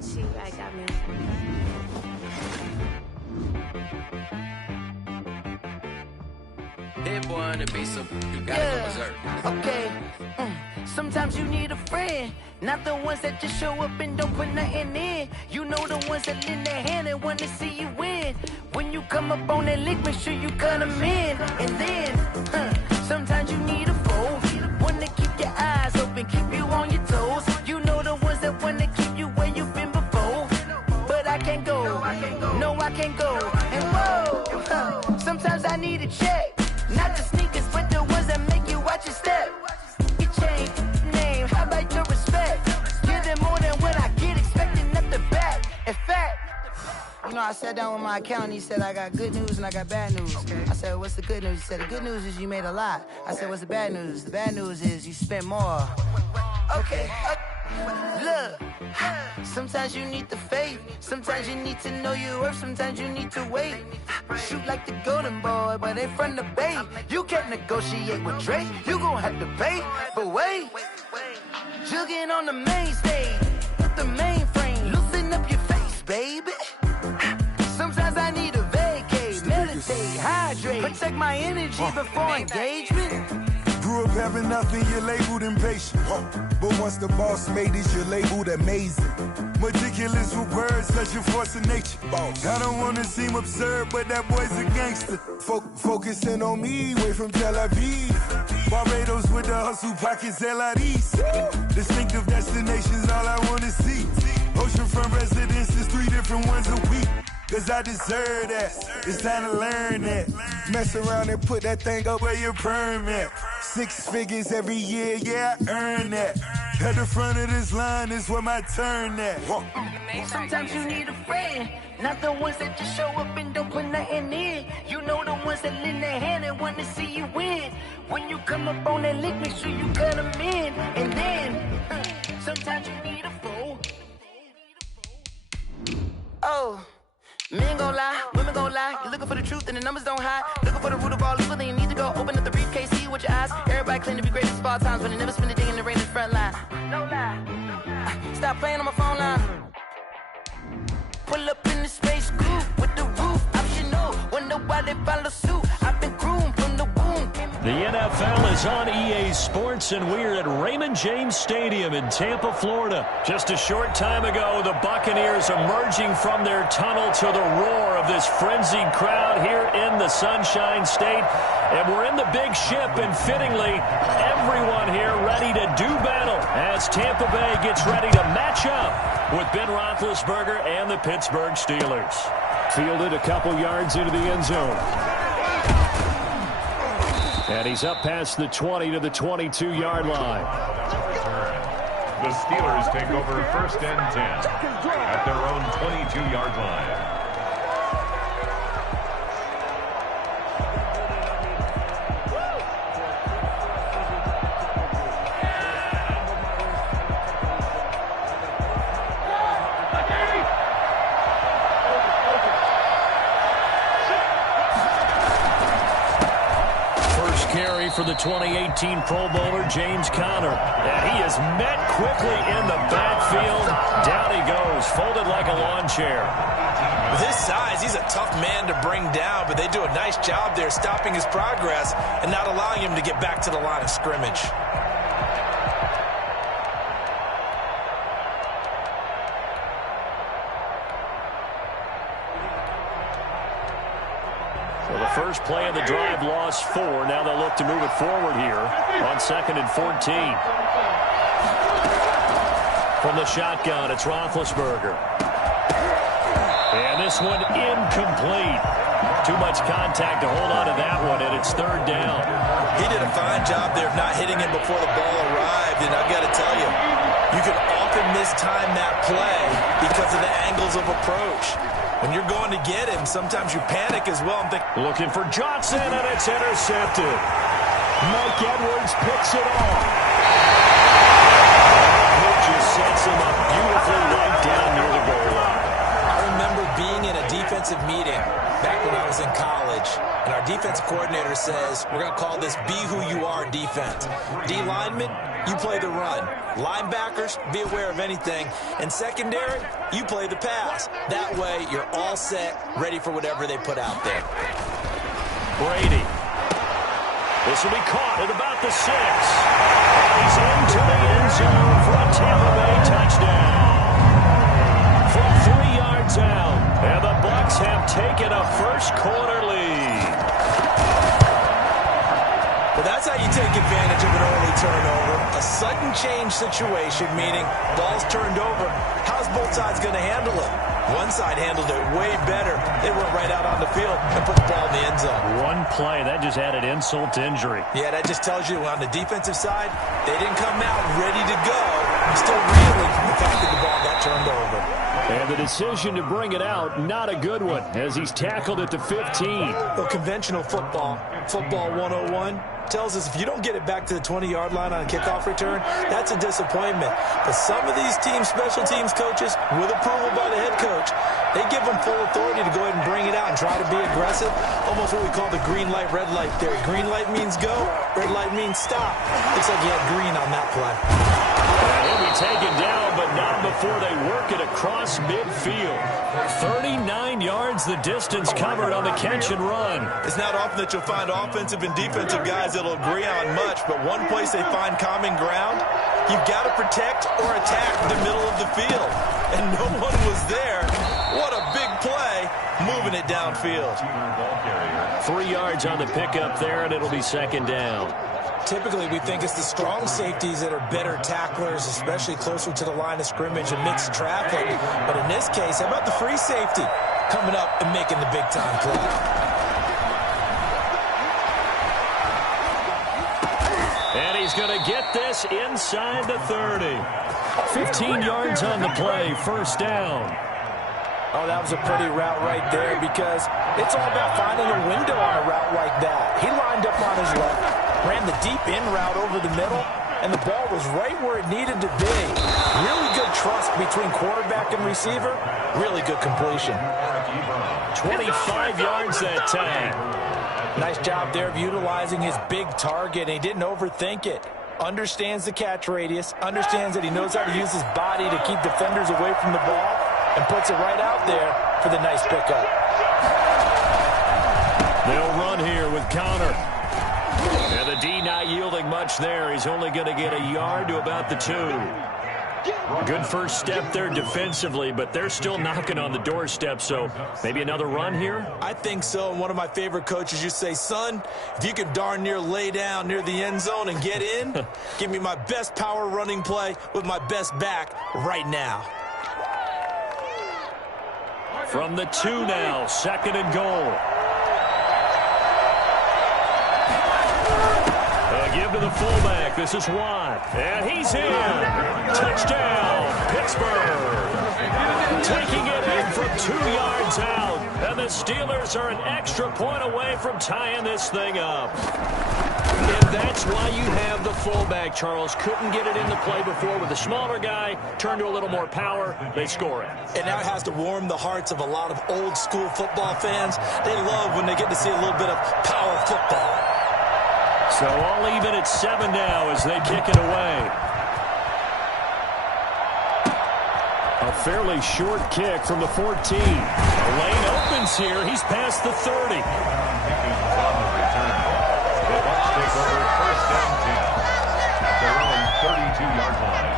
See, I got me. Hit boy on the beat, so you gotta go berserk. Okay. Sometimes you need a friend, not the ones that just show up and don't put nothing in. You know the ones that lend their hand and want to see you win. When you come up on that lick, make sure you cut them in. And then, sometimes you need a foe, one to keep your eyes open, keep you on your toes. You know the ones that want to keep you where you've been before. But I can't go, no I can't go. And whoa, sometimes I need a check, not the sneakers, but the ones that make you watch your step. Your chain, name, how about your respect? Give them more than what I get, expecting up the back. In fact, you know, I sat down with my accountant, he said I got good news and I got bad news. I said, what's the good news? He said, the good news is you made a lot. I said, what's the bad news? The bad news is you spent more. Okay, look, sometimes you need the faith, sometimes you need to know your worth, sometimes you need to wait. Shoot like the golden boy, but they from the bay. You can't negotiate with Drake, you gon' have to pay. But wait, jugging on the main stage, with the mainframe, loosen up your face, baby. Sometimes I need a vacate, meditate, hydrate, protect my energy before engagement. Grew up having nothing, you're labeled impatient. But once the boss made it, you're labeled amazing. Meticulous with words, such a force of nature. I don't wanna seem absurd, but that boy's a gangster. Focusing on me, way from Tel Aviv. Barbados with the hustle pockets, LIDs. Distinctive destinations, all I wanna see. Oceanfront residences, 3 different ones a week. Cause I deserve that, it's time to learn that. Mess around and put that thing up where your permit. 6 figures every year, yeah, I earn that. At the front of this line is where my turn at. Sometimes you need a friend, not the ones that just show up and don't put nothing in. You know the ones that lend their hand and want to see you win. When you come up on that lick, make sure you cut them in. And then, sometimes you need a foe. Oh. Men gon' lie, women gon' lie. You're looking for the truth and the numbers don't hide. Looking for the root of all evil, then you need to go open up the briefcase, see with your eyes. Everybody claim to be greatest of all times, but they never spend a day in the rain in the front line. No lie. Stop playing on my phone line. Pull up in the space coupe with the roof optional. Wonder why they follow suit. I've been groomed from the womb. The NFL is on EA Sports, and we're at Raymond James Stadium in Tampa, Florida. Just a short time ago, the Buccaneers emerging from their tunnel to the roar of this frenzied crowd here in the Sunshine State. And we're in the big ship, and fittingly, everyone here ready to do battle as Tampa Bay gets ready to match up with Ben Roethlisberger and the Pittsburgh Steelers. Fielded a couple yards into the end zone. And he's up past the 20 to the 22-yard line. The Steelers take over 1st and 10 at their own 22-yard line. For the 2018 Pro Bowler, James Conner. And he is met quickly in the backfield. Down he goes, folded like a lawn chair. With his size, he's a tough man to bring down, but they do a nice job there stopping his progress and not allowing him to get back to the line of scrimmage. First play of the drive, lost 4. Now they'll look to move it forward here on 2nd and 14. From the shotgun, it's Roethlisberger. And this one incomplete. Too much contact to hold on to that one, and it's 3rd down. He did a fine job there of not hitting him before the ball arrived, and I've got to tell you, you can often mistime that play because of the angles of approach. When you're going to get him, sometimes you panic as well. Looking for Johnson, and it's intercepted. Mike Edwards picks it off. It just sets him up beautifully right down near the goal line. I remember being in a defensive meeting back when I was in college, and our defensive coordinator says, we're going to call this be who you are defense. D linemen, you play the run. Linebackers, be aware of anything. And secondary, you play the pass. That way, you're all set, ready for whatever they put out there. Brady. This will be caught at about the 6. And he's into the end zone for a Tampa Bay touchdown. From 3 yards out. And the Bucs have taken a first quarter lead. Well, that's how you take advantage of an early turnover. A sudden change situation, meaning ball's turned over. How's both sides going to handle it? One side handled it way better. They went right out on the field and put the ball in the end zone. One play, that just added insult to injury. Yeah, that just tells you on the defensive side, they didn't come out ready to go. They're still reeling from the fact that the ball got turned over. And the decision to bring it out, not a good one, as he's tackled at the 15. Well, conventional football 101, tells us if you don't get it back to the 20-yard line on a kickoff return, that's a disappointment. But some of these special teams coaches, with approval by the head coach, they give them full authority to go ahead and bring it out and try to be aggressive. Almost what we call the green light, red light theory. Green light means go, red light means stop. Looks like he had green on that play. He'll be taken down, but not before they work it across midfield. 39 yards the distance covered on the catch and run. It's not often that you'll find offensive and defensive guys that'll agree on much, but one place they find common ground, you've got to protect or attack the middle of the field. And no one was there. What a big play, moving it downfield. 3 yards on the pickup there, and it'll be second down. Typically, we think it's the strong safeties that are better tacklers, especially closer to the line of scrimmage amidst traffic. But in this case, how about the free safety coming up and making the big-time play? And he's going to get this inside the 30. 15 yards on the play, first down. Oh, that was a pretty route right there because it's all about finding a window on a route like that. He lined up on his left, ran the deep in route over the middle, and the ball was right where it needed to be. Really good trust between quarterback and receiver. Really good completion. 25 yards that time. Nice job there of utilizing his big target, and he didn't overthink it. Understands the catch radius, understands that he knows how to use his body to keep defenders away from the ball, and puts it right out there for the nice pickup. They'll run here with Connor. And the D not yielding much there. He's only going to get a yard to about the 2. Good first step there defensively, but they're still knocking on the doorstep, so maybe another run here? I think so, and one of my favorite coaches used to say, son, if you can darn near lay down near the end zone and get in, give me my best power running play with my best back right now. From the 2 now, second and goal. A give to the fullback. This is Watt. And he's in. Touchdown, Pittsburgh. Taking it in from 2 yards out. And the Steelers are an extra point away from tying this thing up. And that's why you have the fullback, Charles. Couldn't get it into play before with the smaller guy. Turned to a little more power. They score it. And now it has to warm the hearts of a lot of old-school football fans. They love when they get to see a little bit of power football. So all even at 7 now as they kick it away. A fairly short kick from the 14. The lane opens here. He's past the 30. Take over first and 10 at their own 32-yard line.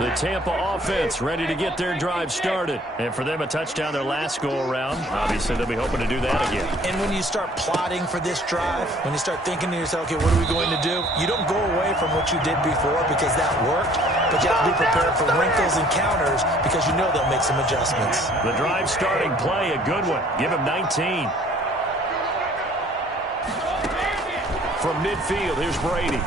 The Tampa offense ready to get their drive started. And for them, a touchdown their last go-around. Obviously, they'll be hoping to do that again. And when you start plotting for this drive, when you start thinking to yourself, okay, what are we going to do? You don't go away from what you did before because that worked, but you have to be prepared for wrinkles and counters because you know they'll make some adjustments. The drive starting play, a good one. Give him 19. From midfield, here's Brady.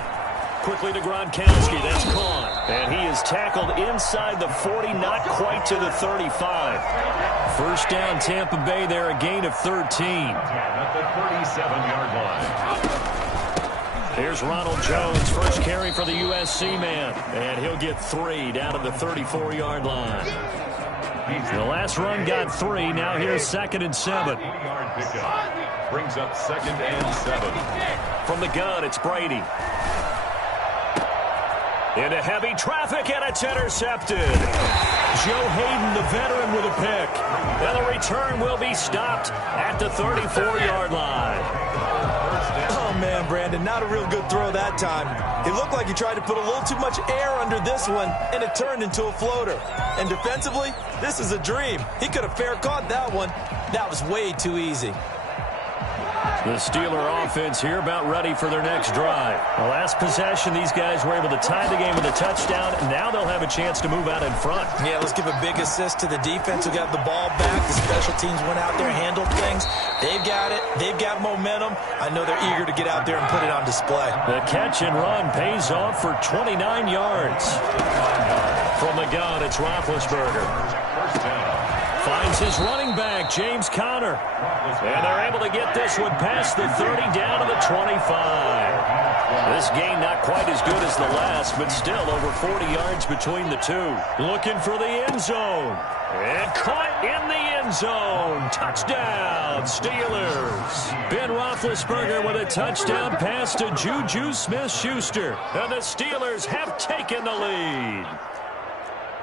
Quickly to Gronkowski. That's caught. And he is tackled inside the 40, not quite to the 35. First down, Tampa Bay there, a gain of 13. At the 37-yard line. Here's Ronald Jones, first carry for the USC man. And he'll get 3 down at the 34-yard line. The last run got 3. Now here's 2nd and 7. Brings up 2nd and 7. From the gun, it's Brady. Into heavy traffic, and it's intercepted. Joe Hayden, the veteran, with a pick. And the return will be stopped at the 34-yard line. Oh, man, Brandon, not a real good throw that time. It looked like he tried to put a little too much air under this one, and it turned into a floater. And defensively, this is a dream. He could have fair caught that one. That was way too easy. The Steeler offense here about ready for their next drive. The last possession, these guys were able to tie the game with a touchdown. Now they'll have a chance to move out in front. Yeah, let's give a big assist to the defense who got the ball back. The special teams went out there, handled things. They've got it. They've got momentum. I know they're eager to get out there and put it on display. The catch and run pays off for 29 yards. From the gun, it's Roethlisberger. First down. Finds his running back, James Conner. And they're able to get this one past the 30 down to the 25. This game not quite as good as the last, but still over 40 yards between the two. Looking for the end zone. And caught in the end zone. Touchdown, Steelers. Ben Roethlisberger with a touchdown pass to Juju Smith-Schuster. And the Steelers have taken the lead.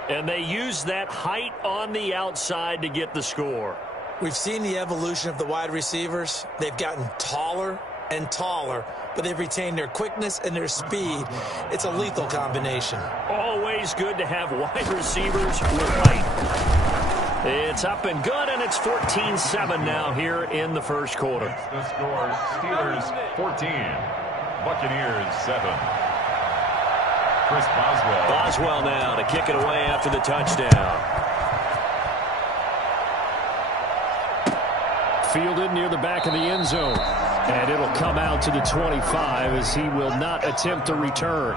And they use that height on the outside to get the score. We've seen the evolution of the wide receivers. They've gotten taller and taller, but they've retained their quickness and their speed. It's a lethal combination. Always good to have wide receivers with height. It's up and good, and it's 14-7 now here in the first quarter. The score, Steelers 14, Buccaneers 7. Chris Boswell. Boswell now to kick it away after the touchdown. Fielded near the back of the end zone. And it'll come out to the 25 as he will not attempt to return.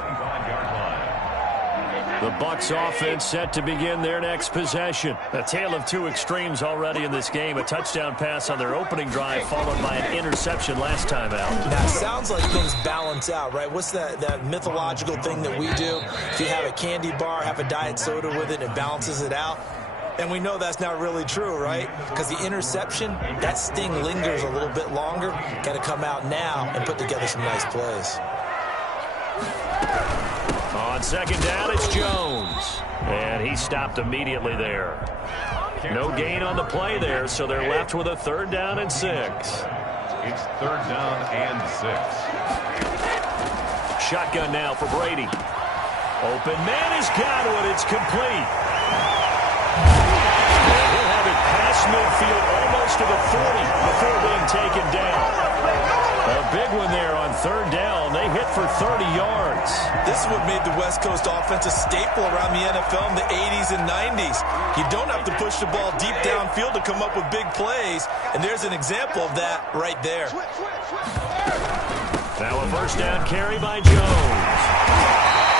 The Bucs offense set to begin their next possession. A tale of two extremes already in this game. A touchdown pass on their opening drive followed by an interception last time out. Now, it sounds like things balance out, right? What's that mythological thing that we do? If you have a candy bar, have a diet soda with it, it balances it out. And we know that's not really true, right? Because the interception, that sting lingers a little bit longer. Got to come out now and put together some nice plays. On second down, it's Jones. And he stopped immediately there. No gain on the play there, so they're left with a 3rd down and 6. It's 3rd down and 6. Shotgun now for Brady. Open man is Godwin. It's complete. And he'll have it past midfield almost to the 40 before being taken down. A big one there on 3rd down. They hit for 30 yards. This is what made the West Coast offense a staple around the NFL in the 80s and 90s. You don't have to push the ball deep downfield to come up with big plays, and there's an example of that right there. Now a first down carry by Jones.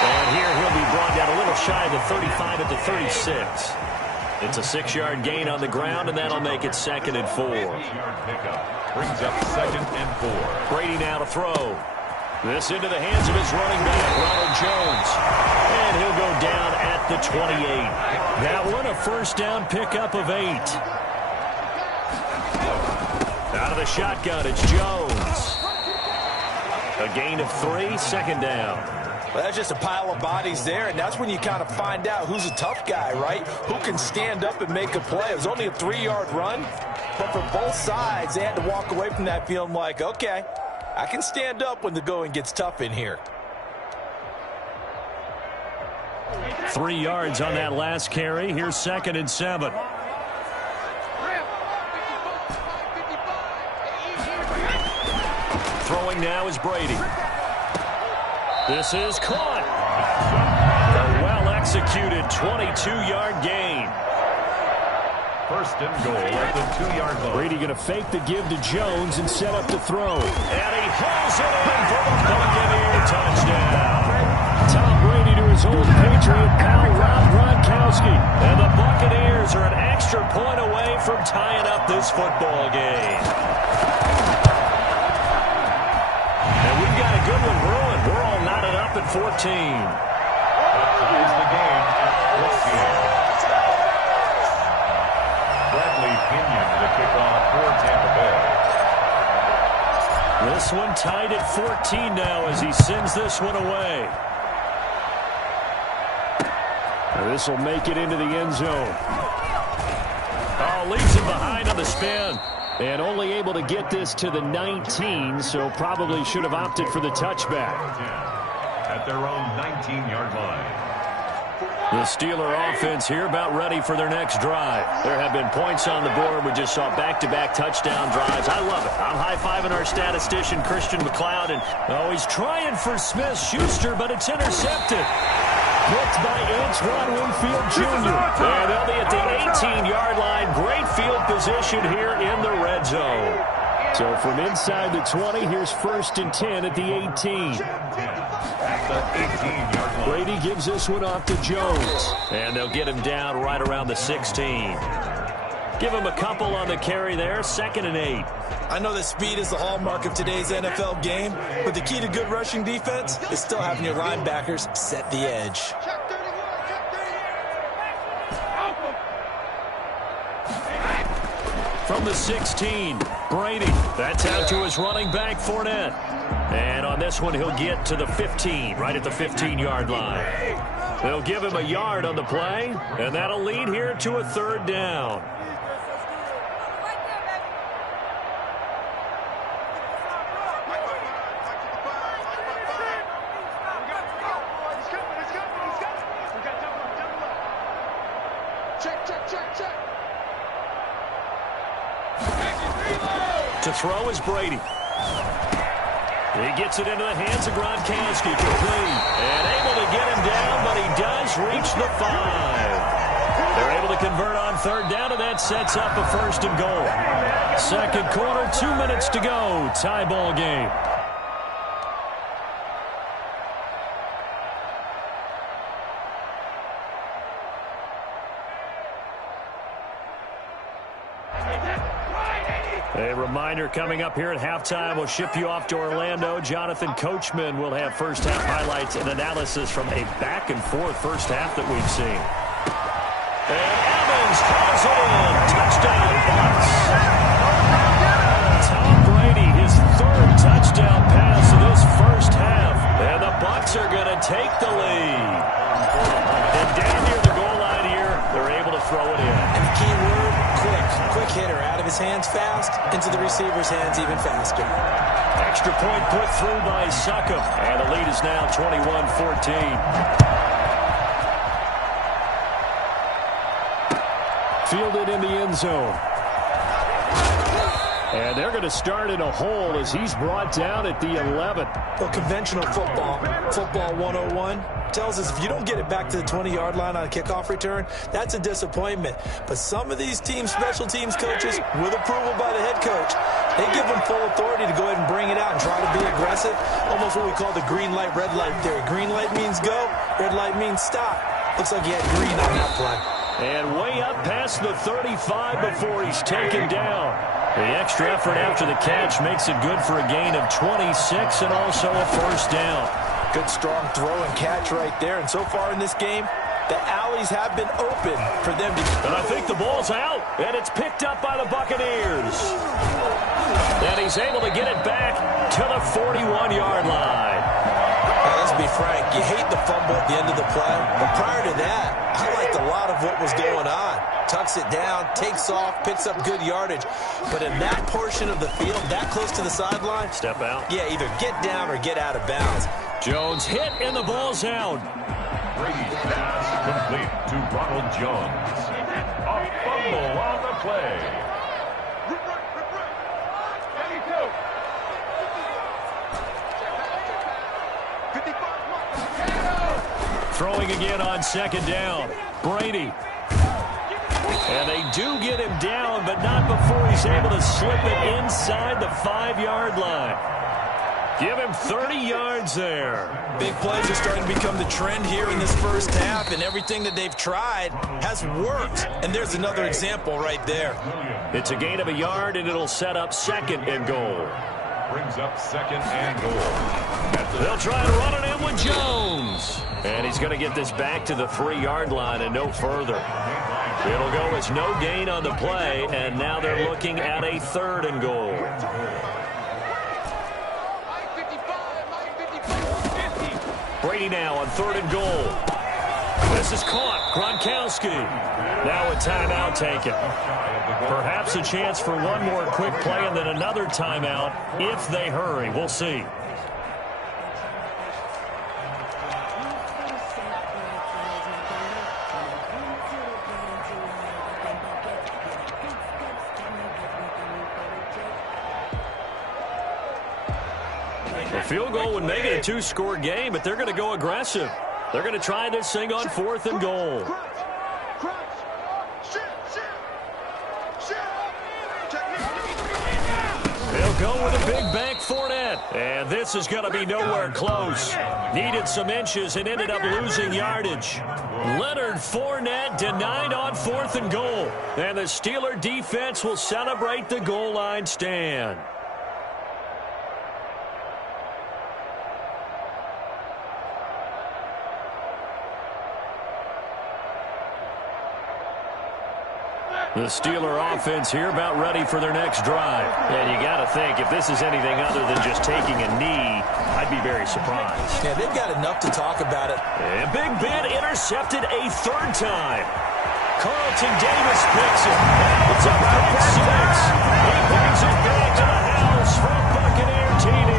And here he'll be brought down a little shy of the 35 at the 36. It's a 6-yard gain on the ground, and that'll make it 2nd and 4. 6-yard pickup. Brings up 2nd and 4. Brady now to throw. This into the hands of his running back, Ronald Jones. And he'll go down at the 28. That one, a first down pickup of 8. Out of the shotgun, it's Jones. A gain of 3, 2nd down. Well, that's just a pile of bodies there, and that's when you kind of find out who's a tough guy, right? Who can stand up and make a play. It was only a 3-yard run, but for both sides, they had to walk away from that feeling like, okay, I can stand up when the going gets tough in here. 3 yards on that last carry. Here's 2nd and 7. Throwing now is Brady. This is caught. A well-executed 22-yard gain. 1st and goal at the 2-yard line. Brady going to fake the give to Jones and set up the throw. And he hauls it in for the Buccaneer touchdown. Tom Brady to his old Patriot pal, Rob Gronkowski. And the Buccaneers are an extra point away from tying up this football game. And we've got got a good one brewing. We're all knotted up at 14. That ties the game at 14. Bradley Pinion to kick off for Tampa Bay. This one tied at 14 now as he sends this one away. This will make it into the end zone. Oh, leaves him behind on the spin. And only able to get this to the 19, so probably should have opted for the touchback. At their own 19-yard line. The Steeler offense here about ready for their next drive. There have been points on the board. We just saw back-to-back touchdown drives. I love it. I'm high-fiving our statistician, Christian McLeod. And, oh, he's trying for Smith-Schuster, but it's intercepted. Picked by Antoine Winfield Jr. And they'll be at the 18-yard line. Great field position here in the red zone. So from inside the 20, here's 1st and 10 at the 18. Brady gives this one off to Jones. And they'll get him down right around the 16. Give him a couple on the carry there. 2nd and 8. I know that speed is the hallmark of today's NFL game, but the key to good rushing defense is still having your linebackers set the edge. From the 16, Brady. That's out to his running back, Fournette. And on this one, he'll get to the 15, right at the 15-yard line. They'll give him a yard on the play, and that'll lead here to a 3rd down. To throw is Brady. He gets it into the hands of Gronkowski, complete. And able to get him down, but he does reach the 5. They're able to convert on 3rd down, and that sets up a 1st and goal. 2nd quarter, 2 minutes to go. Tie ball game. A reminder coming up here at halftime. We'll ship you off to Orlando. Jonathan Coachman will have first half highlights and analysis from a back-and-forth first half that we've seen. And Evans calls it in. Touchdown, Bucs. Tom Brady, his 3rd touchdown pass of this first half. And the Bucs are going to take the lead. And down near the goal line here, they're able to throw it in. And the key word, quick. Quick hitter, out of his hands fast, into the receiver's hands even faster. Extra point put through by Succop. And the lead is now 21-14. Fielded in the end zone. And they're going to start in a hole as he's brought down at the 11. Well, conventional football 101, tells us if you don't get it back to the 20-yard line on a kickoff return, that's a disappointment. But some of these teams, special teams coaches, with approval by the head coach, they give them full authority to go ahead and bring it out and try to be aggressive. Almost what we call the green light, red light theory. Green light means go, red light means stop. Looks like he had green on that play. And way up past the 35 before he's taken down. The extra effort after the catch makes it good for a gain of 26 and also a 1st down. Good strong throw and catch right there. And so far in this game, the alleys have been open for them to... And I think the ball's out, and it's picked up by the Buccaneers. And he's able to get it back to the 41-yard line. Now, let's be frank, you hate the fumble at the end of the play, but prior to that, I liked a lot of what was going on. Tucks it down, takes off, picks up good yardage. But in that portion of the field, that close to the sideline... Step out. Yeah, either get down or get out of bounds. Jones hit, and the ball's out. Brady's pass complete to Ronald Jones. A fumble on the play. Throwing again on 2nd down. Brady. And they do get him down, but not before he's able to slip it inside the 5-yard line. Give him 30 yards there. Big plays are starting to become the trend here in this first half, and everything that they've tried has worked. And there's another example right there. It's a gain of a yard, and it'll set up 2nd and goal. Brings up second and goal. They'll try and run it in with Jones. And he's going to get this back to the 3-yard line and no further. It'll go as no gain on the play, and now they're looking at a 3rd and goal. Brady now on 3rd and goal. This is caught. Gronkowski. Now a timeout taken. Perhaps a chance for one more quick play and then another timeout if they hurry. We'll see. A field goal would make it a 2-score game, but they're going to go aggressive. They're going to try this thing on 4th and goal. They'll go with a big bank Fournette. And this is going to be nowhere close. Needed some inches and ended up losing yardage. Leonard Fournette denied on 4th and goal. And the Steeler defense will celebrate the goal line stand. The Steeler offense here about ready for their next drive. And you got to think, if this is anything other than just taking a knee, I'd be very surprised. Yeah, they've got enough to talk about it. And Big Ben intercepted a 3rd time. Carlton Davis picks it. It's a pick 6. He brings it back to the house from Buccaneer TD.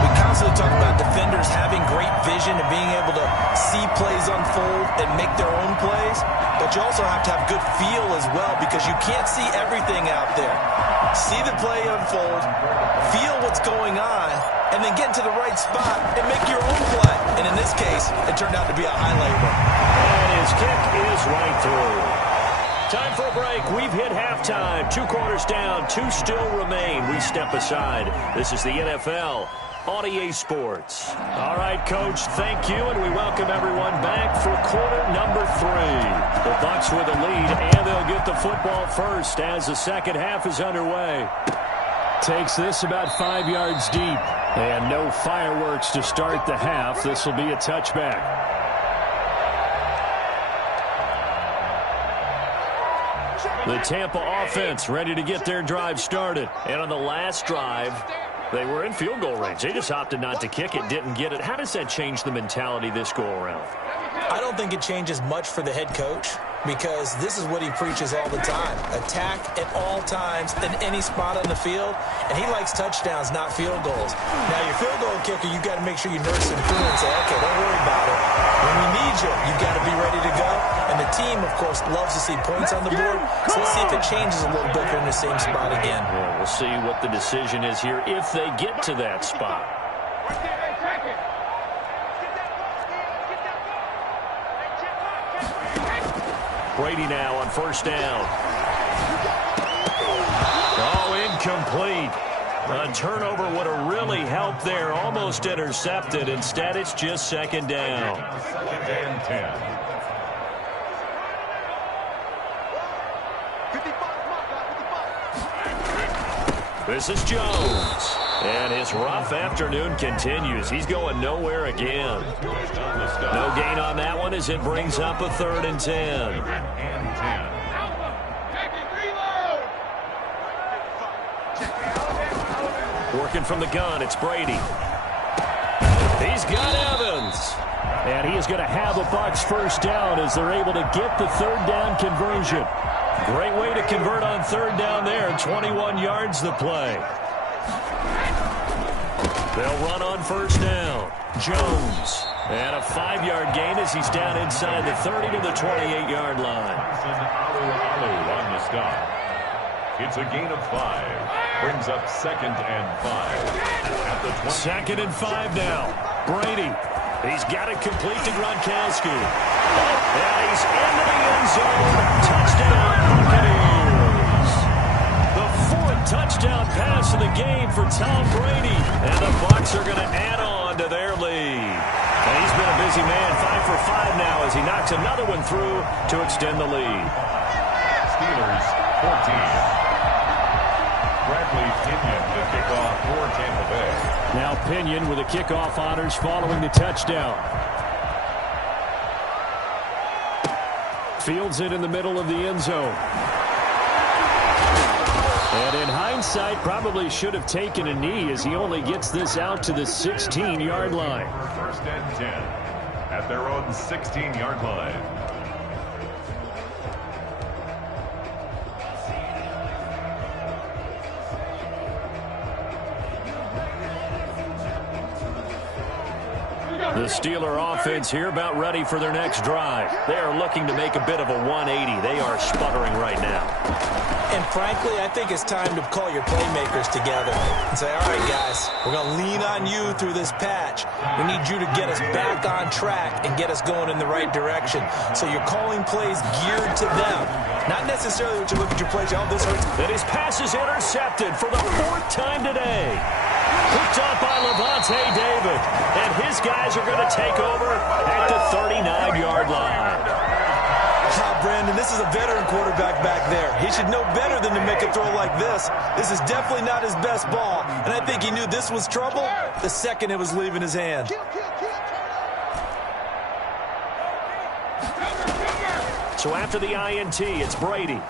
We constantly talk about defenders having great vision and being able to see plays unfold and make their own plays. But you also have to have good feel as well because you can't see everything out there. See the play unfold, feel what's going on, and then get into the right spot and make your own play. And in this case, it turned out to be a highlight run. And his kick is right through. Time for a break. We've hit halftime. 2 quarters down, 2 still remain. We step aside. This is the NFL on EA Sports. All right, Coach, thank you, and we welcome everyone back for quarter number 3. The Bucs with a lead, and they'll get the football first as the second half is underway. Takes this about 5 yards deep, and no fireworks to start the half. This will be a touchback. The Tampa offense ready to get their drive started. And on the last drive, they were in field goal range. They just opted not to kick it, didn't get it. How does that change the mentality this go-around? I don't think it changes much for the head coach because this is what he preaches all the time. Attack at all times in any spot on the field, and he likes touchdowns, not field goals. Now, your field goal kicker, you've got to make sure you nurse him through and say, okay, don't worry about it. When we need you, you've got to be ready to go. And the team, of course, loves to see points on the board, so let's see if it changes a little bit. They're in the same spot again. Yeah, we'll see what the decision is here if they get to that spot. Brady now on 1st down. Oh, incomplete. A turnover would have really helped there. Almost intercepted. Instead, it's just 2nd down. 2nd and 10. This is Jones. And his rough afternoon continues. He's going nowhere again. No gain on that one as it brings up a 3rd and 10. Working from the gun, it's Brady. He's got Evans. And he is going to have a Bucs 1st down as they're able to get the 3rd down conversion. Great way to convert on 3rd down there. 21 yards the play. They'll run on 1st down. Jones. And a 5-yard gain as he's down inside the 30 to the 28-yard line. On the stop. It's a gain of 5. Brings up 2nd and 5. At the 2nd and 5 now. Brady. He's got it complete to Gronkowski. And he's into the end zone. Touchdown, Buccaneers. The 4th touchdown pass of the game for Tom Brady. And the Bucs are going to add on to their lead. And he's been a busy man, 5 for 5 now as he knocks another one through to extend the lead. Steelers 14. Bradley Pinion to kick off Pinion with the kickoff honors following the touchdown. Fields it in the middle of the end zone. And in hindsight, probably should have taken a knee as he only gets this out to the 16-yard line. First and 10 at their own 16-yard line. The Steeler offense here about ready for their next drive. They are looking to make a bit of a 180. They are sputtering right now. And frankly, I think it's time to call your playmakers together and say, all right, guys, we're going to lean on you through this patch. We need you to get us back on track and get us going in the right direction. So you're calling plays geared to them. Not necessarily what you look at your plays. Oh, this hurts. And his pass is intercepted for the 4th time today. Picked up by Levante David. And his guys are going to take over at the 39-yard line. Brandon, this is a veteran quarterback back there. He should know better than to make a throw like this. This is definitely not his best ball. And I think he knew this was trouble the second it was leaving his hand. So after the INT, it's Brady.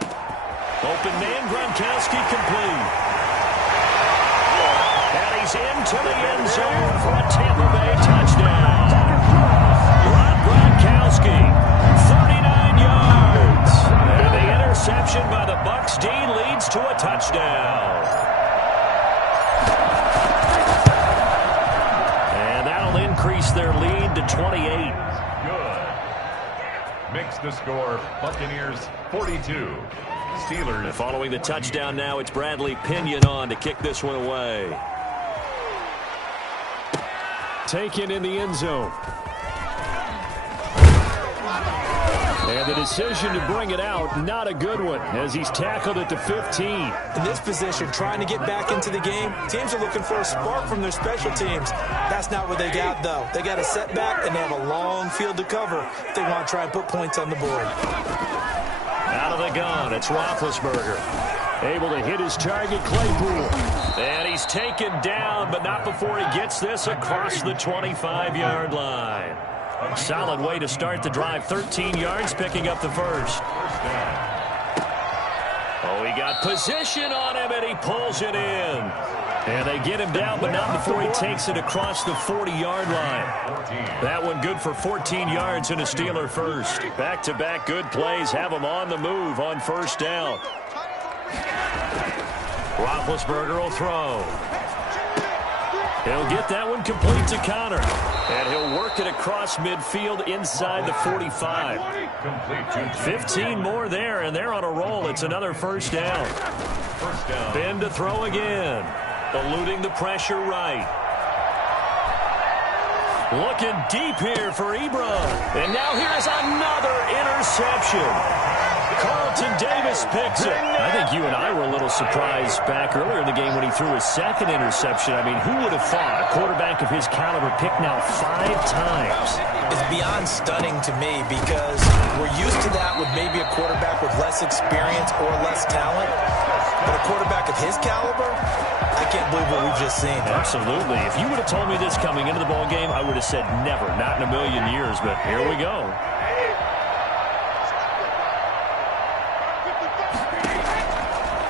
Open man, Gronkowski complete. And he's into the end zone for a Tampa Bay touchdown. Rob Gronkowski, 39 yards. And the interception by the Bucs D leads to a touchdown. And that'll increase their lead to 28. Makes the score Buccaneers 42. Steelers. And following the touchdown now, it's Bradley Pinion on to kick this one away. Taken in the end zone. And the decision to bring it out, not a good one, as he's tackled at the 15. In this position, trying to get back into the game, teams are looking for a spark from their special teams. That's not what they got, though. They got a setback, and they have a long field to cover if they want to try and put points on the board. Out of the gun, it's Roethlisberger. Able to hit his target, Claypool. And he's taken down, but not before he gets this across the 25-yard line. Solid way to start the drive. 13 yards, picking up the first. Oh, he got position on him, and he pulls it in. And they get him down, but not before he takes it across the 40-yard line. That one good for 14 yards and a Steeler first. Back-to-back good plays have him on the move on first down. Roethlisberger will throw. He'll get that one complete to Connor. And he'll work it across midfield inside the 45. 15 more there, and they're on a roll. It's another first down. Ben to throw again. Eluding the pressure right. Looking deep here for Ebron. And now here's another interception. Carlton Davis picks it. I think you and I were a little surprised back earlier in the game when he threw his second interception. I mean, who would have thought a quarterback of his caliber picked now 5 times? It's beyond stunning to me because we're used to that with maybe a quarterback with less experience or less talent. But a quarterback of his caliber, I can't believe what we've just seen. Absolutely. If you would have told me this coming into the ball game, I would have said never, not in a million years. But here we go.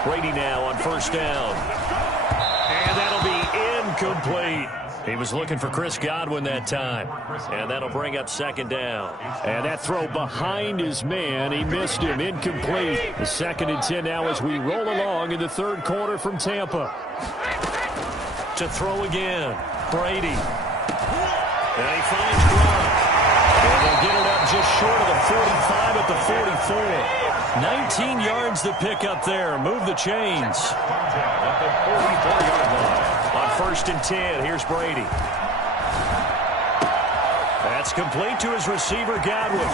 Brady now on first down. And that'll be incomplete. He was looking for Chris Godwin that time. And that'll bring up second down. And that throw behind his man. He missed him. Incomplete. The 2nd and 10 now as we roll along in the third quarter from Tampa. To throw again. Brady. And he finds Gronk. And they'll get it up just short of the 45 at the 44. 19 yards to pick up there. Move the chains. At the 44-yard line. On 1st and 10, here's Brady. That's complete to his receiver, Godwin.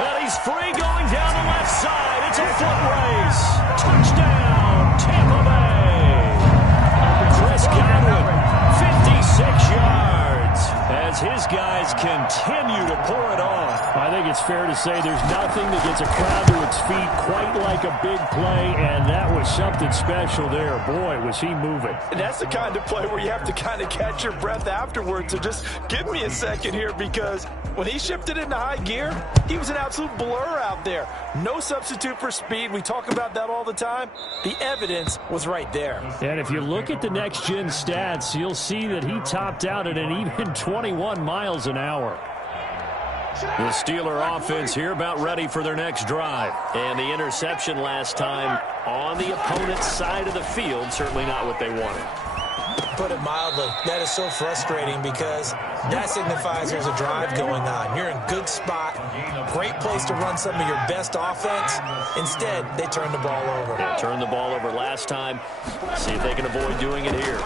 And he's free going down the left side. It's a foot race. Touchdown, Tampa Bay. Chris Godwin, 56 yards. As as his guys continue to pour it on. I think it's fair to say there's nothing that gets a crowd to its feet quite like a big play, and that was something special there. Boy, was he moving. And that's the kind of play where you have to kind of catch your breath afterwards. So just give me a second here, because when he shifted into high gear, he was an absolute blur out there. No substitute for speed. We talk about that all the time. The evidence was right there. And if you look at the next-gen stats, you'll see that he topped out at an even 21 miles an hour. The Steeler offense here about ready for their next drive. And the interception last time on the opponent's side of the field, certainly not what they wanted. Put it mildly, that is so frustrating, because that signifies there's a drive going on. You're in good spot, great place to run some of your best offense. Instead, they turn the ball over. Yeah, turned the ball over last time. See if they can avoid doing it here.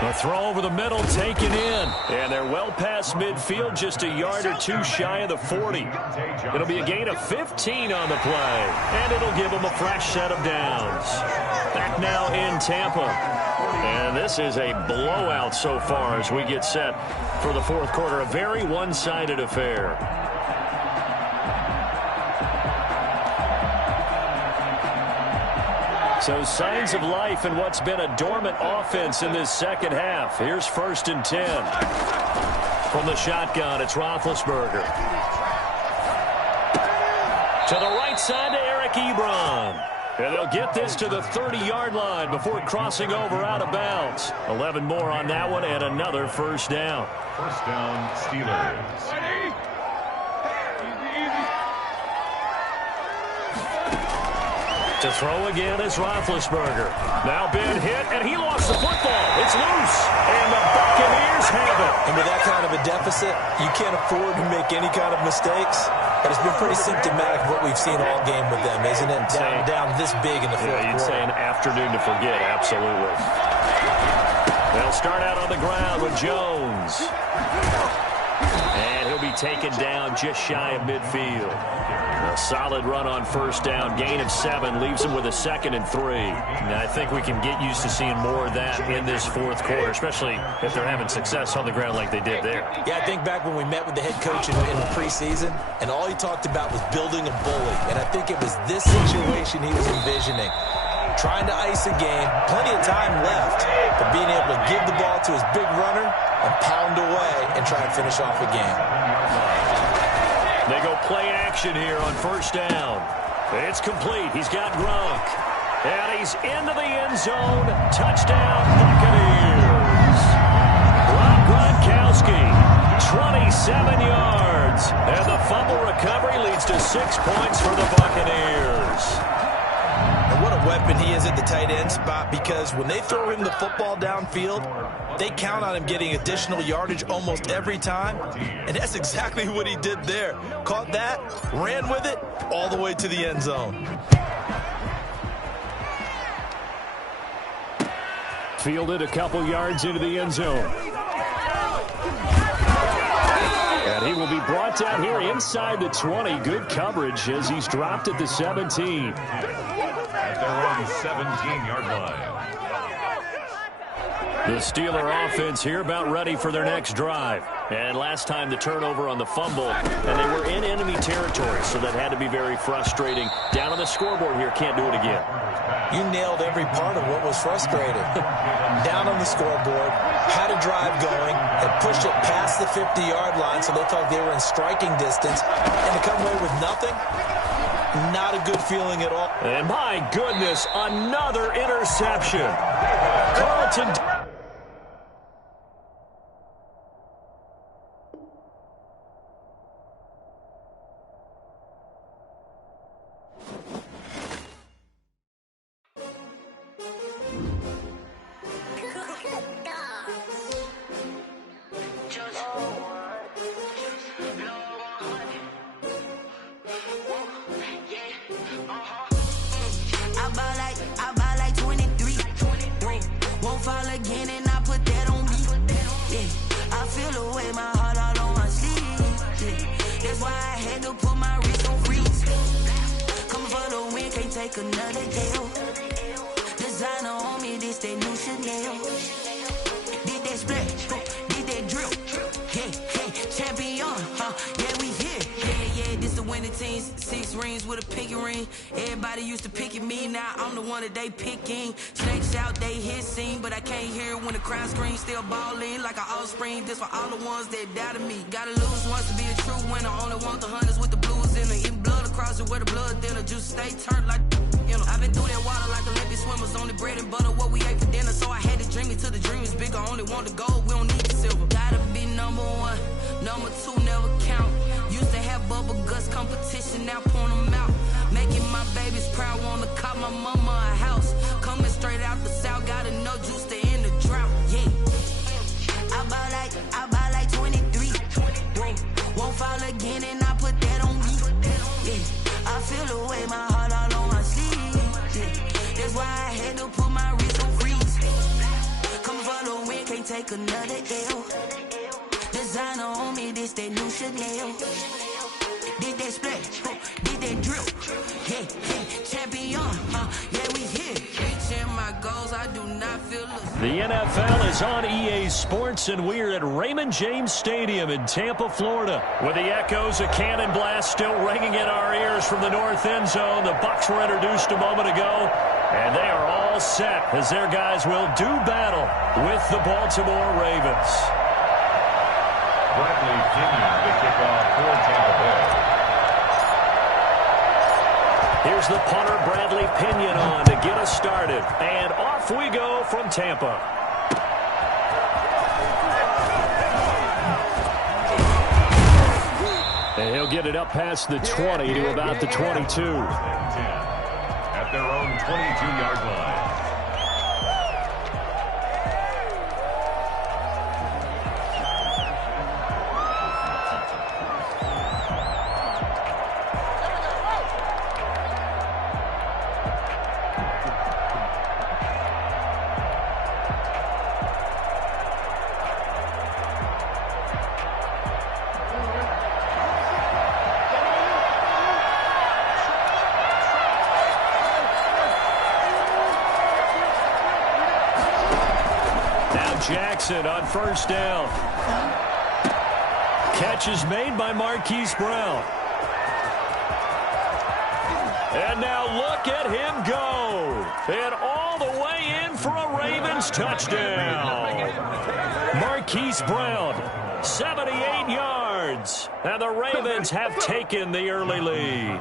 A throw over the middle, taken in. And they're well past midfield, just a yard or two shy of the 40. It'll be a gain of 15 on the play. And it'll give them a fresh set of downs. Back now in Tampa. And this is a blowout so far as we get set for the fourth quarter. A very one-sided affair. So signs of life in what's been a dormant offense in this second half. Here's 1st and 10. From the shotgun, it's Roethlisberger. To the right side to Eric Ebron. And they'll get this to the 30-yard line before crossing over out of bounds. 11 more on that one and another first down. First down, Steelers. To throw again is Roethlisberger. Now been hit, and he lost the football. It's loose, and the Buccaneers have it. And with that kind of a deficit, you can't afford to make any kind of mistakes. But it's been pretty symptomatic of what we've seen all game with them, isn't it? Down this big in the fourth quarter. You'd say an afternoon to forget, absolutely. They'll start out on the ground with Jones. And he'll be taken down just shy of midfield. A solid run on first down. Gain of 7 leaves him with a 2nd and 3. And I think we can get used to seeing more of that in this fourth quarter, especially if they're having success on the ground like they did there. Yeah, I think back when we met with the head coach in the preseason, and all he talked about was building a bully. And I think it was this situation he was envisioning. Trying to ice a game, plenty of time left, but being able to give the ball to his big runner and pound away and try and finish off a game. They go play action here on first down. It's complete. He's got Gronk. And he's into the end zone. Touchdown, Buccaneers. Rob Gronkowski, 27 yards. And the fumble recovery leads to 6 points for the Buccaneers. And what a weapon he is at the tight end spot, because when they throw him the football downfield, they count on him getting additional yardage almost every time. And that's exactly what he did there. Caught that, ran with it, all the way to the end zone. Fielded a couple yards into the end zone. And he will be brought down here inside the 20. Good coverage as he's dropped at the 17. At their own 17-yard line. The Steeler offense here about ready for their next drive. And last time the turnover on the fumble, and they were in enemy territory, so that had to be very frustrating. Down on the scoreboard here, can't do it again. You nailed every part of what was frustrating. Down on the scoreboard, had a drive going, and pushed it past the 50-yard line, so they thought they were in striking distance, and to come away with nothing, not a good feeling at all. And my goodness, another interception. Carlton. I buy like 23. Won't fall again and I put that on me. Yeah, I feel away my heart all on my sleeve. Yeah, that's why I had to put my wrist on freeze. Coming for the win, can't take another L. Designer on me, this that new Chanel. split, did that drill. Champion, yeah, we here. Yeah, this the winning team. 6 rings with a pinky ring. Everybody used to pick at me, now I'm the one that they picking. Snakes out, they hit scene, but I can't hear it when the crowd screams. Still ballin' like an offspring. This for all the ones that doubted me. Gotta lose once to be a true winner. Only want the hunters with the blues in it. Eating blood across it where the blood thinner. Juice stay turned like, you know. I've been through that water like Olympic swimmers. Only bread and butter, what we ate for dinner. So I had to dream it till the dream is bigger. Only want the gold, we don't need the silver. Gotta be number 1. Number 2 never count. Used to have bubble guts competition, now point them out. Making my babies proud, wanna cop my mama a house. Coming straight out the south, gotta know juice to end the drought. Yeah, I buy like 23. Won't fall again, and I put that on me. Yeah, I feel the way, my heart all on my sleeve. Yeah, that's why I had to put my wrist on freeze. Come for the win, can't take another L. Designer on me, this that new Chanel. Did that split, did that drill. Yeah, champion, yeah, we here. Reaching my goals, I do not feel The NFL is on EA Sports, and we're at Raymond James Stadium in Tampa, Florida, with the echoes of cannon blast still ringing in our ears from the north end zone. The Bucs were introduced a moment ago, and they are all set as their guys will do battle with the Baltimore Ravens. Bradley Pinion, the kickoff for Tampa Bay. Here's the punter, Bradley Pinion, on to get us started. And off we go from Tampa. And he'll get it up past the 20 to about the 22. 10 at their own 22-yard line. Jackson on first down. Catch is made by Marquise Brown. And now look at him go. And all the way in for a Ravens touchdown. Marquise Brown, 78 yards. And the Ravens have taken the early lead.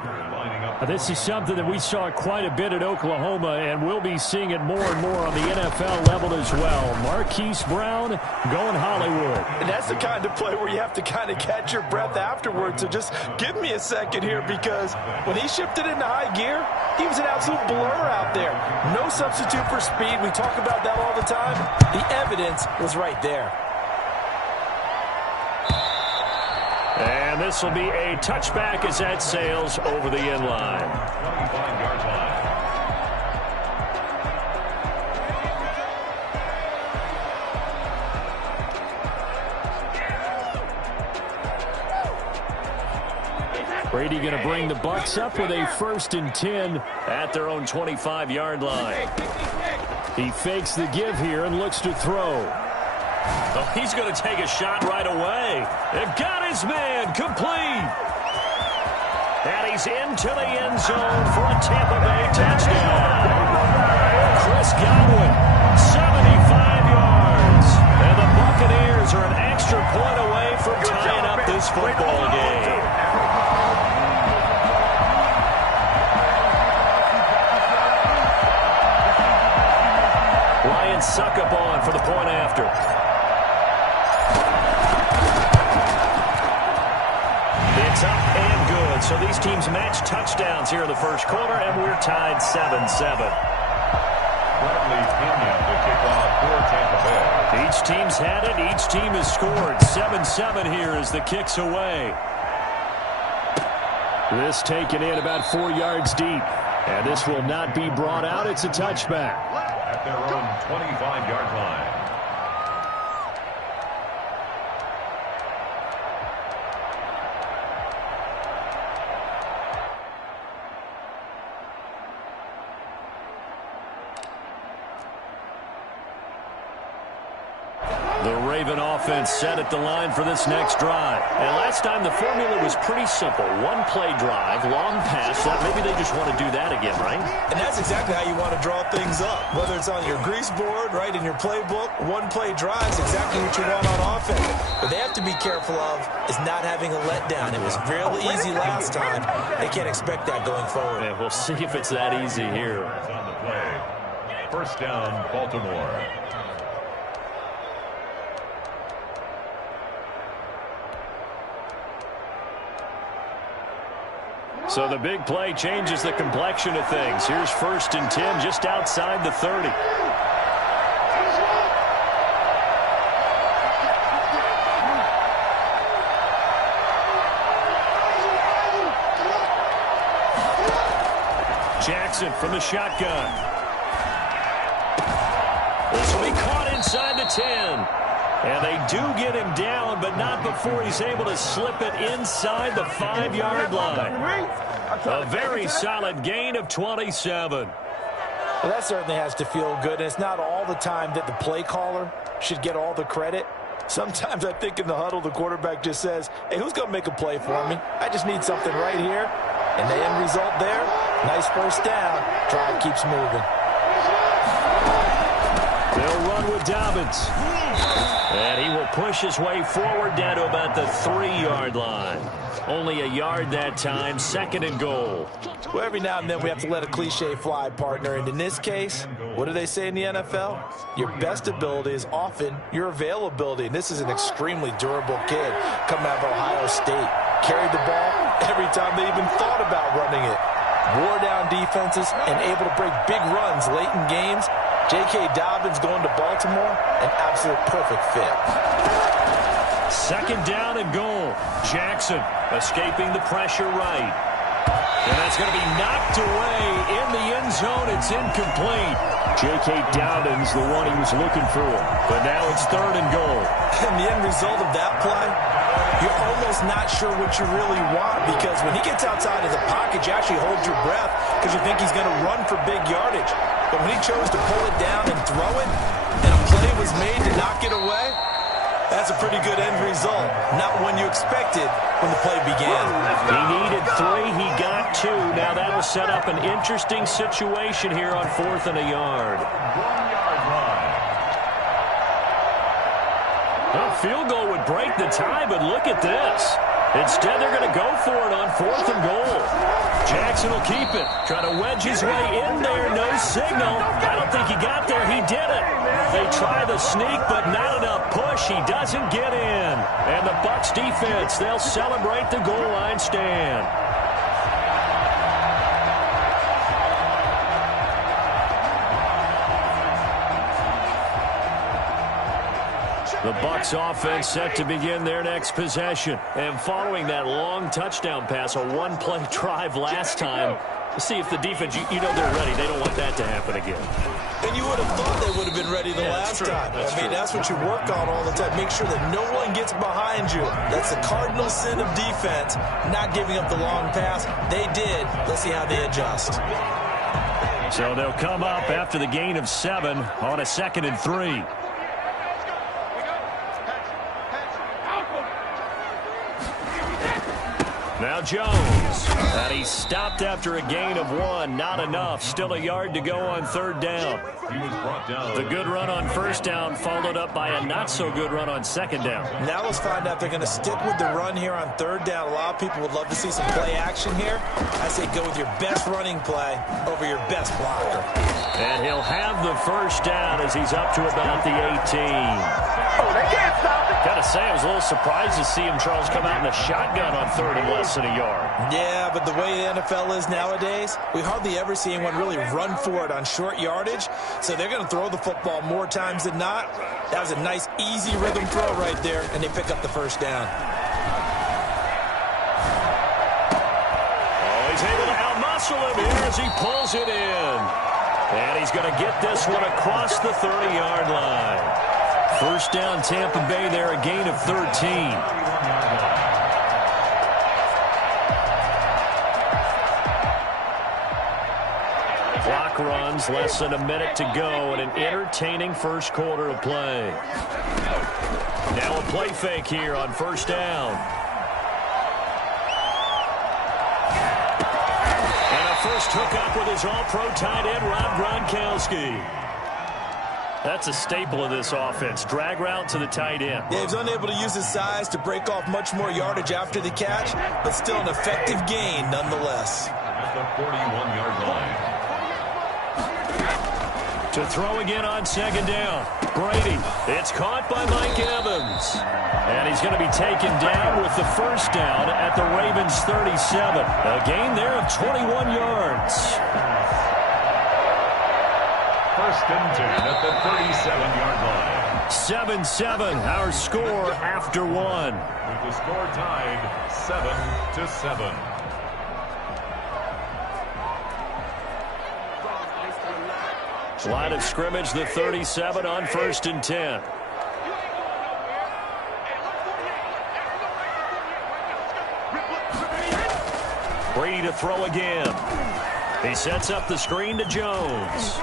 This is something that we saw quite a bit at Oklahoma, and we'll be seeing it more and more on the NFL level as well. Marquise Brown going Hollywood. And that's the kind of play where you have to kind of catch your breath afterwards. So just give me a second here, because when he shifted into high gear, he was an absolute blur out there. No substitute for speed. We talk about that all the time. The evidence was right there. And this will be a touchback as that sails over the end line. 25-yard line. Brady going to bring the Bucs up with a 1st and 10 at their own 25-yard line. He fakes the give here and looks to throw. Oh, he's going to take a shot right away. They've got his man complete. And he's into the end zone for a Tampa Bay touchdown. Chris Godwin, 75 yards. And the Buccaneers are an extra point away from tying up this football game. Lions suck up on for the point after. It's up and good. So these teams match touchdowns here in the first quarter, and we're tied 7-7. Bradley Pinion, the kickoff for Tampa Bay. Each team's had it. Each team has scored. 7-7 here as the kick's away. This taken in about 4 yards deep. And this will not be brought out. It's a touchback. At their own 25-yard line. The Raven offense set at the line for this next drive. And last time the formula was pretty simple. One-play drive, long pass. Maybe they just want to do that again, right? And that's exactly how you want to draw things up. Whether it's on your grease board, right, in your playbook, one-play drive is exactly what you want on offense. What they have to be careful of is not having a letdown. It was real easy last time. They can't expect that going forward. Yeah, we'll see if it's that easy here. On the play. First down, Baltimore. So the big play changes the complexion of things. Here's 1st and 10 just outside the 30. Jackson from the shotgun. This will be caught inside the 10. And they do get him down, but not before he's able to slip it inside the 5-yard line. A very solid gain of 27. Well, that certainly has to feel good. And it's not all the time that the play caller should get all the credit. Sometimes I think in the huddle, the quarterback just says, hey, who's going to make a play for me? I just need something right here. And the end result there, nice first down. Drive keeps moving. They'll run with Dobbins. And he will push his way forward down to about the 3-yard line. Only a yard that time, 2nd and goal. Well, every now and then we have to let a cliche fly, partner. And in this case, what do they say in the NFL? Your best ability is often your availability. And this is an extremely durable kid coming out of Ohio State. Carried the ball every time they even thought about running it. Wore down defenses and able to break big runs late in games. J.K. Dobbins going to Baltimore, an absolute perfect fit. 2nd down and goal. Jackson escaping the pressure right. And that's going to be knocked away in the end zone. It's incomplete. J.K. Dobbins, the one he was looking for. But now it's 3rd and goal. And the end result of that play, you're almost not sure what you really want, because when he gets outside of the pocket, you actually hold your breath because you think he's going to run for big yardage. But when he chose to pull it down and throw it, and a play was made to knock it away, that's a pretty good end result. Not one you expected when the play began. He needed 3. He got 2. Now that'll set up an interesting situation here on 4th and a yard. 1-yard line. A field goal would break the tie, but look at this. Instead, they're going to go for it on 4th and goal. Jackson will keep it. Try to wedge his way in there. No signal. I don't think he got there. He did it. They try the sneak, but not enough push. He doesn't get in. And the Bucs defense, they'll celebrate the goal line stand. The Bucs offense set to begin their next possession. And following that long touchdown pass, a one-play drive last time, see if the defense, you know they're ready. They don't want that to happen again. And you would have thought they would have been ready the last time. That's what you work on all the time. Make sure that no one gets behind you. That's the cardinal sin of defense, not giving up the long pass. They did. Let's see how they adjust. So they'll come up after the gain of 7 on a 2nd and 3. Now Jones, and he's stopped after a gain of 1. Not enough. Still a yard to go on 3rd down. He was brought down. The good run on 1st down followed up by a not-so-good run on 2nd down. Now let's find out if they're going to stick with the run here on 3rd down. A lot of people would love to see some play action here. I say go with your best running play over your best blocker. And he'll have the 1st down as he's up to about the 18. Oh, they can't stop it. Gotta say, I was a little surprised to see him, Charles, come out in a shotgun on 3rd and less than a yard. Yeah, but the way the NFL is nowadays, we hardly ever see anyone really run for it on short yardage. So they're going to throw the football more times than not. That was a nice, easy rhythm throw right there, and they pick up the 1st down. Oh, he's able to outmuscle him here as he pulls it in. And he's going to get this one across the 30-yard line. 1st down, Tampa Bay there, a gain of 13. Clock runs, less than a minute to go, and an entertaining first quarter of play. Now a play fake here on first down. And a first hookup with his all-pro tight end, Rob Gronkowski. That's a staple of this offense. Drag route to the tight end. Yeah, he was unable to use his size to break off much more yardage after the catch, but still an effective gain nonetheless. At the 41-yard line. To throw again on second down. Brady. It's caught by Mike Evans. And he's going to be taken down with the first down at the Ravens 37. A gain there of 21 yards. First and 10 at the 37-yard line. 7-7, our score after one. With the score tied 7-7. Line of scrimmage, the 37 on first and 10. Brady to throw again. He sets up the screen to Jones.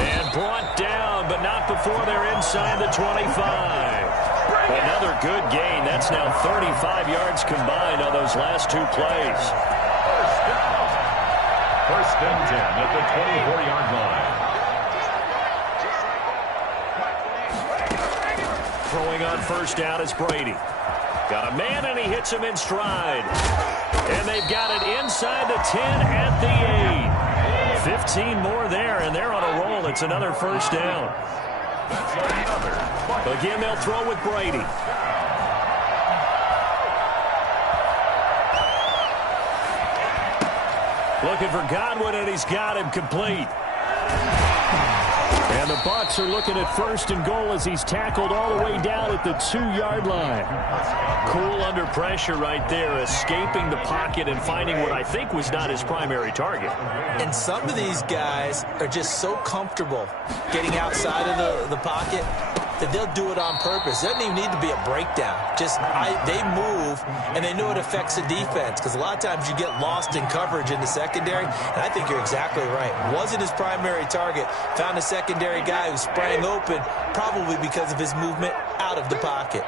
And brought down, but not before they're inside the 25. Another good gain. That's now 35 yards combined on those last two plays. First down. First and 10 at the 24-yard line. Throwing on first down is Brady. Got a man, and he hits him in stride. And they've got it inside the 10 at the 8. 15 more there, and they're on a roll. It's another first down. Again, they'll throw with Brady. Looking for Godwin, and he's got him complete. And the Bucs are looking at first and goal as he's tackled all the way down at the 2-yard line. Cool under pressure right there, escaping the pocket and finding what I think was not his primary target. And some of these guys are just so comfortable getting outside of the pocket that they'll do it on purpose. It doesn't even need to be a breakdown. They move, and they know it affects the defense, because a lot of times you get lost in coverage in the secondary, and I think you're exactly right. Wasn't his primary target. Found a secondary guy who sprang open, probably because of his movement out of the pocket.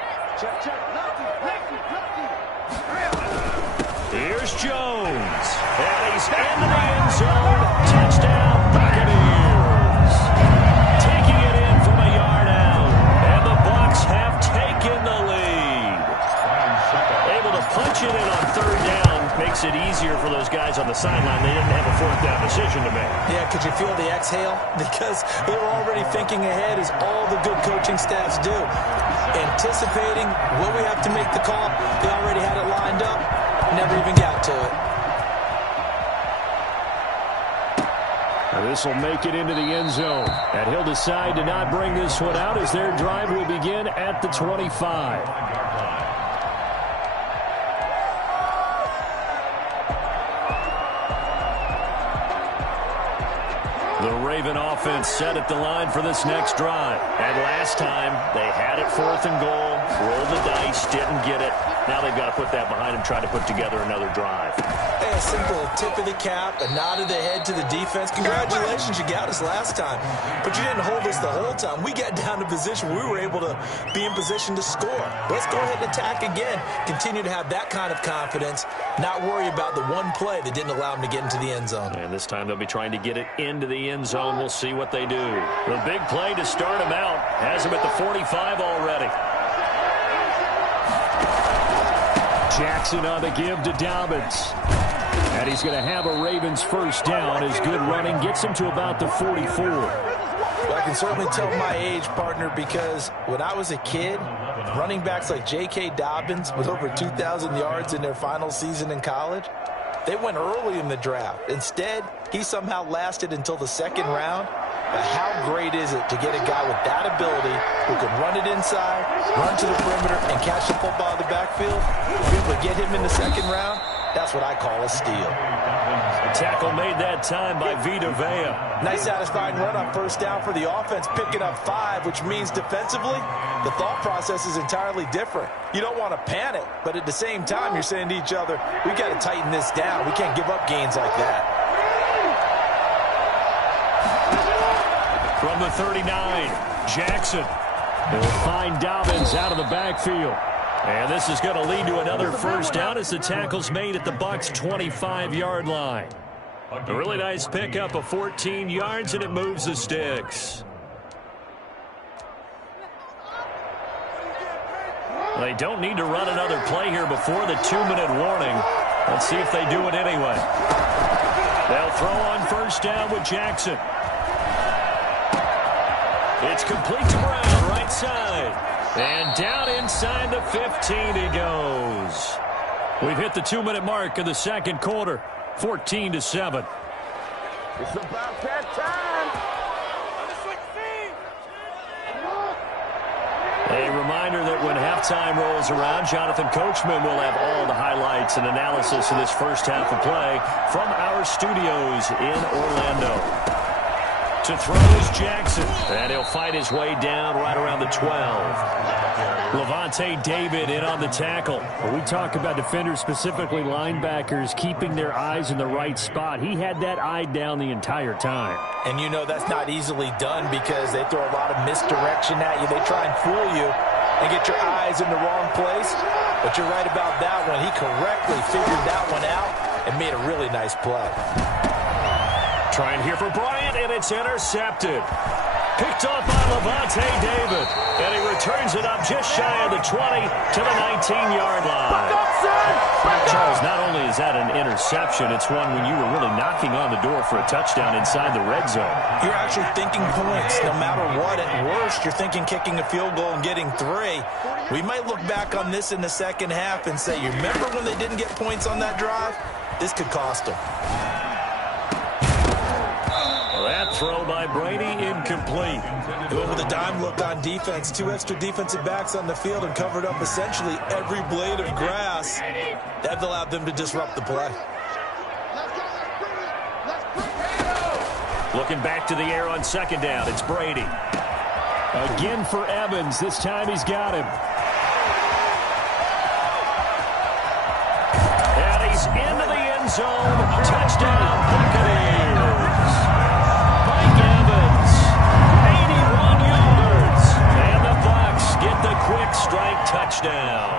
Here's Jones, and he's in the end zone. Touchdown, Buccaneers. Taking it in from a yard out, and the Bucs have taken the lead. Able to punch it in on third down makes it easier for those guys on the sideline. They didn't have a fourth down decision to make. Yeah, could you feel the exhale? Because they were already thinking ahead, as all the good coaching staffs do. Anticipating when we have to make the call, they already had it lined up. Never even got to it. This will make it into the end zone. And he'll decide to not bring this one out as their drive will begin at the 25. The Raven offense set at the line for this next drive. And last time, they had it fourth and goal, rolled the dice, didn't get it. Now they've got to put that behind them, try to put together another drive. Hey, a simple tip of the cap, a nod of the head to the defense. Congratulations, you got us last time. But you didn't hold us the whole time. We got down to position. We were able to be in position to score. Let's go ahead and attack again. Continue to have that kind of confidence. Not worry about the one play that didn't allow them to get into the end zone. And this time they'll be trying to get it into the end zone. We'll see what they do. The big play to start them out has them at the 45 already. Jackson on the give to Dobbins. And he's going to have a Ravens first down. His good running gets him to about the 44. Well, I can certainly tell my age, partner, because when I was a kid, running backs like J.K. Dobbins with over 2,000 yards in their final season in college, they went early in the draft. Instead, he somehow lasted until the second round. But how great is it to get a guy with that ability who can run it inside, run to the perimeter, and catch the football in the backfield? Be able to get him in the second round, that's what I call a steal. A tackle made that time by Vita Vea. Nice satisfying run on first down for the offense, picking up 5, which means defensively, the thought process is entirely different. You don't want to panic, but at the same time, you're saying to each other, we got to tighten this down. We can't give up gains like that. From the 39, Jackson. He'll find Dobbins out of the backfield. And this is going to lead to another first down as the tackle's made at the Bucs' 25-yard line. A really nice pickup of 14 yards, and it moves the sticks. They don't need to run another play here before the 2-minute warning. Let's see if they do it anyway. They'll throw on first down with Jackson. It's complete to Brown, right side. And down inside the 15 he goes. We've hit the 2-minute mark of the second quarter. 14-7. It's about that time. A reminder that when halftime rolls around, Jonathan Coachman will have all the highlights and analysis of this first half of play from our studios in Orlando. To throw is Jackson, and he'll fight his way down right around the 12. Levante David in on the tackle. When we talk about defenders, specifically linebackers, keeping their eyes in the right spot, he had that eye down the entire time. And you know that's not easily done because they throw a lot of misdirection at you. They try and fool you and get your eyes in the wrong place. But you're right about that one. He correctly figured that one out and made a really nice play. Trying here for Bryant, and it's intercepted. Picked off by Levante David. And he returns it up just shy of the 20 to the 19-yard line. Charles, not only is that an interception, it's one when you were really knocking on the door for a touchdown inside the red zone. You're actually thinking points. No matter what, at worst, you're thinking kicking a field goal and getting 3. We might look back on this in the second half and say, you remember when they didn't get points on that drive? This could cost them. That throw by Brady incomplete. Going with a dime look on defense. 2 extra defensive backs on the field and covered up essentially every blade of grass. That allowed them to disrupt the play. Looking back to the air on second down, it's Brady. Again for Evans. This time he's got him. And he's into the end zone. Touchdown, Buccaneers. Get the quick strike touchdown.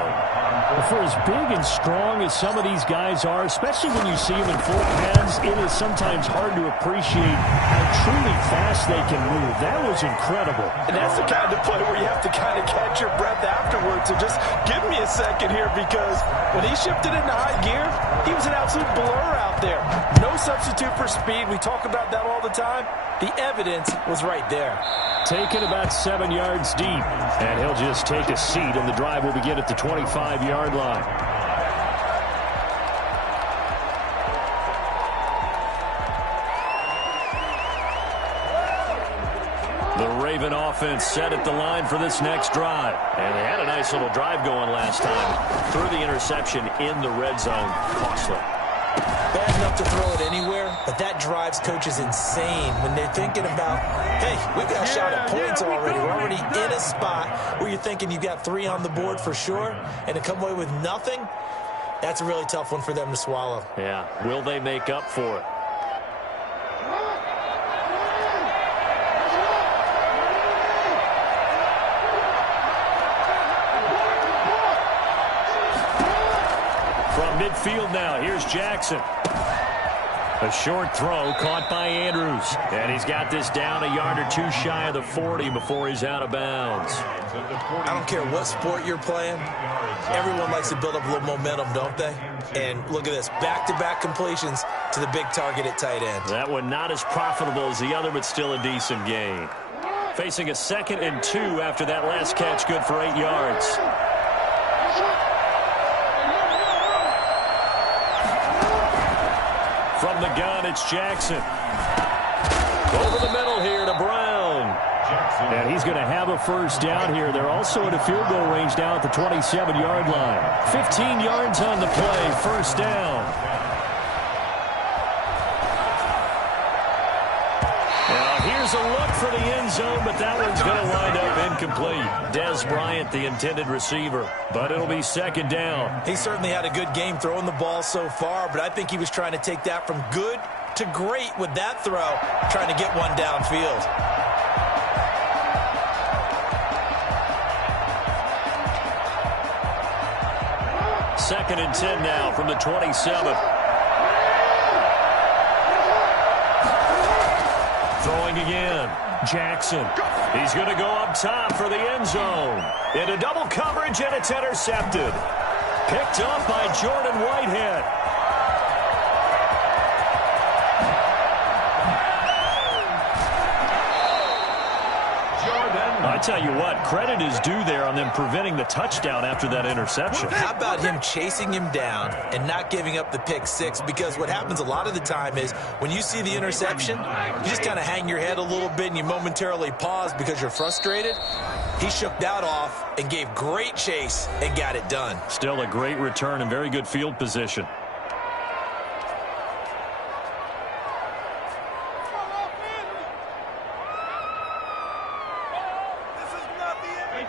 For as big and strong as some of these guys are, especially when you see them in full pads, it is sometimes hard to appreciate how truly fast they can move. That was incredible. And that's the kind of play where you have to kind of catch your breath afterwards. So just give me a second here, because when he shifted into high gear, he was an absolute blur out there. No substitute for speed. We talk about that all the time. The evidence was right there. Taken about 7 yards deep, and he'll just take a seat, and the drive will begin at the 25-yard line. The Raven offense set at the line for this next drive, and they had a nice little drive going last time. Threw the interception in the red zone. Costly. Bad enough to throw it anywhere, but that drives coaches insane when they're thinking about, hey, we've got a shot at points already. We're already in a spot where you're thinking you got 3 on the board for sure, and to come away with nothing, that's a really tough one for them to swallow. Yeah, will they make up for it? From midfield now, here's Jackson. A short throw caught by Andrews. And he's got this down a yard or 2 shy of the 40 before he's out of bounds. I don't care what sport you're playing. Everyone likes to build up a little momentum, don't they? And look at this. Back-to-back completions to the big target at tight end. That one not as profitable as the other, but still a decent gain. Facing a 2nd and 2 after that last catch, good for 8 yards. From the gun, it's Jackson. Over the middle here to Brown. And he's going to have a first down here. They're also in a field goal range now at the 27-yard line. 15 yards on the play, first down. Now here's a look for the end zone, but that one's going to wind up incomplete. Des Bryant, the intended receiver, but it'll be 2nd down. He certainly had a good game throwing the ball so far, but I think he was trying to take that from good to great with that throw, trying to get one downfield. 2nd and 10 now from the 27. Throwing again. Jackson. He's going to go up top for the end zone. Into double coverage, and it's intercepted. Picked up by Jordan Whitehead. I tell you what, credit is due there on them preventing the touchdown after that interception. How about him chasing him down and not giving up the pick six? Because what happens a lot of the time is when you see the interception, you just kind of hang your head a little bit and you momentarily pause because you're frustrated. He shook that off and gave great chase and got it done. Still a great return and very good field position.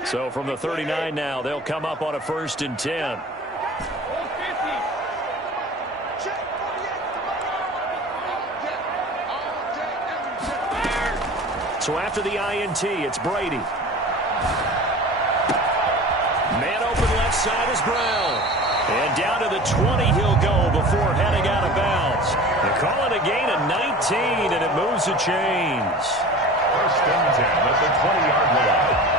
So from the 39 now, they'll come up on a 1st and 10. So after the INT, it's Brady. Man open left side is Brown. And down to the 20 he'll go before heading out of bounds. They call it a gain of 19, and it moves the chains. 1st and 10 at the 20-yard line.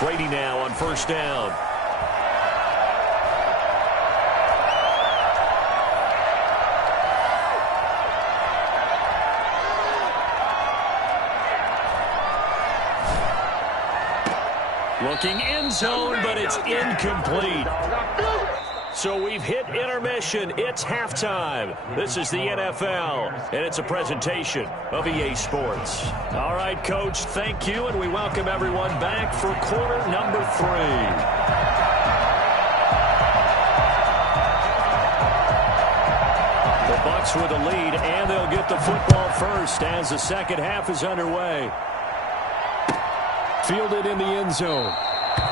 Brady now on 1st down. Looking end zone, but it's incomplete. So we've hit intermission. It's halftime. This is the NFL, and it's a presentation of EA Sports. All right, Coach, thank you, and we welcome everyone back for quarter number 3. The Bucs with a lead, and they'll get the football first as the second half is underway. Fielded in the end zone.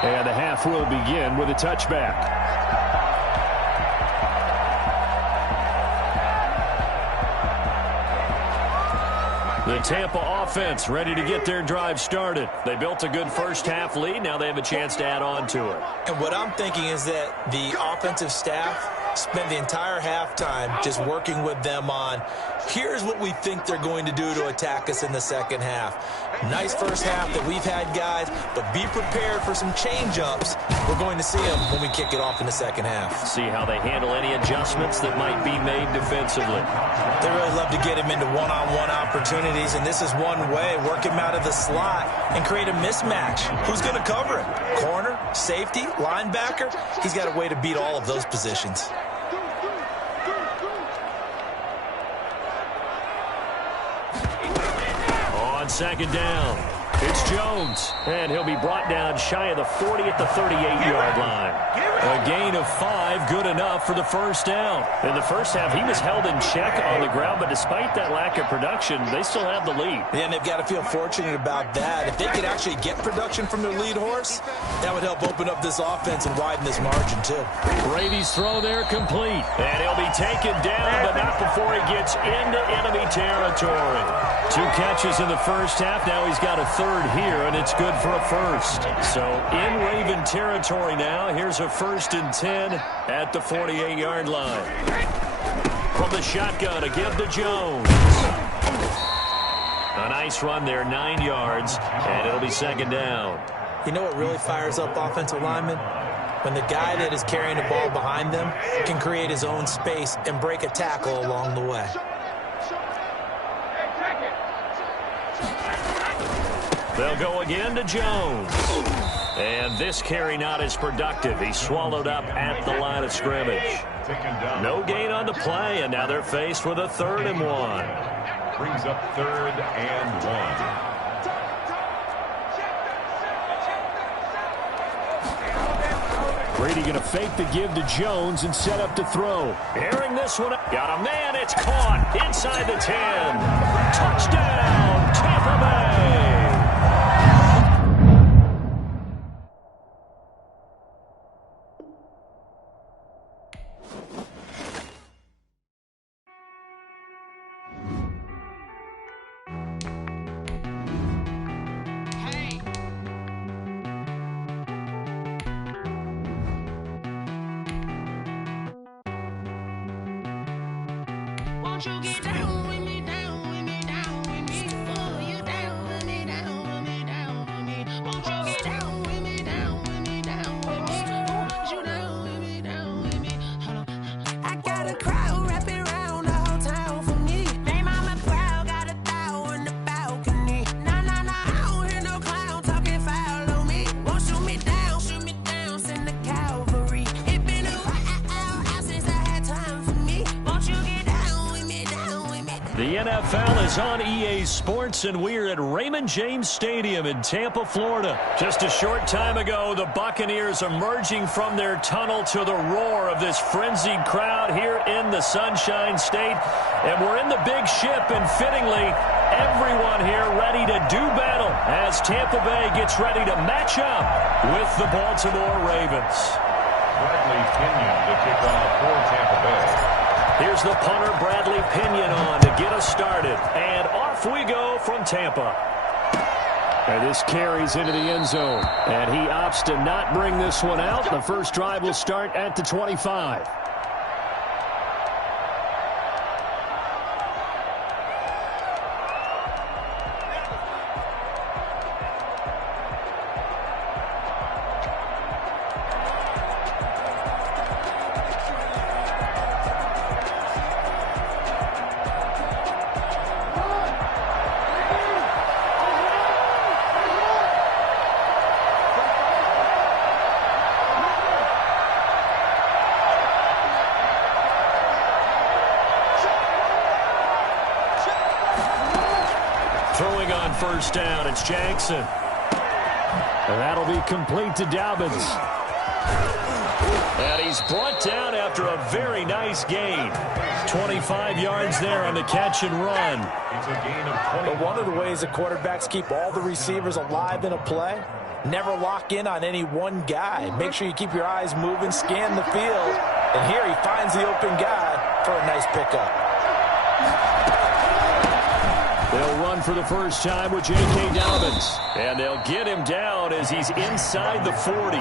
And the half will begin with a touchback. The Tampa offense ready to get their drive started. They built a good first half lead. Now they have a chance to add on to it. And what I'm thinking is that the offensive staff spent the entire halftime just working with them on, here's what we think they're going to do to attack us in the second half. Nice first half that we've had, guys, but be prepared for some change-ups. We're going to see them when we kick it off in the second half. See how they handle any adjustments that might be made defensively. They really love to get him into one-on-one opportunities, and this is one way. Work him out of the slot and create a mismatch. Who's going to cover him? Corner, safety, linebacker? He's got a way to beat all of those positions. On 2nd down, it's Jones, and he'll be brought down shy of the 40 at the 38-yard line. A gain of 5, good enough for the first down. In the first half, he was held in check on the ground, but despite that lack of production, they still have the lead. Yeah, and they've got to feel fortunate about that. If they could actually get production from their lead horse, that would help open up this offense and widen this margin, too. Brady's throw there complete, and he'll be taken down, but not before he gets into enemy territory. 2 catches in the first half. Now he's got a 3rd here, and it's good for a first. So in Raven territory now, here's a 1st and 10 at the 48-yard line. From the shotgun, a give to Jones. A nice run there, 9 yards, and it'll be 2nd down. You know what really fires up offensive linemen? When the guy that is carrying the ball behind them can create his own space and break a tackle along the way. They'll go again to Jones. And this carry not as productive. He's swallowed up at the line of scrimmage. No gain on the play, and now they're faced with a 3rd and 1. Brings up 3rd and 1. Brady going to fake the give to Jones and set up to throw. Airing this one up. Got a man. It's caught inside the 10. Touchdown, Tampa Bay. The NFL is on EA Sports, and we're at Raymond James Stadium in Tampa, Florida. Just a short time ago, the Buccaneers emerging from their tunnel to the roar of this frenzied crowd here in the Sunshine State. And we're in the big ship, and fittingly, everyone here ready to do battle as Tampa Bay gets ready to match up with the Baltimore Ravens. Bradley Pinion to kick off for Tampa Bay. Here's the punter, Bradley Pinion, on to get us started. And off we go from Tampa. And this carries into the end zone. And he opts to not bring this one out. The first drive will start at the 25. Throwing on first down, it's Jackson. And that'll be complete to Dobbins. And he's brought down after a very nice gain. 25 yards there on the catch and run. It's a gain of 20. But one of the ways the quarterbacks keep all the receivers alive in a play, never lock in on any one guy. Make sure you keep your eyes moving, scan the field. And here he finds the open guy for a nice pickup. They'll run for the first time with J.K. Dobbins. And they'll get him down as he's inside the 40.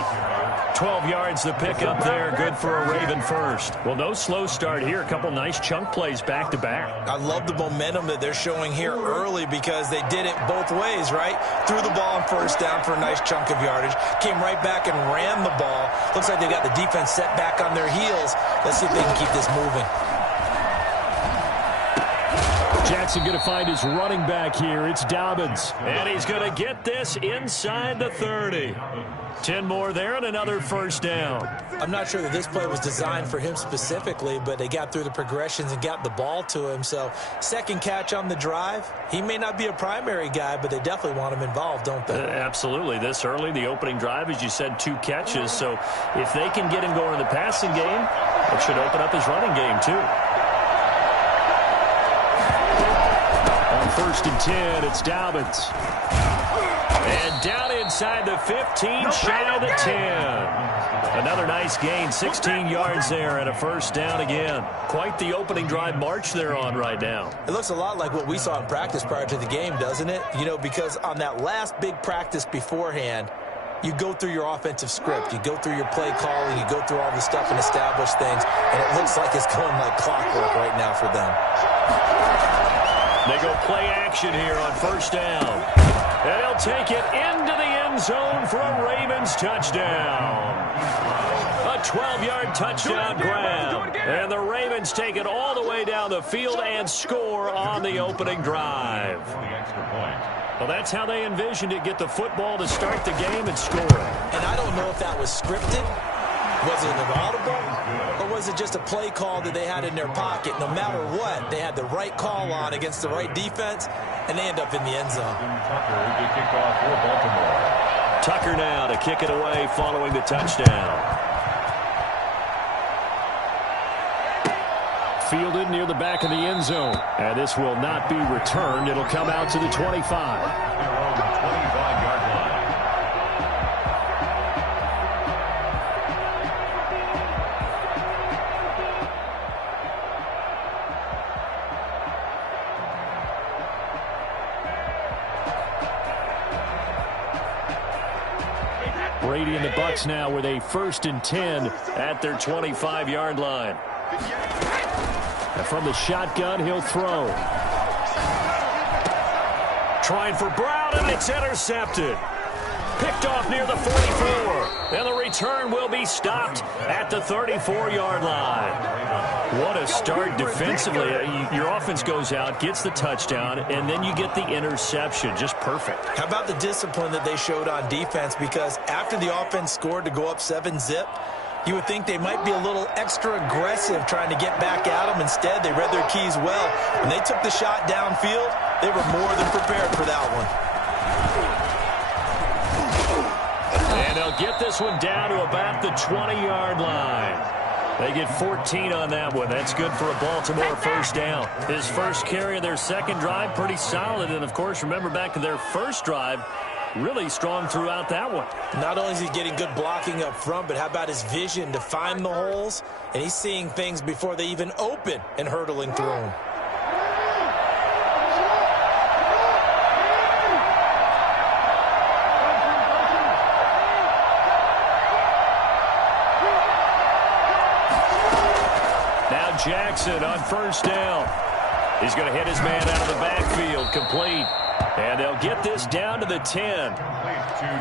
12 yards the pickup there. Good for a Raven first. Well, no slow start here. A couple nice chunk plays back to back. I love the momentum that they're showing here early because they did it both ways, right? Threw the ball on first down for a nice chunk of yardage. Came right back and ran the ball. Looks like they got the defense set back on their heels. Let's see if they can keep this moving. Jackson going to find his running back here. It's Dobbins. And he's going to get this inside the 30. 10 more there and another first down. I'm not sure that this play was designed for him specifically, but they got through the progressions and got the ball to him. So second catch on the drive. He may not be a primary guy, but they definitely want him involved, don't they? Absolutely. This early, the opening drive, as you said, 2 catches. So if they can get him going in the passing game, it should open up his running game too. First and 10, it's Dobbins. And down inside the 15, shy of the 10. Another nice gain, 16 yards there and a first down again. Quite the opening drive march they're on right now. It looks a lot like what we saw in practice prior to the game, doesn't it? You know, because on that last big practice beforehand, you go through your offensive script. You go through your play calling. You go through all the stuff and establish things. And it looks like it's going like clockwork right now for them. They go play action here on first down. And he'll take it into the end zone for a Ravens touchdown. A 12-yard touchdown grab. And the Ravens take it all the way down the field and score on the opening drive. Well, that's how they envisioned it. Get the football to start the game and score. And I don't know if that was scripted. Was it an audible, or was it just a play call that they had in their pocket? No matter what, they had the right call on against the right defense, and they end up in the end zone. Tucker to kick off for Baltimore. Tucker now to kick it away following the touchdown. Fielded near the back of the end zone. And this will not be returned. It'll come out to the 25. They're on the 25-yard line. Brady and the Bucs now with a 1st and 10 at their 25-yard line. And from the shotgun, he'll throw. Trying for Brown, and it's intercepted. Picked off near the 44. And the return will be stopped at the 34-yard line. What a start defensively. Your offense goes out, gets the touchdown, and then you get the interception. Just perfect. How about the discipline that they showed on defense? Because after the offense scored to go up 7-zip, you would think they might be a little extra aggressive trying to get back at them. Instead, they read their keys well. When they took the shot downfield, they were more than prepared for that one. And they'll get this one down to about the 20-yard line. They get 14 on that one. That's good for a Baltimore first down. His first carry of their second drive, pretty solid. And, of course, remember back to their first drive, really strong throughout that one. Not only is he getting good blocking up front, but how about his vision to find the holes? And he's seeing things before they even open and hurdling through them. Jackson on first down. He's going to hit his man out of the backfield, complete. And they'll get this down to the 10.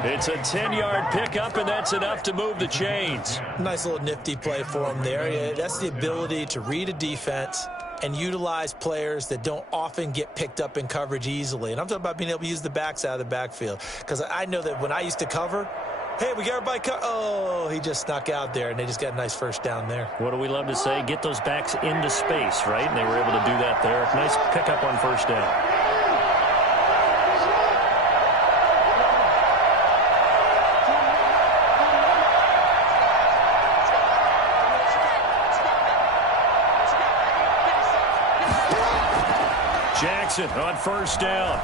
It's a 10-yard pickup, and that's enough to move the chains. Nice little nifty play for him there. Yeah, that's the ability to read a defense and utilize players that don't often get picked up in coverage easily. And I'm talking about being able to use the backs out of the backfield. Because I know that when I used to cover, hey, we got everybody oh, he just snuck out there, and they just got a nice first down there. What do we love to say? Get those backs into space, right? And they were able to do that there. Nice pickup on first down. Jackson on first down.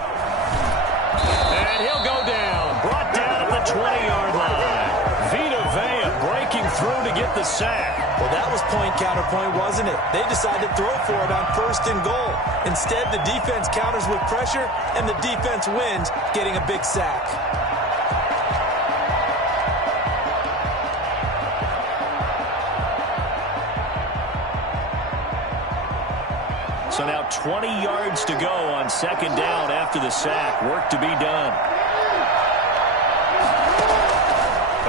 And he'll go down. Brought down at the 20-yard line. Vita Vea breaking through to get the sack. Well, that was point counterpoint, wasn't it? They decided to throw for it on first and goal. Instead, the defense counters with pressure, and the defense wins, getting a big sack. So now 20 yards to go on second down after the sack. Work to be done.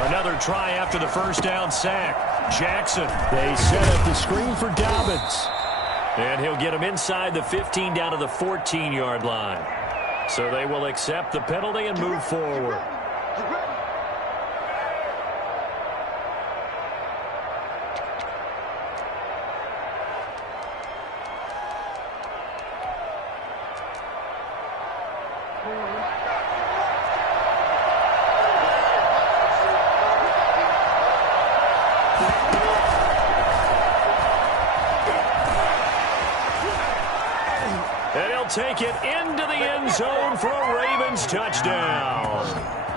Another try after the first down sack. Jackson. They set up the screen for Dobbins. And he'll get him inside the 15 down to the 14-yard line. So they will accept the penalty and move forward. Take it into the end zone for a Ravens touchdown.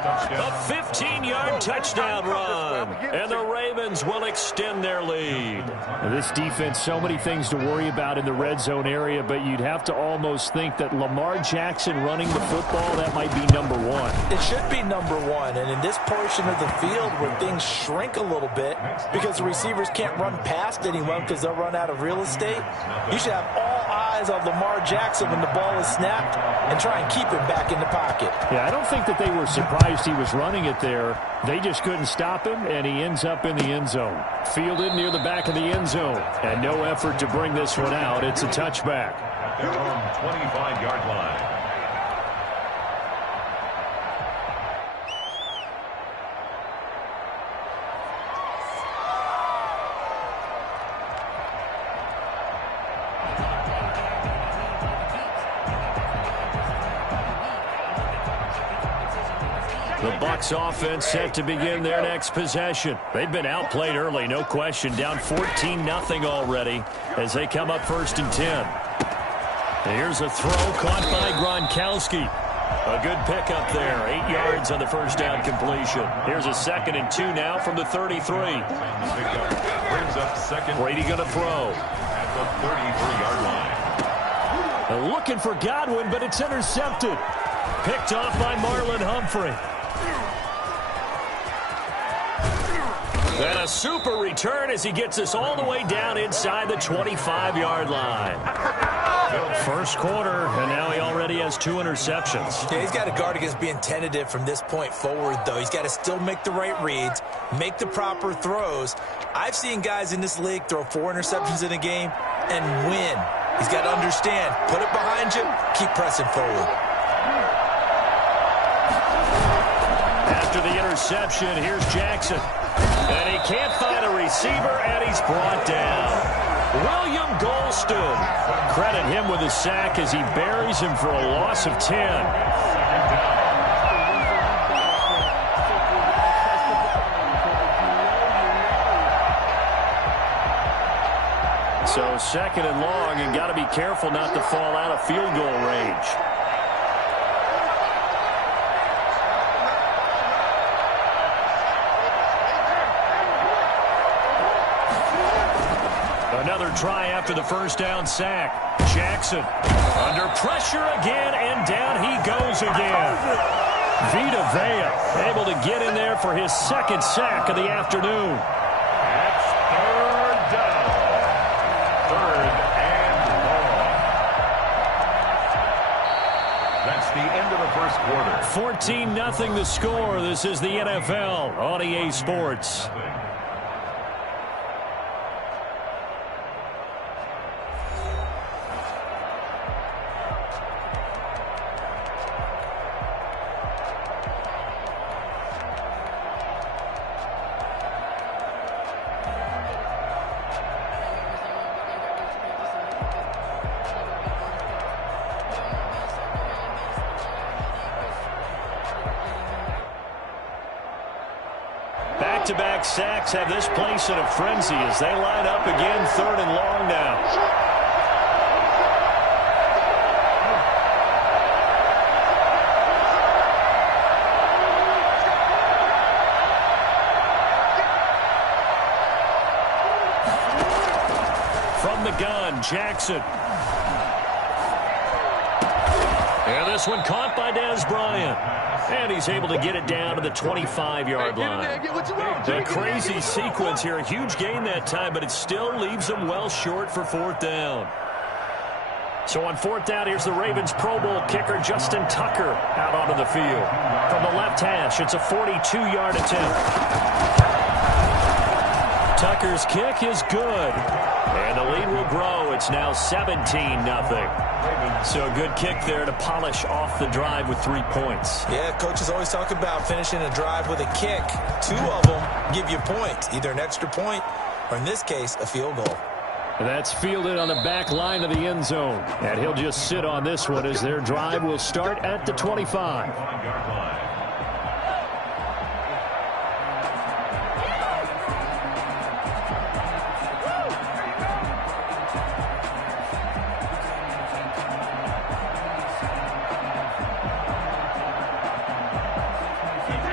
A 15-yard touchdown run. And the Ravens will extend their lead. Now this defense, so many things to worry about in the red zone area, but you'd have to almost think that Lamar Jackson running the football, that might be number one. It should be number one. And in this portion of the field where things shrink a little bit because the receivers can't run past anyone because they'll run out of real estate, you should have all eyes on Lamar Jackson when the ball is snapped and try and keep him back in the pocket. Yeah, I don't think that they were surprised he was running it there. They just couldn't stop him, and he ends up in the end zone. Fielded near the back of the end zone, and no effort to bring this one out. It's a touchback. At their own 25-yard line. The Bucs offense set to begin their next possession. They've been outplayed early, no question. Down 14-0 already as they come up first and 10. Here's a throw caught by Gronkowski. A good pickup there. 8 yards on the first down completion. Here's a 2nd and 2 now from the 33. Brings up second. Brady going to throw. At the 33-yard line. Looking for Godwin, but it's intercepted. Picked off by Marlon Humphrey. And a super return as he gets us all the way down inside the 25-yard line. First quarter, and now he already has 2 interceptions. Yeah, he's got to guard against being tentative from this point forward, though. He's got to still make the right reads, make the proper throws. I've seen guys in this league throw 4 interceptions in a game and win. He's got to understand, put it behind you, keep pressing forward. After the interception, here's Jackson. And he can't find a receiver, and he's brought down. William Golston. Credit him with a sack as he buries him for a loss of 10. So second and long, and got to be careful not to fall out of field goal range. Another try after the first down sack. Jackson under pressure again, and down he goes again. Vita Vea able to get in there for his second sack of the afternoon. That's third down. Third and long. That's the end of the first quarter. 14-0 the score. This is the NFL on EA Sports. Back-to-back sacks have this place in a frenzy as they line up again, third and long now. From the gun, Jackson. And this one caught by Des Bryant. And he's able to get it down to the 25-yard line. A crazy sequence here. A huge gain that time, but it still leaves them well short for fourth down. So on fourth down, here's the Ravens Pro Bowl kicker, Justin Tucker, out onto the field. From the left hash, it's a 42-yard attempt. Tucker's kick is good. And the lead will grow. It's now 17-0. So a good kick there to polish off the drive with 3 points. Yeah, coaches always talk about finishing a drive with a kick. 2 of them give you points, either an extra point or, in this case, a field goal. And that's fielded on the back line of the end zone. And he'll just sit on this one as their drive will start at the 25.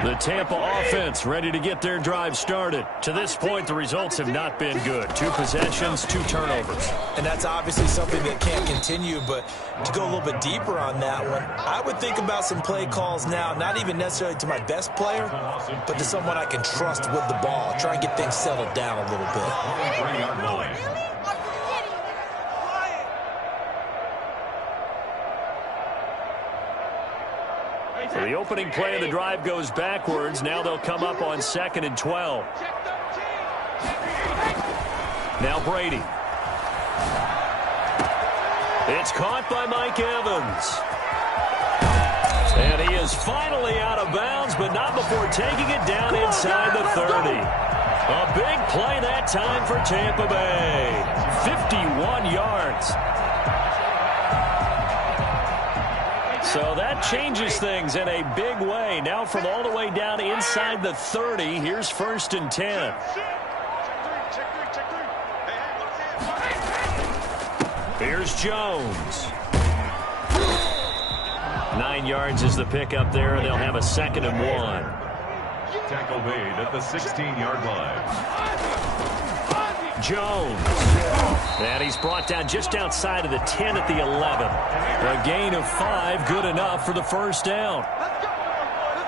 The Tampa offense ready to get their drive started. To this point, the results have not been good. 2 possessions, 2 turnovers. And that's obviously something that can't continue, but to go a little bit deeper on that one, I would think about some play calls now, not even necessarily to my best player, but to someone I can trust with the ball. Try and get things settled down a little bit. So the opening play of the drive goes backwards. Now they'll come up on 2nd and 12. Now Brady. It's caught by Mike Evans. And he is finally out of bounds, but not before taking it down inside the 30. A big play that time for Tampa Bay. 51 yards. So that changes things in a big way. Now from all the way down inside the 30, here's 1st and 10. Here's Jones. 9 yards is the pickup there, and they'll have a 2nd and 1. Tackle made at the 16-yard line. Jones. And he's brought down just outside of the 10 at the 11. A gain of 5, good enough for the first down.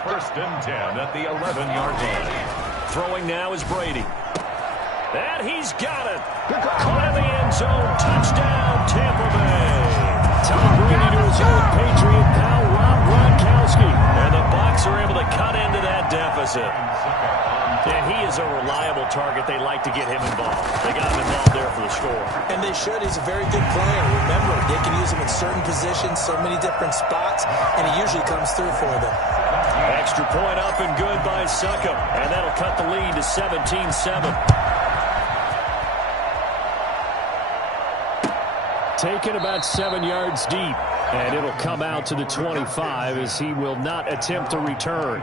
1st and 10 at the 11-yard line. Throwing now is Brady. And he's got it. Caught in the end zone. Touchdown, Tampa Bay. Tom Brady to his old Patriot pal, Rob Gronkowski. And the Bucs are able to cut into that deficit. And he is a reliable target. They like to get him involved. They got him involved there for the score. And they should. He's a very good player. Remember, they can use him in certain positions, so many different spots, and he usually comes through for them. Extra point up and good by Succop. And that'll cut the lead to 17-7. Taken about 7 yards deep. And it'll come out to the 25 as he will not attempt to return.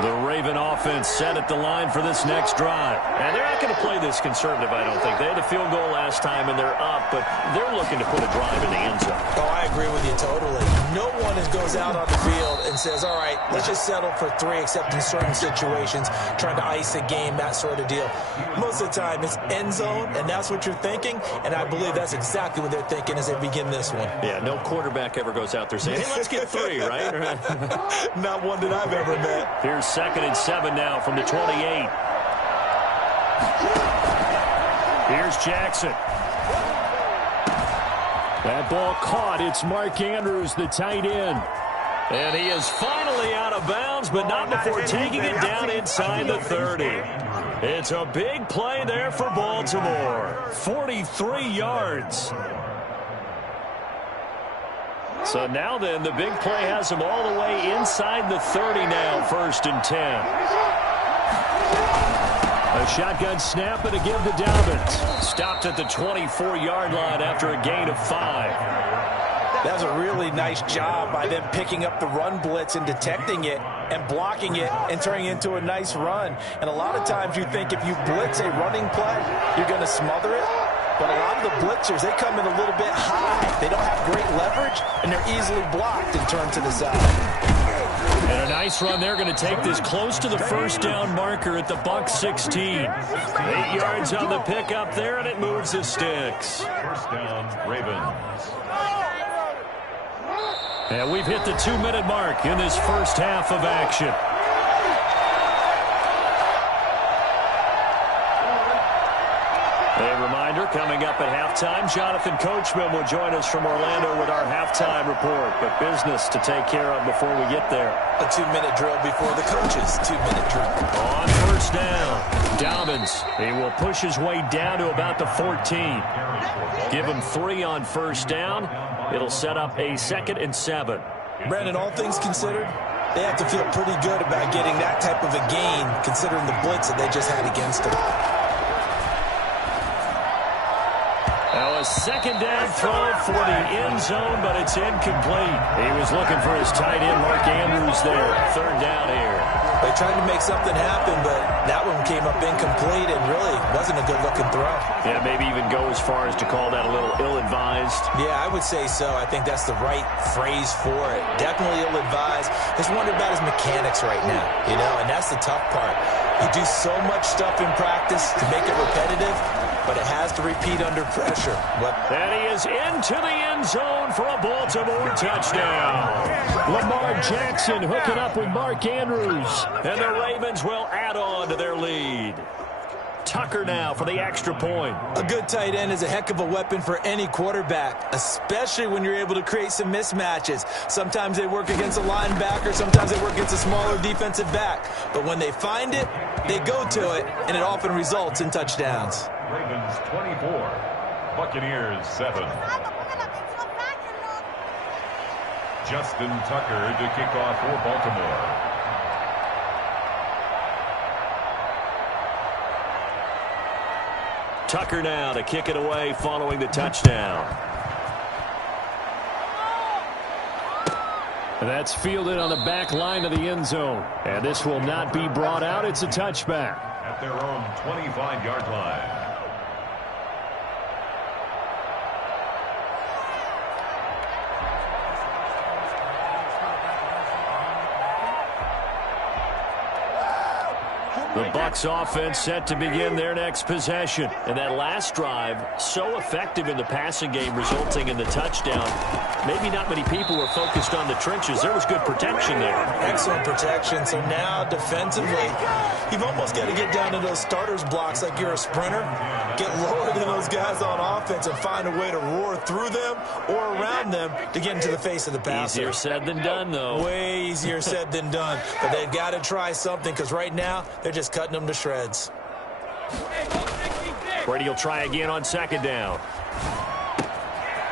The Raven offense set at the line for this next drive. And they're not going to play this conservative, I don't think. They had a field goal last time, and they're up, but they're looking to put a drive in the end zone. Oh, I agree with you totally. No one goes out on the field and says, all right, let's just settle for 3, except in certain situations, trying to ice a game, that sort of deal. Most of the time, it's end zone, and that's what you're thinking, and I believe that's exactly what they're thinking as they begin this one. Yeah, no quarterback ever goes out there saying, hey, let's get 3, right? Not one that I've ever met. Here's 2nd and 7 now from the 28. Here's Jackson. That ball caught. It's Mark Andrews, the tight end. And he is finally out of bounds, but not before taking it down inside the 30. It's a big play there for Baltimore. 43 yards. So now then, the big play has him all the way inside the 30 now, 1st and 10. A shotgun snap and a give to Dobbins. Stopped at the 24-yard line after a gain of 5. That was a really nice job by them picking up the run blitz and detecting it and blocking it and turning it into a nice run. And a lot of times you think if you blitz a running play, you're going to smother it. But a lot of the blitzers, they come in a little bit high. They don't have great leverage, and they're easily blocked and turned to the side. And a nice run. They're going to take this close to the 1st down marker at the Bucs 16. 8 yards on the pickup there, and it moves the sticks. 1st down, Ravens. And we've hit the 2-minute mark in this first half of action. A reminder, coming up at halftime, Jonathan Coachman will join us from Orlando with our halftime report. But business to take care of before we get there. A 2-minute drill before the coaches' 2-minute drill. On 1st down, Dobbins. He will push his way down to about the 14. Give him 3 on 1st down. It'll set up a 2nd and 7. Brandon, all things considered, they have to feel pretty good about getting that type of a gain, considering the blitz that they just had against them. Now a 2nd down throw for the end zone, but it's incomplete. He was looking for his tight end, Mark Andrews, there. 3rd down here. They tried to make something happen, but that one came up incomplete and really wasn't a good-looking throw. Yeah, maybe even go as far as to call that a little ill-advised. Yeah, I would say so. I think that's the right phrase for it. Definitely ill-advised. Just wonder about his mechanics right now, you know, and that's the tough part. You do so much stuff in practice to make it repetitive, but it has to repeat under pressure. And he is into the end zone for a Baltimore touchdown. Lamar Jackson hooking up with Mark Andrews. And the Ravens will add on to their lead. Tucker now for the extra point. A good tight end is a heck of a weapon for any quarterback, especially when you're able to create some mismatches. Sometimes they work against a linebacker, sometimes they work against a smaller defensive back. But when they find it, they go to it, and it often results in touchdowns. Ravens 24, Buccaneers 7. Justin Tucker to kick off for Baltimore. Tucker now to kick it away following the touchdown. And that's fielded on the back line of the end zone. And this will not be brought out. It's a touchback. At their own 25-yard line. The Bucs offense set to begin their next possession. And that last drive, so effective in the passing game, resulting in the touchdown. Maybe not many people were focused on the trenches. There was good protection there. Excellent protection. So now, defensively, you've almost got to get down to those starters blocks like you're a sprinter. Get lower than those guys on offense and find a way to roar through them or around them to get into the face of the passer. Easier said than done, though. Way easier said than done. But they've got to try something because right now, they're just cutting them to shreds. Brady will try again on second down.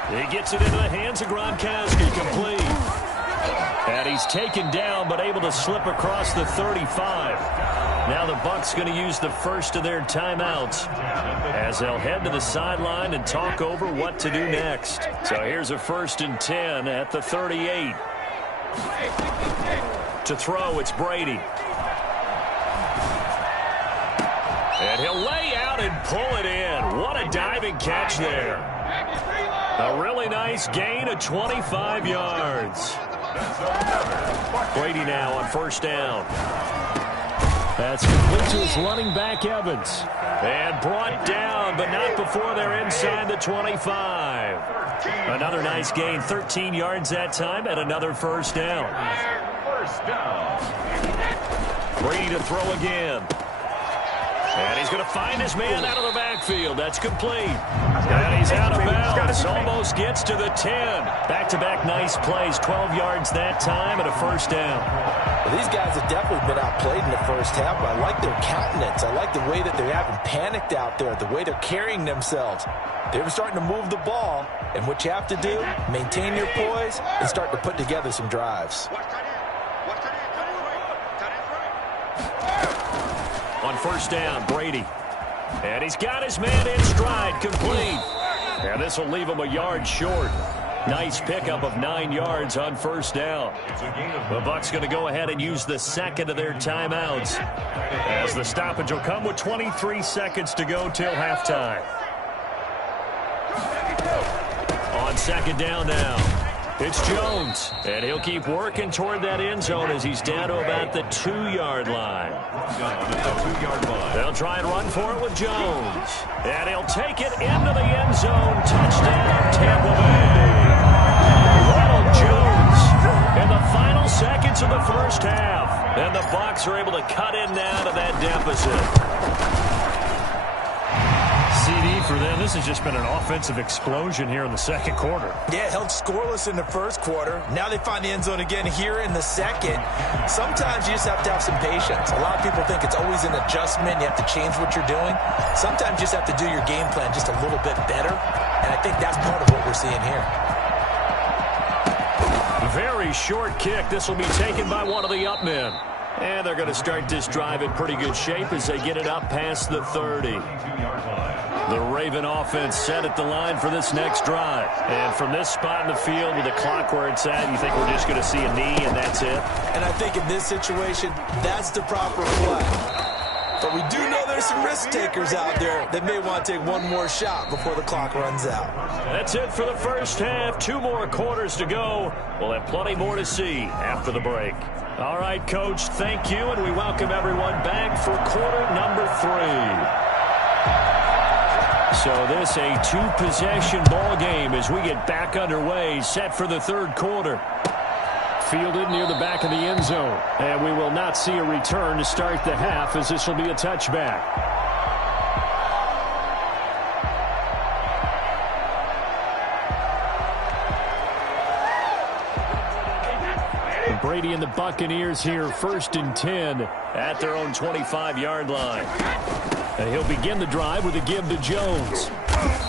He gets it into the hands of Gronkowski, complete. And he's taken down but able to slip across the 35. Now the Bucs going to use the first of their timeouts as they'll head to the sideline and talk over what to do next. So here's a 1st and 10 at the 38. To throw, it's Brady. And he'll lay out and pull it in. What a diving catch there. A really nice gain of 25 yards. Brady now on 1st down. That's complete to his running back, Evans. And brought down, but not before they're inside the 25. Another nice gain, 13 yards that time, and another 1st down. Brady to throw again. And he's going to find his man out of the backfield. That's complete. And he's out of bounds. Almost gets to the 10. Back-to-back nice plays. 12 yards that time and a 1st down. Well, these guys have definitely been outplayed in the first half, but I like their countenance. I like the way that they haven't panicked out there, the way they're carrying themselves. They're starting to move the ball, and what you have to do, maintain your poise and start to put together some drives. On 1st down, Brady. And he's got his man in stride, complete. And this will leave him a yard short. Nice pickup of 9 yards on 1st down. The Bucs going to go ahead and use the second of their timeouts, as the stoppage will come with 23 seconds to go till halftime. On 2nd down now, it's Jones. And he'll keep working toward that end zone as he's down to about the 2-yard line. They'll try and run for it with Jones. And he'll take it into the end zone. Touchdown, Tampa Bay. Ronald Jones in the final seconds of the first half. And the Bucs are able to cut in now to that deficit. CD for them. This has just been an offensive explosion here in the second quarter. Yeah, held scoreless in the first quarter. Now they find the end zone again here in the second. Sometimes you just have to have some patience. A lot of people think it's always an adjustment. You have to change what you're doing. Sometimes you just have to do your game plan just a little bit better. And I think that's part of what we're seeing here. Very short kick. This will be taken by one of the up men. And they're going to start this drive in pretty good shape as they get it up past the 30. The Raven offense set at the line for this next drive. And from this spot in the field with the clock where it's at, you think we're just going to see a knee and that's it? And I think in this situation, that's the proper play. But we do know there's some risk takers out there that may want to take one more shot before the clock runs out. That's it for the first half. 2 more quarters to go. We'll have plenty more to see after the break. All right, Coach, thank you, and we welcome everyone back for quarter number 3. So this a 2-possession ball game as we get back underway, set for the 3rd quarter. Fielded near the back of the end zone. And we will not see a return to start the half, as this will be a touchback. Brady and the Buccaneers here, 1st and 10 at their own 25-yard line. And he'll begin the drive with a give to Jones.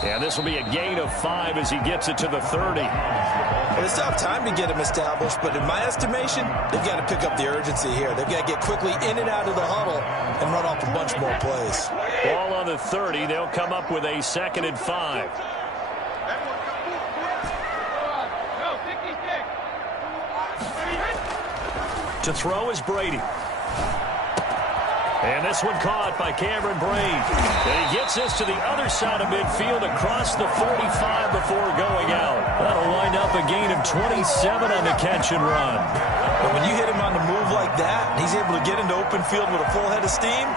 And this will be a gain of 5 as he gets it to the 30. Well, it's tough time to get him established, but in my estimation, they've got to pick up the urgency here. They've got to get quickly in and out of the huddle and run off a bunch more plays. Ball on the 30. They'll come up with a 2nd and 5. To throw is Brady. And this one caught by Cameron Brate. And he gets this to the other side of midfield across the 45 before going out. That'll wind up a gain of 27 on the catch and run. But when you hit him on the move like that, and he's able to get into open field with a full head of steam,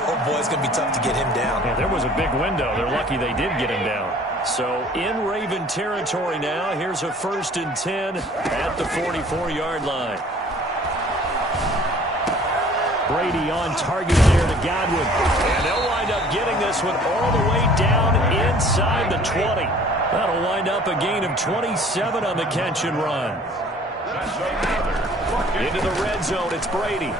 oh, boy, it's going to be tough to get him down. Yeah, there was a big window. They're lucky they did get him down. So in Raven territory now, here's a 1st and 10 at the 44-yard line. Brady on target there to Godwin. And they'll wind up getting this one all the way down inside the 20. That'll wind up a gain of 27 on the catch and run. Into the red zone, it's Brady.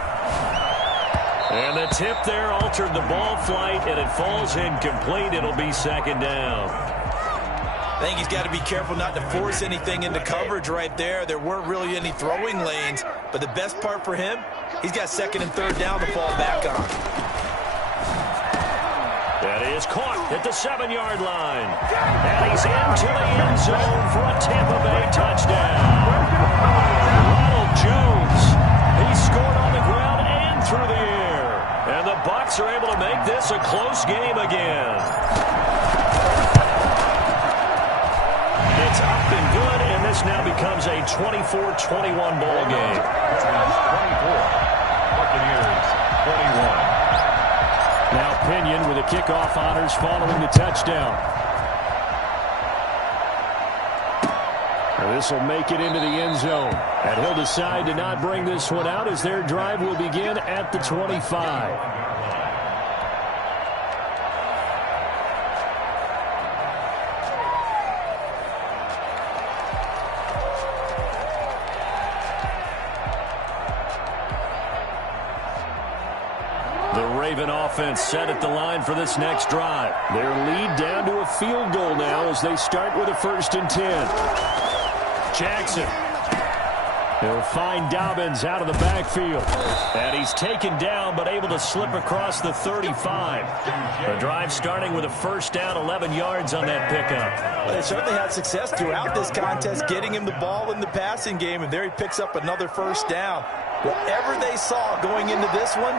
And the tip there altered the ball flight, and it falls incomplete. It'll be 2nd down. I think he's got to be careful not to force anything into coverage right there. There weren't really any throwing lanes, but the best part for him, he's got 2nd and 3rd down to fall back on. That is caught at the 7-yard line. And he's into the end zone for a Tampa Bay touchdown. Ronald Jones, he scored on the ground and through the air. And the Bucs are able to make this a close game again. It's up and good, and this now becomes a 24-21 ball game. 24. Buccaneers 21. Now Pinion with the kickoff honors following the touchdown. This will make it into the end zone. And he'll decide to not bring this one out as their drive will begin at the 25. Raven offense set at the line for this next drive. Their lead down to a field goal now as they start with a 1st and 10. Jackson. He'll find Dobbins out of the backfield. And he's taken down but able to slip across the 35. The drive starting with a 1st down, 11 yards on that pickup. Well, they certainly had success throughout this contest getting him the ball in the passing game, and there he picks up another 1st down. Whatever they saw going into this one,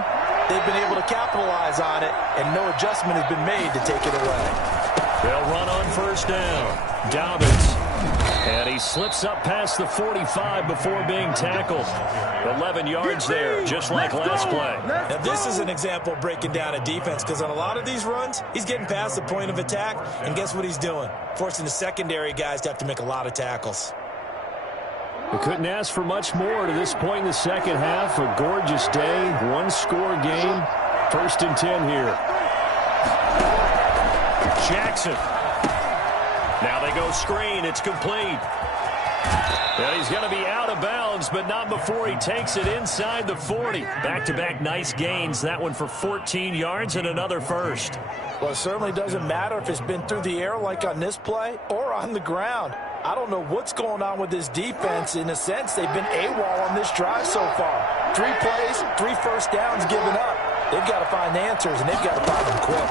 they've been able to capitalize on it, and no adjustment has been made to take it away. They'll run on 1st down. Dobbins. And he slips up past the 45 before being tackled. 11 yards there, just like last play. Now, this is an example of breaking down a defense, because on a lot of these runs, he's getting past the point of attack, and guess what he's doing? Forcing the secondary guys to have to make a lot of tackles. We couldn't ask for much more to this point in the second half. A gorgeous day, one-score game. 1st and 10 here. Jackson. Now they go screen. It's complete. And he's going to be out of bounds, but not before he takes it inside the 40. Back-to-back nice gains. That one for 14 yards and another 1st. Well, it certainly doesn't matter if it's been through the air like on this play or on the ground. I don't know what's going on with this defense. In a sense, they've been AWOL on this drive so far. 3 plays, 3 1st downs given up. They've got to find answers, and they've got to find them quick.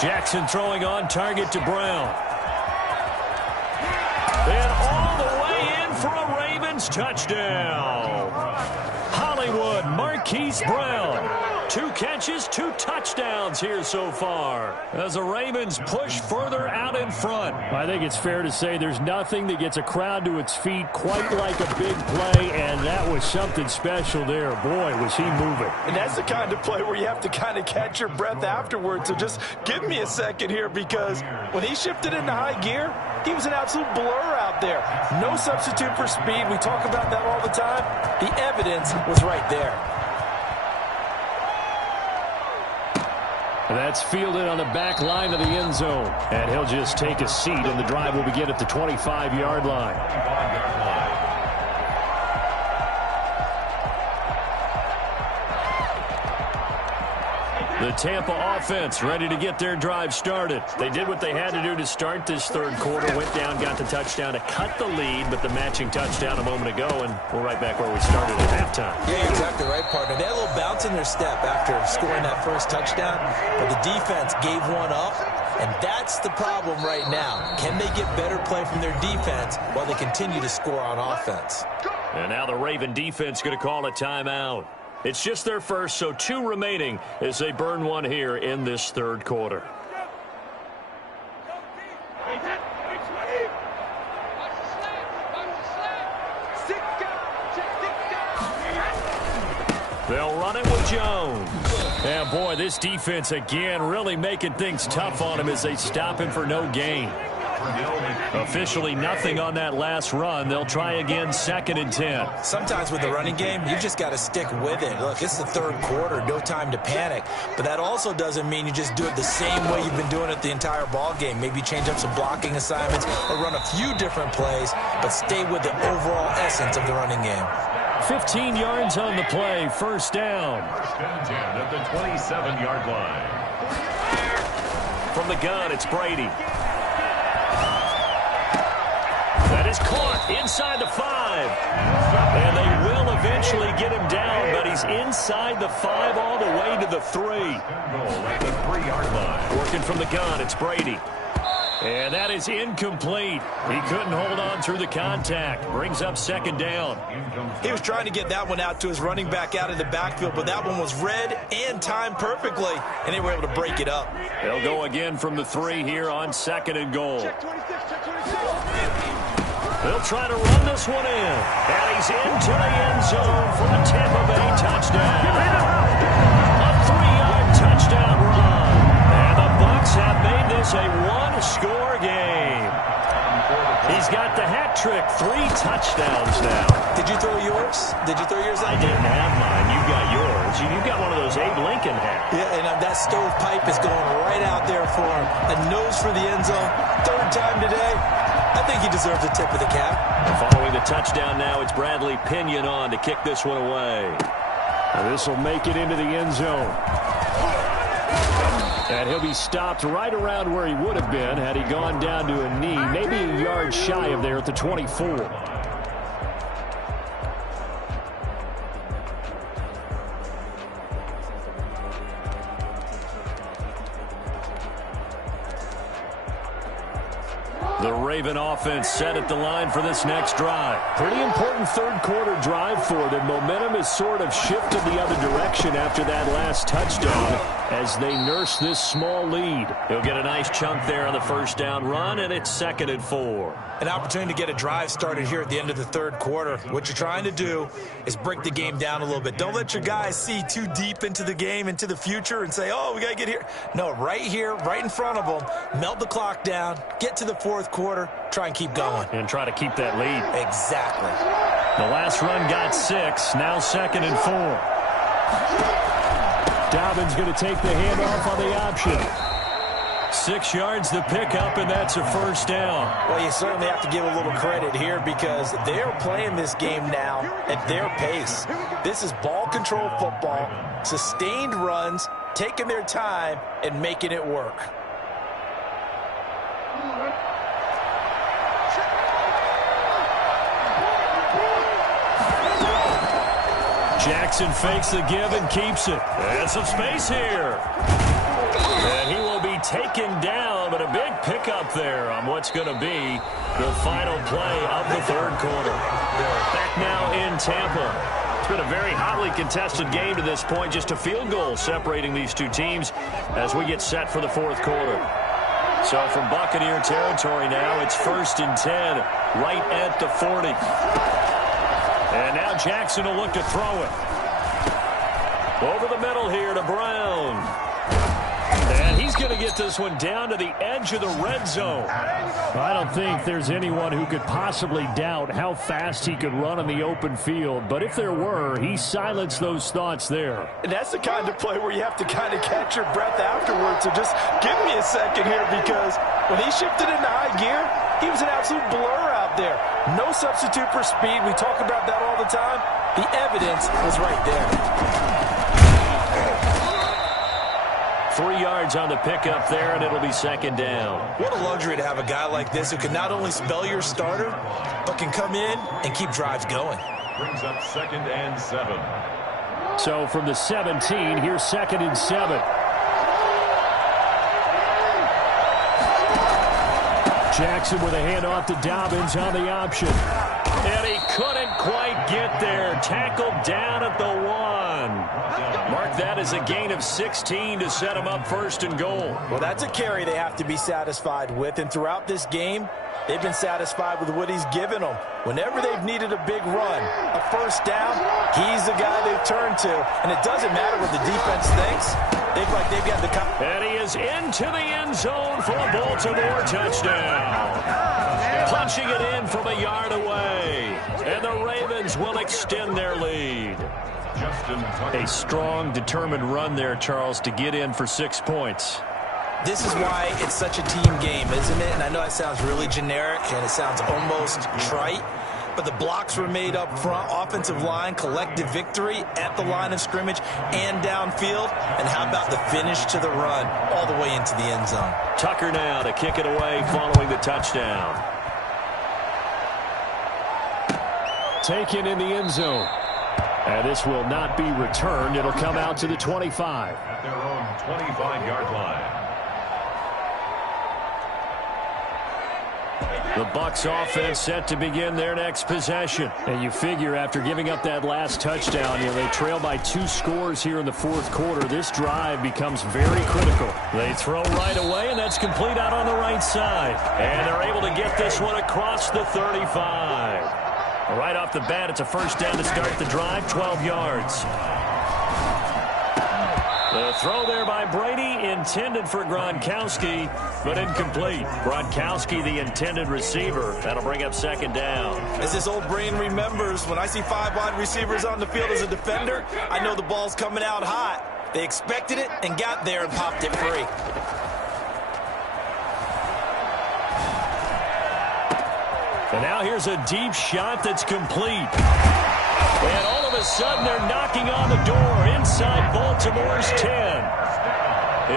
Jackson throwing on target to Brown. And all the way in for a Ravens touchdown. Hollywood Marquise Brown. 2 catches, 2 touchdowns here so far as the Ravens push further out in front. I think it's fair to say there's nothing that gets a crowd to its feet quite like a big play, and that was something special there. Boy, was he moving. And that's the kind of play where you have to kind of catch your breath afterwards. So just give me a second here, because when he shifted into high gear, he was an absolute blur out there. No substitute for speed. We talk about that all the time. The evidence was right there. That's fielded on the back line of the end zone. And he'll just take a seat, and the drive will begin at the 25-yard line. The Tampa offense ready to get their drive started. They did what they had to do to start this 3rd quarter. Went down, got the touchdown to cut the lead, but the matching touchdown a moment ago, and we're right back where we started at halftime. Yeah, you're exactly right, partner. They had a little bounce in their step after scoring that 1st touchdown, but the defense gave one up, And that's the problem right now. Can they get better play from their defense while they continue to score on offense? And now the Raven defense going to call a timeout. It's just their first, so 2 remaining as they burn one here in this third quarter. They'll run it with Jones. And boy, this defense again really making things tough on him as they stop him for no gain. Officially nothing on that last run. They'll try again, 2nd and 10. Sometimes with the running game, you just got to stick with it. Look, it's the third quarter, no time to panic. But that also doesn't mean you just do it the same way you've been doing it the entire ball game. Maybe change up some blocking assignments or run a few different plays, but stay with the overall essence of the running game. 15 yards on the play, first down. 1st and 10 at the 27-yard line. From the gun, it's Brady. That is caught inside the 5. And they will eventually get him down, but he's inside the 5 all the way to the 3. Goal at the 3-yard line. Working from the gun, it's Brady. And that is incomplete. He couldn't hold on through the contact. Brings up 2nd down. He was trying to get that one out to his running back out of the backfield, but that one was read and timed perfectly, and they were able to break it up. They'll go again from the 3 here on 2nd and goal. They'll try to run this one in. And he's into the end zone for a Tampa Bay touchdown. A 3-yard touchdown run. And the Bucs have made this a one-score game. He's got the hat trick, 3 touchdowns now. Did you throw yours? Did you throw yours? I didn't have mine. You got yours. You got one of those Abe Lincoln hats. Yeah, and that stovepipe is going right out there for him. A nose for the end zone. 3rd time today. I think he deserves a tip of the cap. And following the touchdown now, it's Bradley Pinion on to kick this one away. This will make it into the end zone. And he'll be stopped right around where he would have been had he gone down to a knee, maybe a yard shy of there at the 24. The Raven offense set at the line for this next drive. Pretty important third quarter drive for them. Momentum has sort of shifted the other direction after that last touchdown as they nurse this small lead. He'll get a nice chunk there on the first down run, and it's 2nd and 4. An opportunity to get a drive started here at the end of the third quarter. What you're trying to do is break the game down a little bit. Don't let your guys see too deep into the game, into the future, and say, oh, we got to get here. No, right here, right in front of them, melt the clock down, get to the fourth quarter, try and keep going. And try to keep that lead. Exactly. The last run got 6, now 2nd and 4. Dobbins going to take the handoff on the option. 6 yards the pickup, and that's a first down. Well, you certainly have to give a little credit here because they're playing this game now at their pace. This is ball control football, sustained runs, taking their time, and making it work. Jackson fakes the give and keeps it. And some space here. And he will be taken down, but a big pickup there on what's going to be the final play of the third quarter. Back now in Tampa. It's been a very hotly contested game to this point. Just a field goal separating these two teams as we get set for the fourth quarter. So from Buccaneer territory now, it's 1st and 10 right at the 40. And now Jackson will look to throw it. Over the middle here to Brown. And he's going to get this one down to the edge of the red zone. I don't think there's anyone who could possibly doubt how fast he could run in the open field. But if there were, he silenced those thoughts there. And that's the kind of play where you have to kind of catch your breath afterwards. So just give me a second here because when he shifted into high gear, he was an absolute blur out there. No substitute for speed. We talk about that all the time. The evidence was right there. 3 yards on the pickup there, and it'll be 2nd down. What a luxury to have a guy like this who can not only spell your starter, but can come in and keep drives going. Brings up 2nd and 7. So from the 17, here's 2nd and 7. Jackson with a handoff to Dobbins on the option. And he couldn't quite get there. Tackled down at the 1. Mark that as a gain of 16 to set him up first and goal. Well, that's a carry they have to be satisfied with. And throughout this game, they've been satisfied with what he's given them. Whenever they've needed a big run, a first down, he's the guy they've turned to. And it doesn't matter what the defense thinks. They've got the... And he is into the end zone for a Baltimore touchdown. Punching it in from a yard away. And the Ravens will extend their lead. A strong, determined run there, Charles, to get in for 6 points. This is why it's such a team game, isn't it? And I know it sounds really generic and it sounds almost trite, but the blocks were made up front, offensive line, collective victory at the line of scrimmage and downfield. And how about the finish to the run all the way into the end zone? Tucker now to kick it away following the touchdown. Taken in the end zone. And this will not be returned. It'll come out to the 25. At their own 25-yard line. The Bucs offense set to begin their next possession. And you figure after giving up that last touchdown, they trail by 2 scores here in the fourth quarter. This drive becomes very critical. They throw right away, and that's complete out on the right side. And they're able to get this one across the 35. Right off the bat, it's a first down to start the drive, 12 yards. The throw there by Brady, intended for Gronkowski, but incomplete. Gronkowski, the intended receiver. That'll bring up second down. As this old brain remembers, when I see 5 wide receivers on the field as a defender, I know the ball's coming out hot. They expected it and got there and popped it free. And now here's a deep shot that's complete. And all of a sudden, they're knocking on the door inside Baltimore's 10.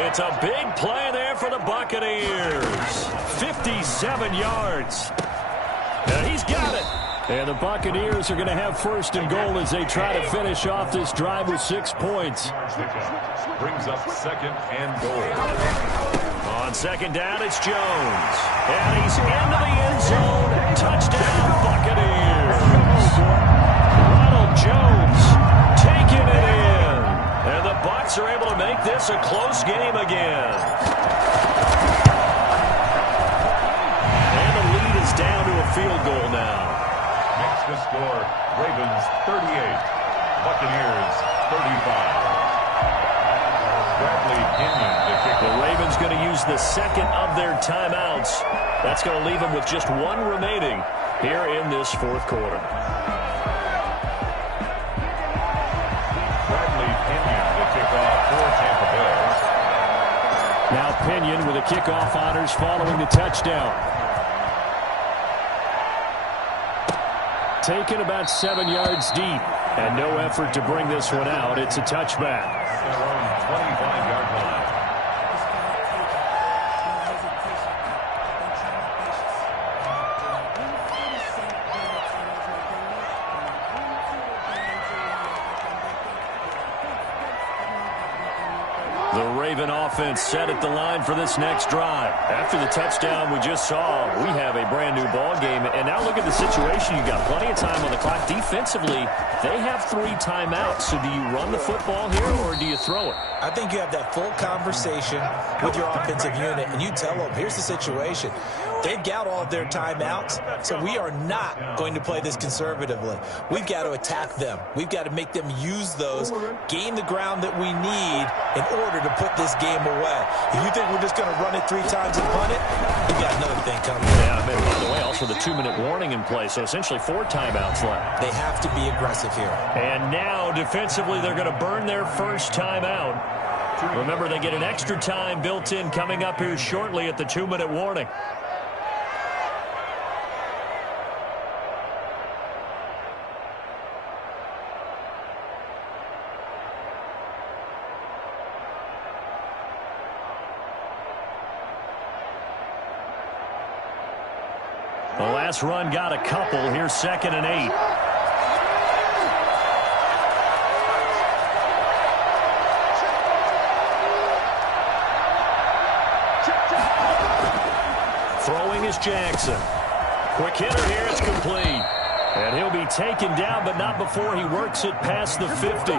It's a big play there for the Buccaneers. 57 yards. And he's got it. And the Buccaneers are going to have first and goal as they try to finish off this drive with 6 points. Brings up second and goal. On second down, it's Jones. And he's into the end zone. Touchdown, Buccaneers. Ronald Jones taking it in. And the Bucs are able to make this a close game again. And the lead is down to a field goal now. Makes the score Ravens 38, Buccaneers 35. The Ravens going to use the second of their timeouts. That's going to leave them with just 1 remaining here in this fourth quarter. Bradley Pinion, the kickoff for Tampa Bay. Now Pinion with the kickoff honors following the touchdown. Taken about 7 yards deep. And no effort to bring this one out. It's a touchback. Their own 25-yard line. The Raven offense set at the line for this next drive. After the touchdown we just saw, we have a brand new ball game. And now look at the situation. You've got plenty of time on the clock. Defensively, they have 3 timeouts. So do you run the football here or do you throw it? I think you have that full conversation with your offensive unit, and you tell them, here's the situation. They've got all of their timeouts, so we are not going to play this conservatively. We've got to attack them. We've got to make them use those, gain the ground that we need in order to put this game away. If you think we're just going to run it 3 times and punt it, you've got another thing coming. Yeah, and by the way, also the 2-minute warning in play, so essentially 4 timeouts left. They have to be aggressive here. And now, defensively, they're going to burn their first timeout. Remember, they get an extra time built in coming up here shortly at the 2-minute warning. The last run got a couple. Here's 2nd and 8. Throwing is Jackson. Quick hitter here. It's complete. And he'll be taken down, but not before he works it past the 50.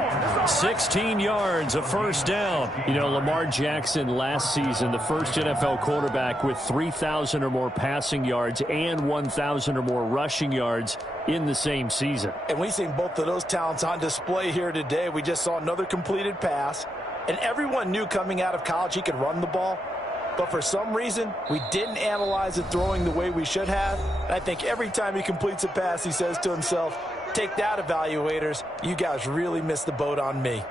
16 yards, a first down. You know, Lamar Jackson last season, the first NFL quarterback with 3,000 or more passing yards and 1,000 or more rushing yards in the same season. And we've seen both of those talents on display here today. We just saw another completed pass. And everyone knew coming out of college he could run the ball. But for some reason, we didn't analyze it throwing the way we should have. And I think every time he completes a pass, he says to himself, take that, evaluators. You guys really missed the boat on me.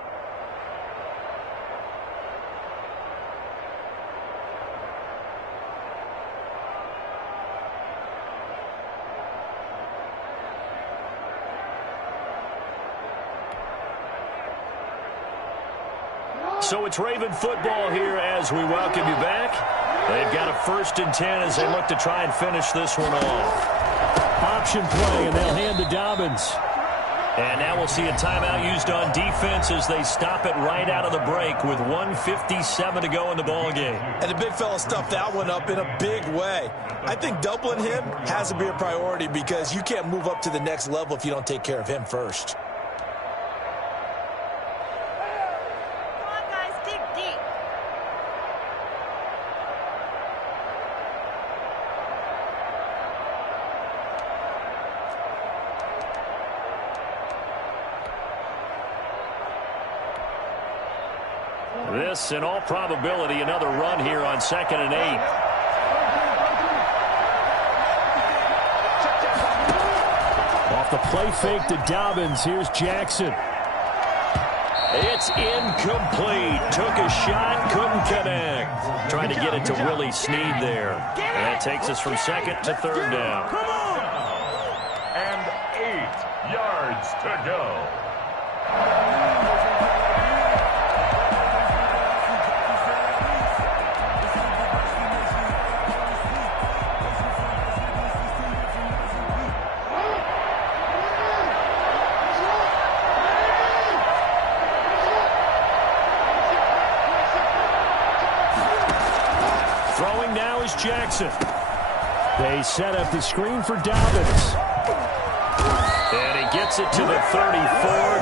So it's Raven football here as we welcome you back. They've got a 1st and 10 as they look to try and finish this one off. Option play, and they'll hand to Dobbins. And now we'll see a timeout used on defense as they stop it right out of the break with 1:57 to go in the ballgame. And the big fella stuffed that one up in a big way. I think doubling him has to be a priority because you can't move up to the next level if you don't take care of him first. This, in all probability, another run here on 2nd and 8. Off the play fake to Dobbins. Here's Jackson. It's incomplete. Took a shot, couldn't connect. Trying to get it to Willie Snead there. And that takes us from 2nd to 3rd down. And 8 yards to go. Jackson. They set up the screen for Dobbins. And he gets it to the 34.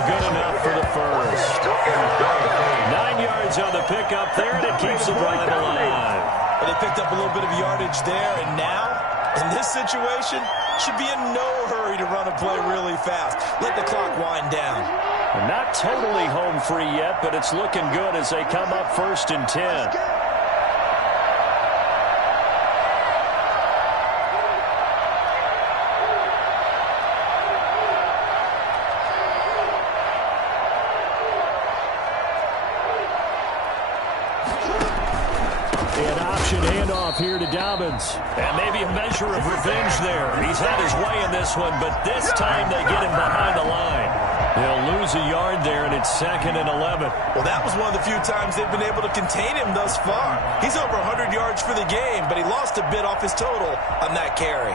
Good enough for the first. 9 yards on the pickup there, and it keeps the drive alive. Well, they picked up a little bit of yardage there, and now, in this situation, should be in no hurry to run a play really fast. Let the clock wind down. They're not totally home free yet, but it's looking good as they come up 1st and 10. Here to Dobbins. And maybe a measure of revenge there. He's had his way in this one, but this time they get him behind the line. They'll lose a yard there, and it's 2nd and 11. Well, that was one of the few times they've been able to contain him thus far. He's over 100 yards for the game, but he lost a bit off his total on that carry.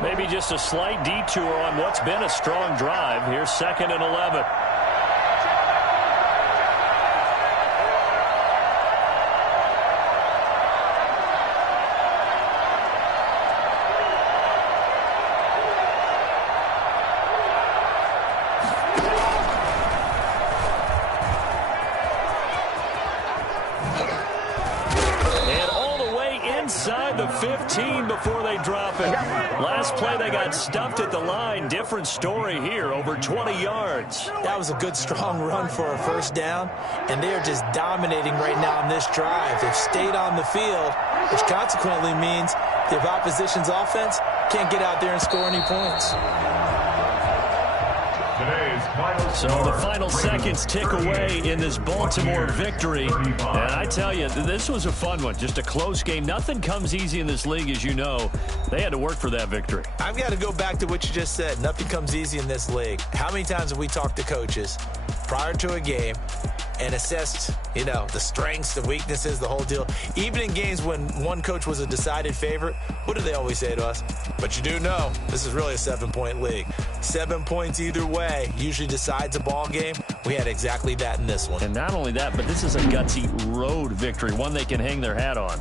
Maybe just a slight detour on what's been a strong drive. Here's 2nd and 11. Inside the 15 before they drop it. Last play they got stuffed at the line. Different story here, over 20 yards. That was a good, strong run for a first down, and they are just dominating right now on this drive. They've stayed on the field, which consequently means the opposition's offense can't get out there and score any points. So the final seconds tick away in this Baltimore victory. And I tell you, this was a fun one. Just a close game. Nothing comes easy in this league, as you know. They had to work for that victory. I've got to go back to what you just said. Nothing comes easy in this league. How many times have we talked to coaches prior to a game, and assessed, the strengths, the weaknesses, the whole deal. Even in games when one coach was a decided favorite, what do they always say to us? But you do know this is really a 7-point league. 7 points either way usually decides a ball game. We had exactly that in this one. And not only that, but this is a gutsy road victory, one they can hang their hat on.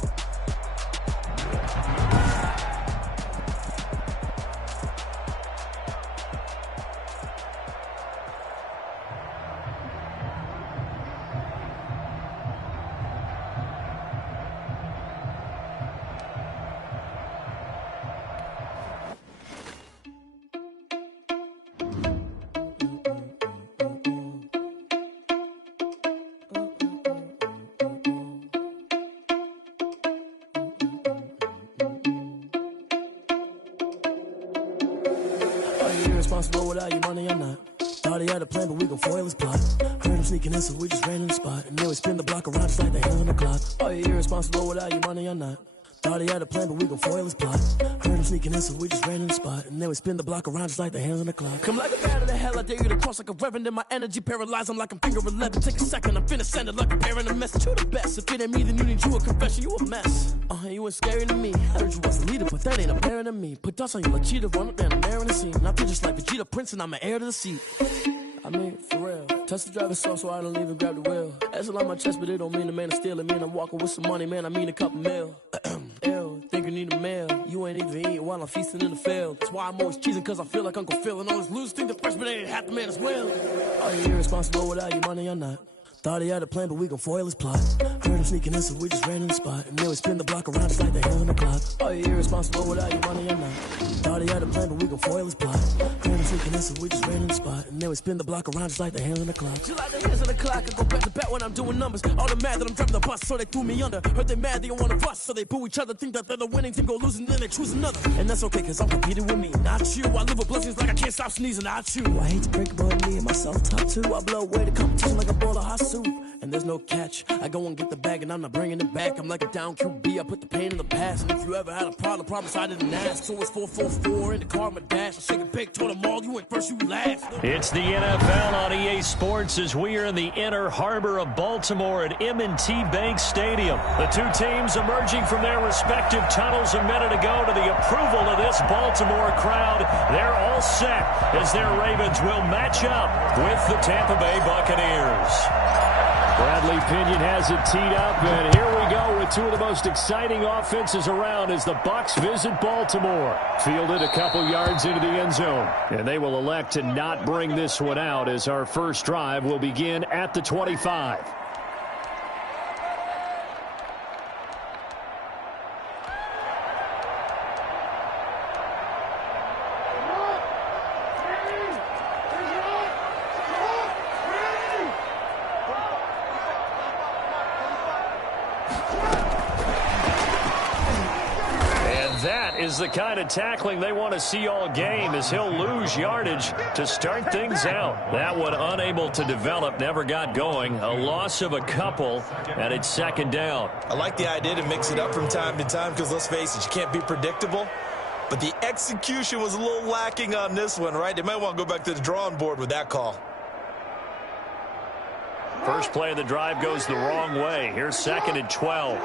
Irresponsible without your money or not. Thought he had a plan, but we gon' foil his plot. Heard him sneaking in, so we just ran in the spot. And then we spin the block around just like the hands on the clock. Are you irresponsible without your money or not? Thought he had a plan, but we gon' foil his plot. Heard him sneaking in, so we just ran in the spot. And then we spin the block around just like the hands on the clock. Come like a bat of the hell, I dare you to cross like a reverend. In my energy paralyzed, I'm like I'm finger 11. Take a second, I'm finna send it like a bearing a message to the best. If it ain't me, then you need you a confession, you a mess. You ain't scary to me. Heard you was a leader, but that ain't apparent to me. Put dust on you like cheetah, run up and I'm there in the scene. And I feel just like Vegeta Prince and I'm an heir to the seat. I mean, for real. Touch the driver's soul so I don't even grab the wheel. That's on my chest, but it don't mean the man is stealing. Man, I'm walking with some money, man, I mean a couple mil. Ew, think you need a meal. You ain't even eating while I'm feasting in the field. That's why I'm always cheesing, cause I feel like Uncle Phil. And all those losers think the freshman ain't half the man as well. Are you irresponsible without your money or not? Thought he had a plan, but we gon' foil his plot. Heard him sneaking in, so we just ran in the spot. And then we spin the block around just like the hands on the clock. Are you irresponsible without your money or not? Thought he had a plan, but we gon' foil his plot. Heard him sneaking in, so we just ran in the spot. And then we spin the block around just like the hands on the clock. Just like the hands on the clock, I go back to back when I'm doing numbers. All the mad that I'm driving the bus, so they threw me under. Heard they mad, they don't wanna bust, so they boo each other. Think that they're the winning team, go losing, then they choose another. And that's okay, cause I'm competing with me, not you. I live with blessings like I can't stop sneezing, not you. I hate to break it, but me and myself top two. I blow away the competition like a bowl of hot soup. And there's no catch. I go and get the bag and I'm not bringing it back. I'm like a down QB, I put the pain in the past. And if you ever had a problem, promise I didn't ask. So it's 4-4-4 in the car, my dash. I shake a big, told them all, you went first, you last. It's the NFL on EA Sports as we are in the inner harbor of Baltimore at M&T Bank Stadium. The two teams emerging from their respective tunnels a minute ago to the approval of this Baltimore crowd. They're all set as their Ravens will match up with the Tampa Bay Buccaneers. Bradley Pinion has it teed up, and here we go with two of the most exciting offenses around as the Bucs visit Baltimore. Fielded a couple yards into the end zone, and they will elect to not bring this one out as our first drive will begin at the 25. Is the kind of tackling they want to see all game as he'll lose yardage to start things out. That one unable to develop, never got going. A loss of a couple, and it's second down. I like the idea to mix it up from time to time because, let's face it, you can't be predictable. But the execution was a little lacking on this one, right? They might want to go back to the drawing board with that call. First play of the drive goes the wrong way. Here's second and 12.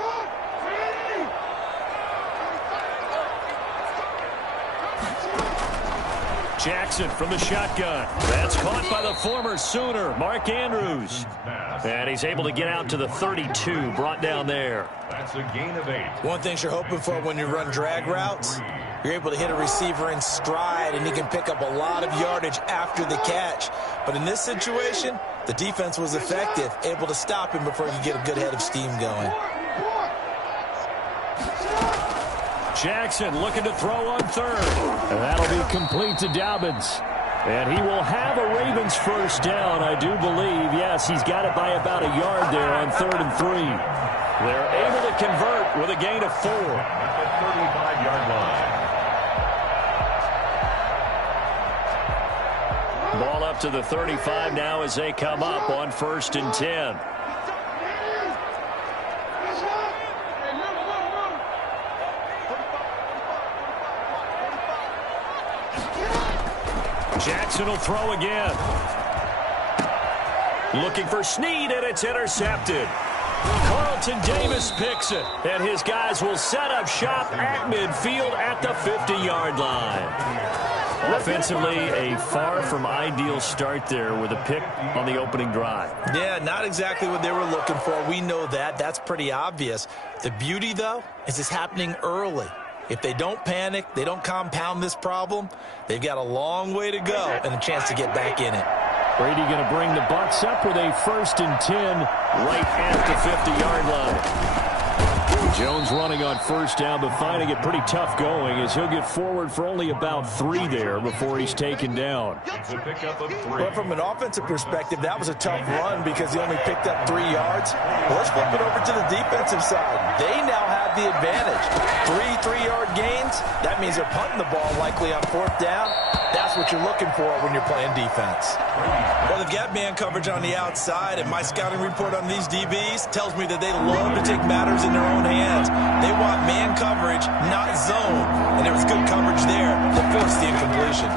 Jackson from the shotgun. That's caught by the former Sooner, Mark Andrews. And he's able to get out to the 32, brought down there. That's a gain of 8. One thing you're hoping for when you run drag routes, you're able to hit a receiver in stride, and he can pick up a lot of yardage after the catch. But in this situation, the defense was effective, able to stop him before you get a good head of steam going. Jackson looking to throw on third. And that'll be complete to Dobbins. And he will have a Ravens first down, I do believe. Yes, he's got it by about a yard there on 3rd and 3. They're able to convert with a gain of 4. At the 35-yard line. Ball up to the 35 now as they come up on 1st and 10. Jackson will throw again. Looking for Snead, and it's intercepted. Carlton Davis picks it, and his guys will set up shop at midfield at the 50-yard line. Offensively, a far from ideal start there with a pick on the opening drive. Yeah, not exactly what they were looking for. We know that. That's pretty obvious. The beauty, though, is it's happening early. If they don't panic, they don't compound this problem, they've got a long way to go and a chance to get back in it. Brady going to bring the Bucs up with a 1st and 10 right at the 50-yard line. Jones running on 1st down, but finding it pretty tough going as he'll get forward for only about 3 there before he's taken down. It's a pickup of 3. But from an offensive perspective, that was a tough run because he only picked up 3 yards. Well, let's flip it over to the defensive side. They now have the advantage. 3 3-yard gains, that means they're punting the ball likely on 4th down. That's what you're looking for when you're playing defense. Well, they've got man coverage on the outside, and my scouting report on these DBs tells me that they love to take matters in their own hands. They want man coverage, not zone, and there was good coverage there that forced the incompletion.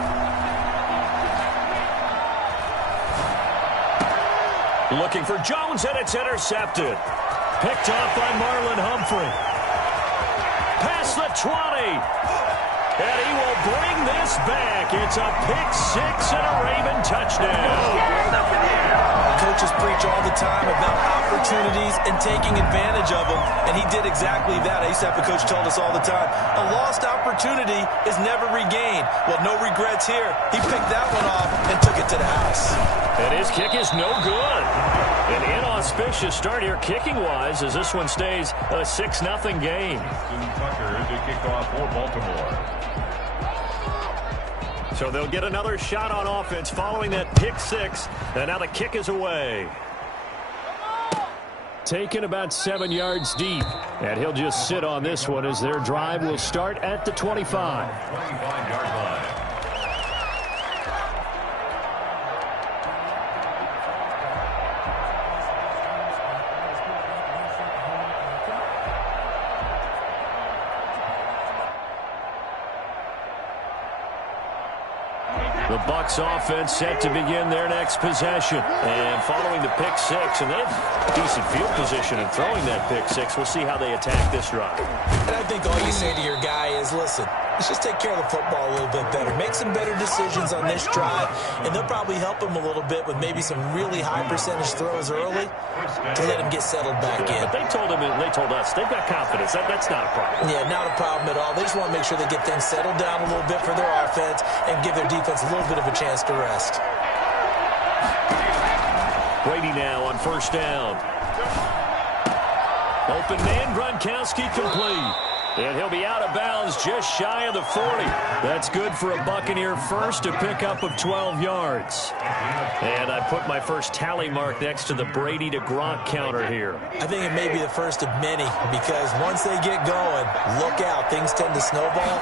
Looking for Jones, and it's intercepted. Picked off by Marlon Humphrey. Past the 20. And he will bring this back. It's a pick-6 and a Raven touchdown. Coaches preach all the time about opportunities and taking advantage of them, and he did exactly that. I used to have a coach told us all the time, a lost opportunity is never regained. Well, no regrets here. He picked that one off and took it to the house. And his kick is no good. An inauspicious start here kicking-wise as this one stays a 6-0 game. Tucker to kick off for Baltimore. So they'll get another shot on offense following that pick-6, and now the kick is away. Taken about 7 yards deep, and he'll just sit on this one as their drive will start at the 25. 25-yard line. The Bucs offense set to begin their next possession. And following the pick-6, and they have decent field position in throwing that pick-6. We'll see how they attack this drive. And I think all you say to your guy is, listen, let's just take care of the football a little bit better. Make some better decisions on this drive, and they'll probably help him a little bit with maybe some really high percentage throws early to let him get settled back in. But they told us they've got confidence. That's not a problem. Yeah, not a problem at all. They just want to make sure they get things settled down a little bit for their offense and give their defense a little bit of a chance to rest. Brady now on 1st down. Open man, Gronkowski complete. And he'll be out of bounds just shy of the 40. That's good for a Buccaneer first, a pickup of 12 yards. And I put my first tally mark next to the Brady to Gronk counter here. I think it may be the first of many because once they get going, look out, things tend to snowball.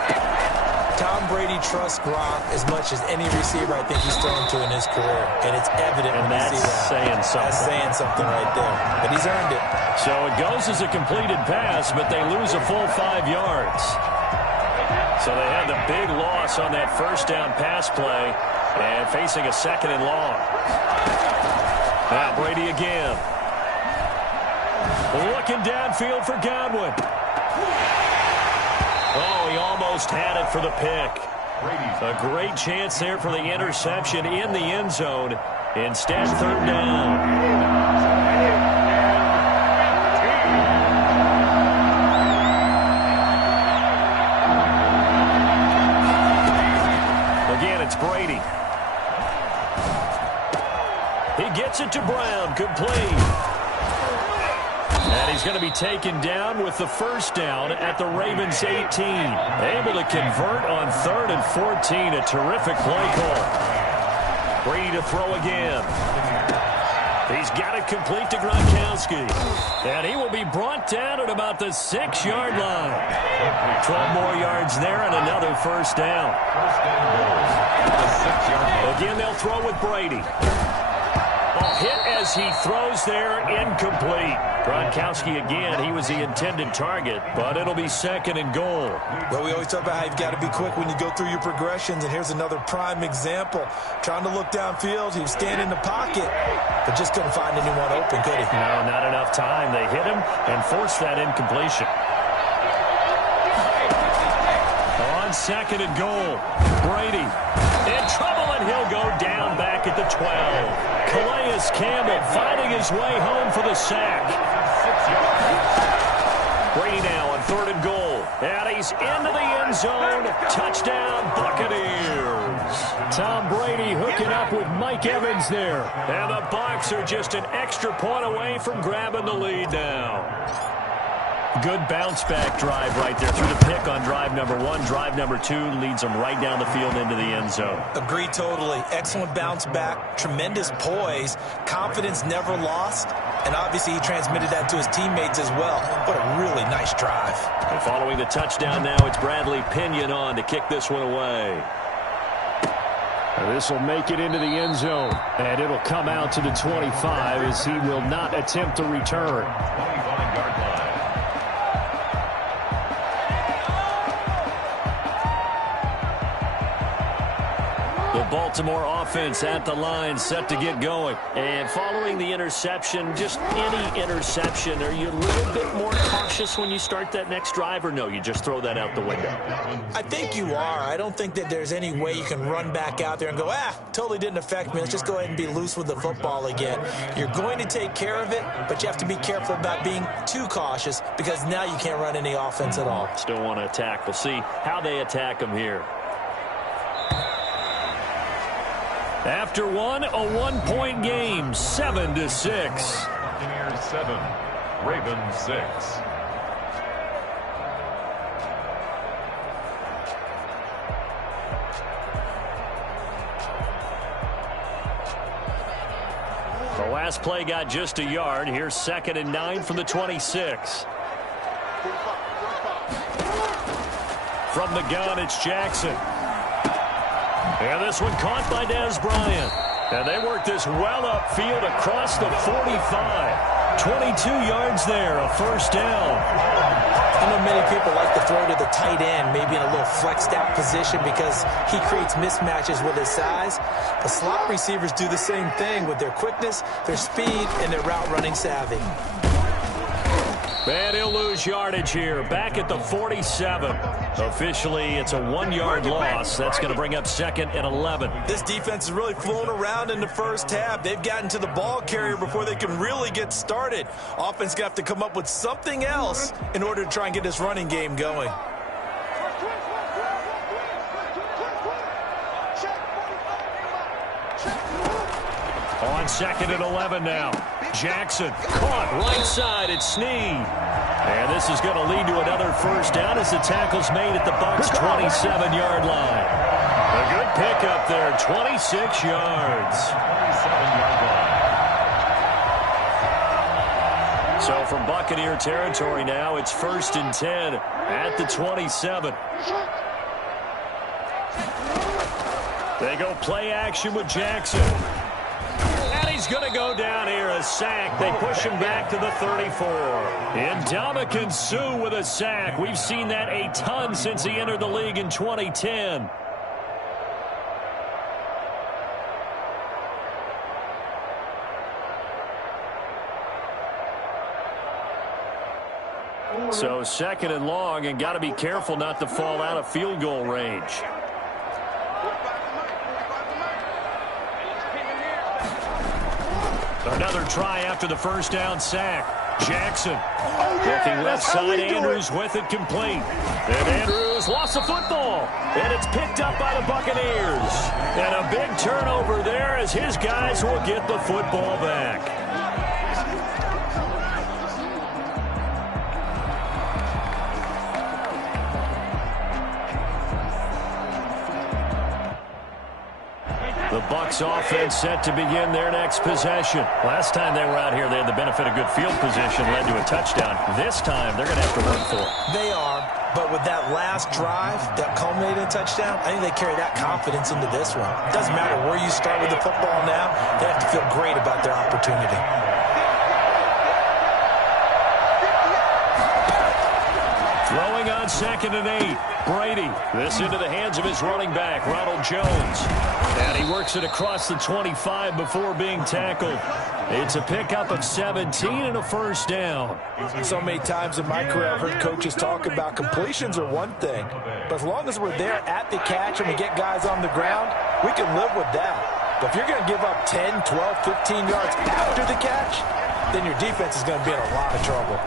Tom Brady trusts Gronk as much as any receiver I think he's thrown to in his career. And it's evident when you see that. Saying something. That's saying something right there. But he's earned it. So it goes as a completed pass, but they lose a full 5 yards. So they had the big loss on that 1st down pass play and facing a 2nd and long. Now Brady again. Looking downfield for Godwin. Oh, he almost had it for the pick. A great chance there for the interception in the end zone. Instead, 3rd down. Again, it's Brady. He gets it to Brown, complete. And he's going to be taken down with the 1st down at the Ravens 18. Able to convert on 3rd and 14. A terrific play call. Brady to throw again. He's got it complete to Gronkowski. And he will be brought down at about the 6-yard line. 12 more yards there and another 1st down. Again, they'll throw with Brady. Hit as as he throws there, incomplete. Gronkowski again, he was the intended target, but it'll be 2nd and goal. Well, we always talk about how you've got to be quick when you go through your progressions, and here's another prime example. Trying to look downfield, he was standing in the pocket, but just couldn't find anyone open, could he? No, not enough time. They hit him and forced that incompletion. On 2nd and goal, Brady in trouble, and he'll go down back at the 12. Calais Campbell finding his way home for the sack. Brady now on 3rd and goal. And he's into the end zone. Touchdown, Buccaneers. Tom Brady hooking up with Mike Evans there. And the Bucs are just an extra point away from grabbing the lead now. Good bounce-back drive right there through the pick on drive number 1. Drive number 2 leads them right down the field into the end zone. Agree totally. Excellent bounce back, tremendous poise, confidence never lost, and obviously he transmitted that to his teammates as well. What a really nice drive. And following the touchdown now, it's Bradley Pinion on to kick this one away. This will make it into the end zone, and it'll come out to the 25 as he will not attempt to return. 25-yard line. The Baltimore offense at the line, set to get going. And following the interception, just any interception, are you a little bit more cautious when you start that next drive, or no, you just throw that out the window? I think you are. I don't think that there's any way you can run back out there and go, totally didn't affect me. Let's just go ahead and be loose with the football again. You're going to take care of it, but you have to be careful about being too cautious because now you can't run any offense at all. Still want to attack. We'll see how they attack them here. After one, a 1-point game, 7-6. Buccaneers 7, Ravens 6. The last play got just a yard. Here's 2nd and 9 from the 26. From the gun, it's Jackson. And this one caught by Dez Bryant. And they work this well upfield across the 45. 22 yards there, a 1st down. I know many people like to throw to the tight end, maybe in a little flexed out position because he creates mismatches with his size. The slot receivers do the same thing with their quickness, their speed, and their route running savvy. And he'll lose yardage here, back at the 47. Officially, it's a 1-yard loss. That's going to bring up 2nd and 11. This defense is really flown around in the first half. They've gotten to the ball carrier before they can really get started. Offense got to come up with something else in order to try and get this running game going. On 2nd and 11 now. Jackson caught right side at Snead. And this is going to lead to another 1st down as the tackle's made at the Bucs' 27-yard line. A good pickup there, 26 yards. 27-yard line. So from Buccaneer territory now, it's 1st and 10 at the 27. They go play action with Jackson. He's going to go down here, a sack. They push him back to the 34. Ndamukong Suh with a sack. We've seen that a ton since he entered the league in 2010. So 2nd and long, and got to be careful not to fall out of field goal range. Another try after the 1st down sack. Jackson looking left side. Andrews with it complete. And Andrews lost the football. And it's picked up by the Buccaneers. And a big turnover there as his guys will get the football back. The Bucs offense set to begin their next possession. Last time they were out here, they had the benefit of good field position, led to a touchdown. This time, they're going to have to run for it. They are, but with that last drive that culminated in a touchdown, I think they carry that confidence into this one. It doesn't matter where you start with the football now. They have to feel great about their opportunity. Throwing on 2nd and 8. Brady. This into the hands of his running back, Ronald Jones. And he works it across the 25 before being tackled. It's a pickup of 17 and a first down. So many times in my career, I've heard coaches talk about completions are one thing. But as long as we're there at the catch and we get guys on the ground, we can live with that. But if you're going to give up 10, 12, 15 yards after the catch, then your defense is going to be in a lot of trouble.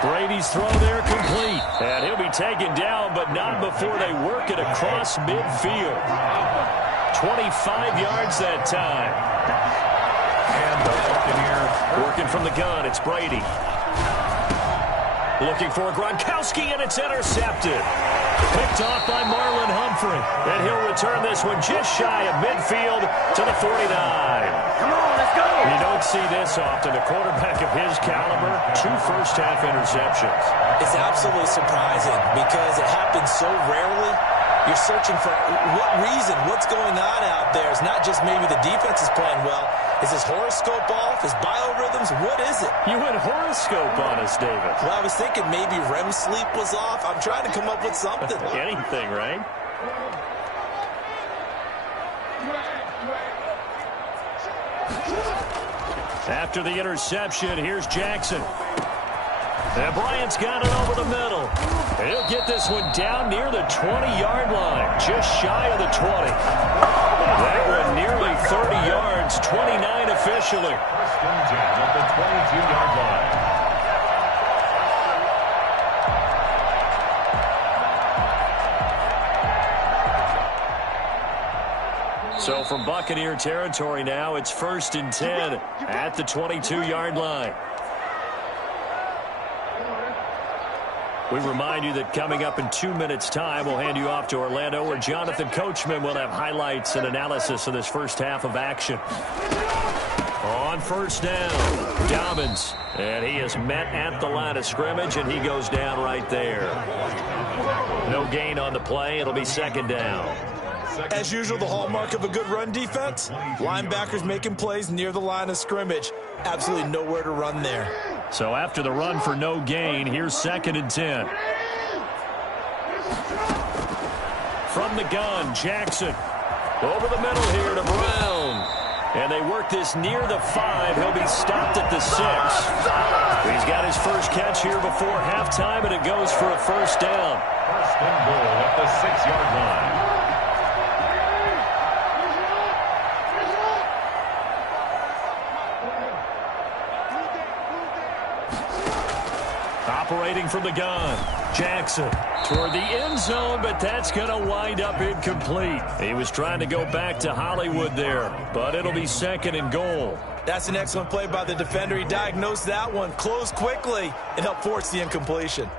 Brady's throw there complete. And he'll be taken down, but not before they work it across midfield. 25 yards that time. And the Buccaneers working from the gun, it's Brady. Looking for Gronkowski, and it's intercepted. Picked off by Marlon Humphrey. And he'll return this one just shy of midfield to the 49. Come on, let's go. You don't see this often. A quarterback of his caliber, 2 first-half interceptions. It's absolutely surprising because it happens so rarely. You're searching for what reason, what's going on out there. It's not just maybe the defense is playing well. Is his horoscope off? His biorhythms? What is it? You went horoscope on us, David. Well, I was thinking maybe REM sleep was off. I'm trying to come up with something. Anything, right? After the interception, here's Jackson. And Bryant's got it over the middle. He'll get this one down near the 20-yard line, just shy of the 20. That one nearly 30 yards, 29 officially. first and 10 at the 22-yard line. So from Buccaneer territory now, it's 1st and 10 at the 22-yard line. We remind you that coming up in 2 minutes' time, we'll hand you off to Orlando, where Jonathan Coachman will have highlights and analysis of this first half of action. On first down, Dobbins. And he is met at the line of scrimmage, and he goes down right there. No gain on the play. It'll be 2nd down. As usual, the hallmark of a good run defense, linebackers making plays near the line of scrimmage. Absolutely nowhere to run there. So after the run for no gain, here's 2nd and 10. From the gun, Jackson. Over the middle here to Brown. And they work this near the 5. He'll be stopped at the 6. He's got his first catch here before halftime, and it goes for a first down. First and goal at the 6-yard line. Operating from the gun, Jackson toward the end zone, but that's going to wind up incomplete. He was trying to go back to Hollywood there, but it'll be 2nd and goal. That's an excellent play by the defender. He diagnosed that one, closed quickly, and helped force the incompletion.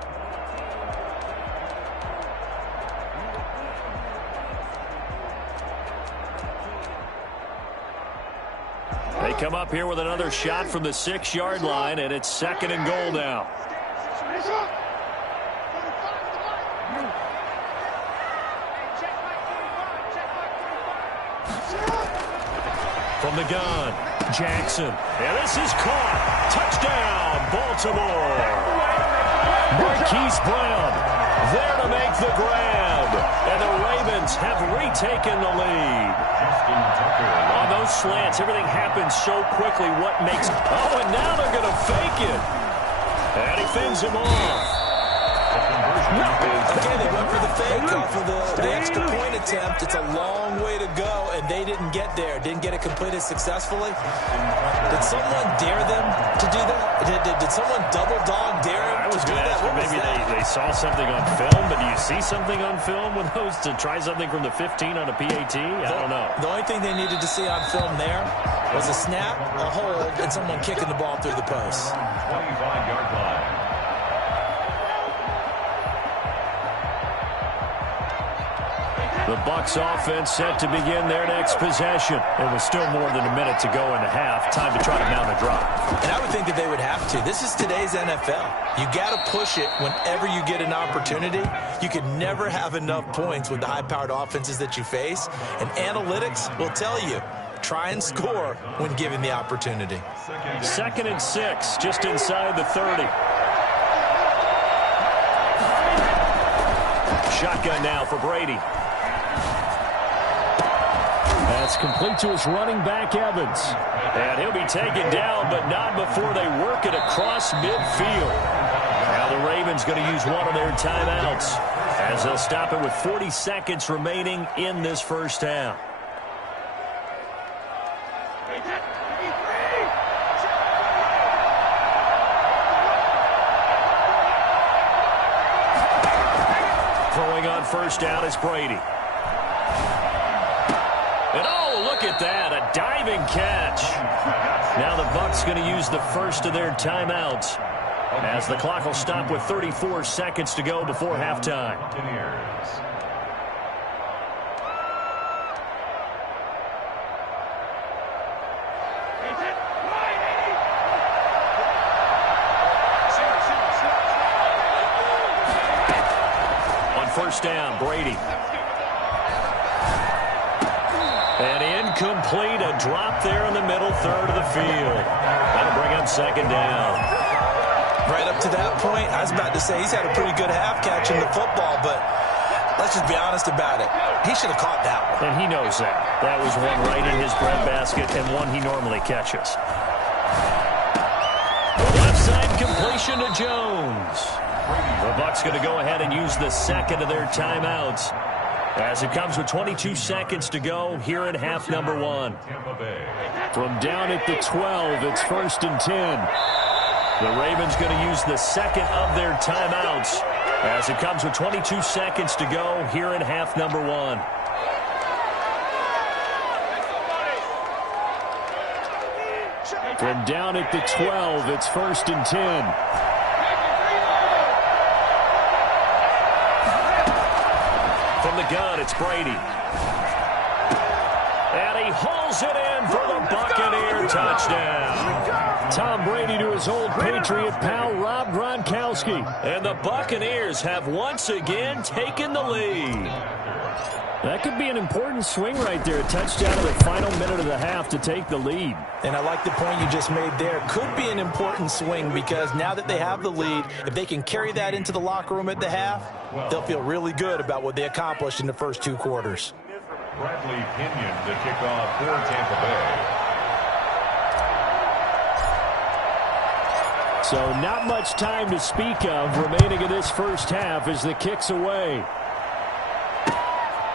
They come up here with another shot from the 6-yard line, and it's 2nd and goal now. From the gun, Jackson. And this is caught. Touchdown, Baltimore. Marquise Brown there to make the grab. And the Ravens have retaken the lead. On those slants, everything happens so quickly. What makes... Oh, and now they're going to fake it. And he fends him off. Okay, they went for the fake off of the extra point attempt. It's a long way to go, and they didn't get there. Didn't get it completed successfully. Did someone dare them to do that? Did someone double dog dare them to do that? Maybe they saw something on film, but do you see something on film with those to try something from the 15 on a PAT? I don't know. The only thing they needed to see on film there was a snap, a hold, and someone kicking the ball through the post. 25-yard line. The Bucs offense set to begin their next possession. It was still more than a minute to go in the half. Time to try to mount a drive. And I would think that they would have to. This is today's NFL. You got to push it whenever you get an opportunity. You can never have enough points with the high-powered offenses that you face. And analytics will tell you, try and score when given the opportunity. 2nd and 6, just inside the 30. Shotgun now for Brady. That's complete to his running back, Evans. And he'll be taken down, but not before they work it across midfield. Now the Ravens going to use one of their timeouts as they'll stop it with 40 seconds remaining in this first half. Throwing on first down is Brady. And oh, look at that, a diving catch. Now the Bucs going to use the first of their timeouts as the clock will stop with 34 seconds to go before halftime. On first down, Brady. And incomplete, a drop there in the middle third of the field. That'll bring up second down. Right up to that point, I was about to say he's had a pretty good half catching the football, but let's just be honest about it. He should have caught that one. And he knows that. That was one right in his breadbasket and one he normally catches. Left side completion to Jones. The Bucs going to go ahead and use the second of their timeouts as it comes with 22 seconds to go here at half number 1. From down at the 12, it's 1st and 10. The Ravens going to use the second of their timeouts as it comes with 22 seconds to go here in half number 1. From down at the 12, it's 1st and 10. From the gun, it's Brady. And he hauls it in for the Buccaneer touchdown. Tom Brady to his old Patriot pal, Rob Gronkowski. And the Buccaneers have once again taken the lead. That could be an important swing right there. A touchdown in the final minute of the half to take the lead. And I like the point you just made there. Could be an important swing because now that they have the lead, if they can carry that into the locker room at the half, they'll feel really good about what they accomplished in the first 2 quarters. Bradley Pinion to kick off for Tampa Bay. So not much time to speak of remaining in this first half as the kick's away.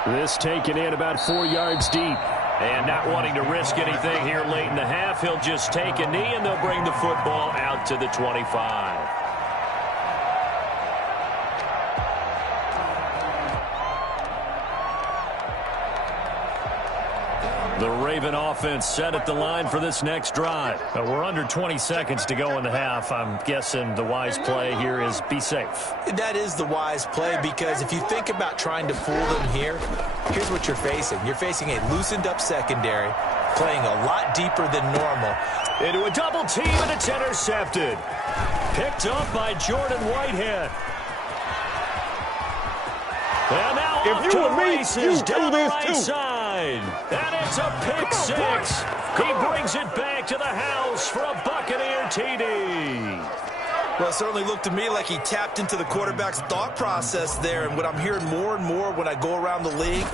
This taken in about 4 yards deep. And not wanting to risk anything here late in the half, he'll just take a knee and they'll bring the football out to the 25. The Raven offense set at the line for this next drive. We're under 20 seconds to go in the half. I'm guessing the wise play here is be safe. That is the wise play because if you think about trying to fool them here, here's what you're facing. You're facing a loosened up secondary, playing a lot deeper than normal. Into a double team and it's intercepted. Picked up by Jordan Whitehead. And now off to the races down the right side. And it's a pick six. He brings it back to the house for a Buccaneer TD. Well, it certainly looked to me like he tapped into the quarterback's thought process there. And what I'm hearing more and more when I go around the league,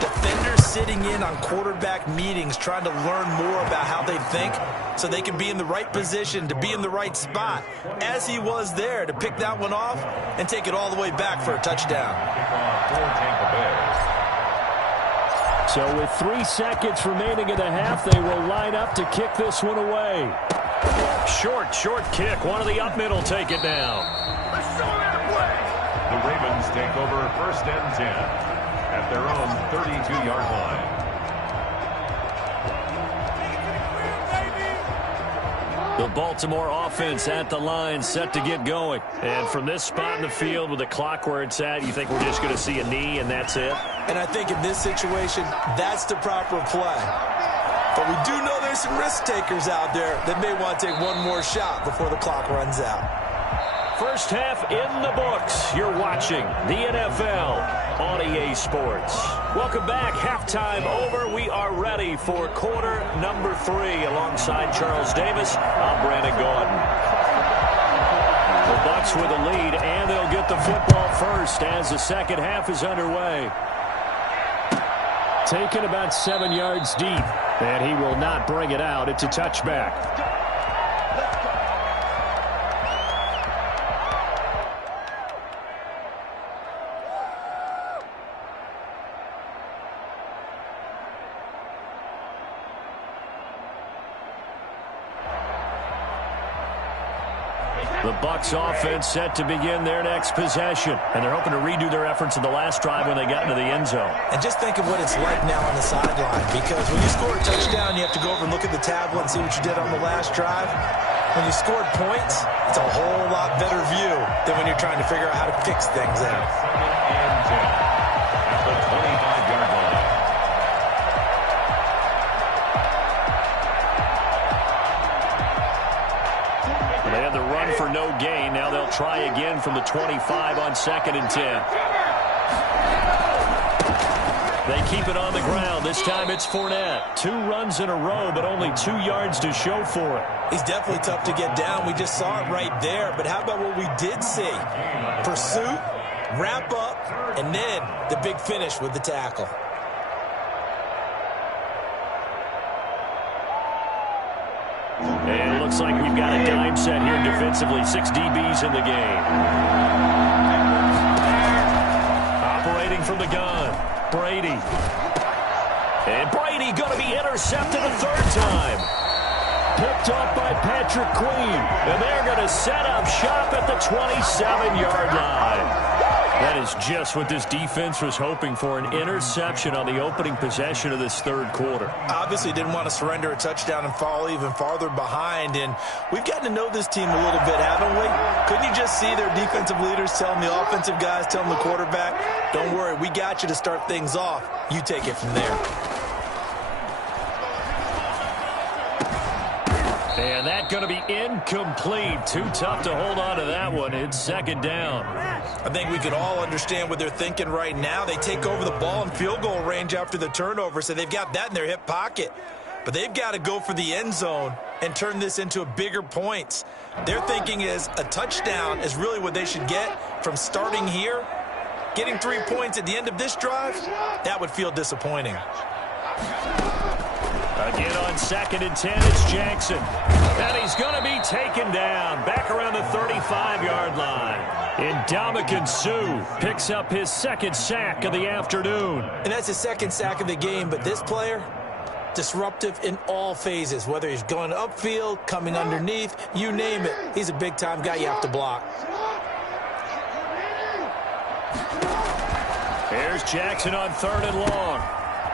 defenders sitting in on quarterback meetings trying to learn more about how they think so they can be in the right position to be in the right spot, as he was there to pick that one off and take it all the way back for a touchdown. So with 3 seconds remaining in the half, they will line up to kick this one away. Short kick. One of the up middle take it down. The Ravens take over 1st and 10 at their own 32-yard line. The Baltimore offense at the line, set to get going. And from this spot in the field with the clock where it's at, you think we're just going to see a knee and that's it? And I think in this situation, that's the proper play. But we do know there's some risk takers out there that may want to take one more shot before the clock runs out. First half in the books. You're watching the NFL on EA Sports. Welcome back. Halftime over. We are ready for quarter number 3. Alongside Charles Davis, I'm Brandon Gaudin. The Bucs with a lead, and they'll get the football first as the second half is underway. Taken about 7 yards deep, and he will not bring it out. It's a touchback. The Bucs offense set to begin their next possession. And they're hoping to redo their efforts in the last drive when they got into the end zone. And just think of what it's like now on the sideline. Because when you score a touchdown, you have to go over and look at the tablet and see what you did on the last drive. When you scored points, it's a whole lot better view than when you're trying to figure out how to fix things out. And 10 at the 25-yard line. They had the run for no gain. Now they'll try again from the 25 on 2nd and 10. They keep it on the ground. This time it's Fournette. 2 runs in a row, but only 2 yards to show for it. He's definitely tough to get down. We just saw it right there. But how about what we did see? Pursuit, wrap up, and then the big finish with the tackle. And it looks like we've got a dime set here defensively. 6 DBs in the game. Operating from the gun, Brady. And Brady going to be intercepted a 3rd time. Picked up by Patrick Queen. And they're going to set up shop at the 27-yard line. That is just what this defense was hoping for, an interception on the opening possession of this 3rd quarter. Obviously didn't want to surrender a touchdown and fall even farther behind. And we've gotten to know this team a little bit, haven't we? Couldn't you just see their defensive leaders telling the offensive guys, telling the quarterback, don't worry, we got you to start things off. You take it from there. And that's going to be incomplete. Too tough to hold on to that one. It's 2nd down. I think we can all understand what they're thinking right now. They take over the ball in field goal range after the turnover, so they've got that in their hip pocket. But they've got to go for the end zone and turn this into a bigger points. Their thinking is a touchdown is really what they should get from starting here. Getting 3 points at the end of this drive, that would feel disappointing. Again on 2nd and 10, it's Jackson. And he's going to be taken down back around the 35-yard line. Ndamukong Suh picks up his 2nd sack of the afternoon. And that's his 2nd sack of the game, but this player, disruptive in all phases, whether he's going upfield, coming underneath, you name it. He's a big-time guy you have to block. Here's Jackson on 3rd and long.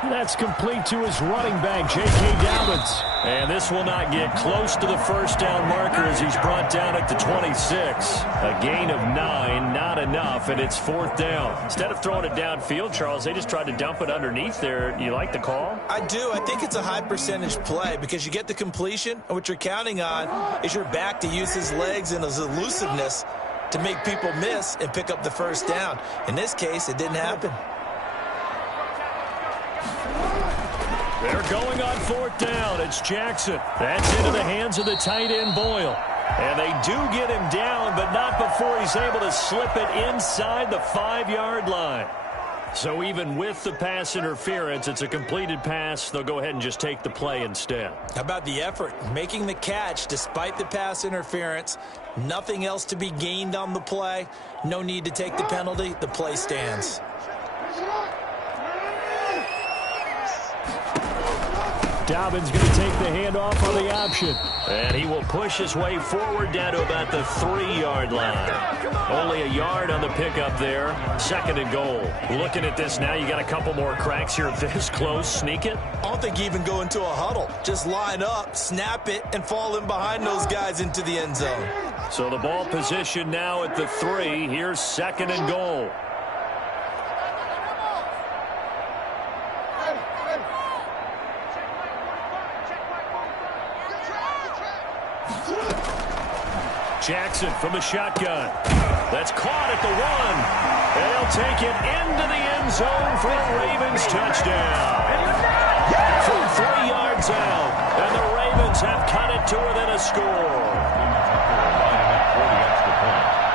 That's complete to his running back, J.K. Dobbins. And this will not get close to the 1st down marker as he's brought down at the 26. A gain of 9, not enough, and it's 4th down. Instead of throwing it downfield, Charles, they just tried to dump it underneath there. You like the call? I do. I think it's a high-percentage play because you get the completion, and what you're counting on is your back to use his legs and his elusiveness to make people miss and pick up the 1st down. In this case, it didn't happen. They're going on 4th down. It's Jackson. That's into the hands of the tight end, Boyle. And they do get him down, but not before he's able to slip it inside the 5-yard line. So even with the pass interference, it's a completed pass. They'll go ahead and just take the play instead. How about the effort? Making the catch despite the pass interference. Nothing else to be gained on the play. No need to take the penalty. The play stands. Dobbins going to take the handoff on the option. And he will push his way forward down to about the 3-yard line. Only a yard on the pickup there. 2nd and goal. Looking at this now, you got a couple more cracks here this close. Sneak it? I don't think you even go into a huddle. Just line up, snap it, and fall in behind those guys into the end zone. So the ball position now at the 3. Here's 2nd and goal. Jackson from the shotgun. That's caught at the 1. They'll take it into the end zone for a Ravens touchdown. From 3 yards out, and the Ravens have cut it to within a score.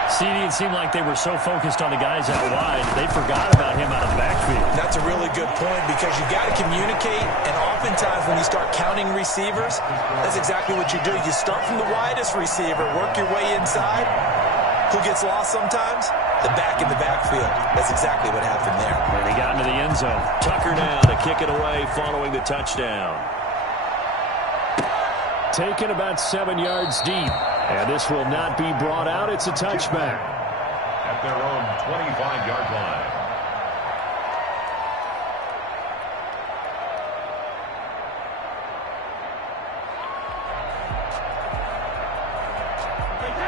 CD, it seemed like they were so focused on the guys out wide, they forgot about him out of the backfield. That's a really good point because you got to communicate, and oftentimes when you start counting receivers, that's exactly what you do. You start from the widest receiver, work your way inside. Who gets lost sometimes? The back in the backfield. That's exactly what happened there. And he got into the end zone. Tucker now to kick it away following the touchdown. Taken about 7 yards deep. And this will not be brought out. It's a touchback. At their own 25-yard line.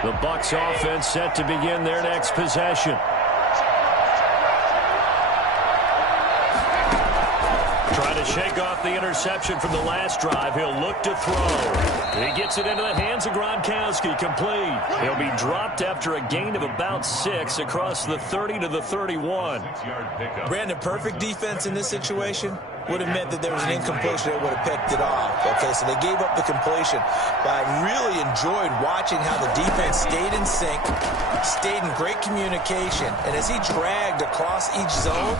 The Bucs offense set to begin their next possession. Trying to shake off the interception from the last drive. He'll look to throw. He gets it into the hands of Gronkowski. Complete. He'll be dropped after a gain of about 6 across the 30 to the 31. Brandon, perfect defense in this situation would have meant that there was an incompletion that would have picked it off. Okay, so they gave up the completion. But I really enjoyed watching how the defense stayed in sync, stayed in great communication. And as he dragged across each zone,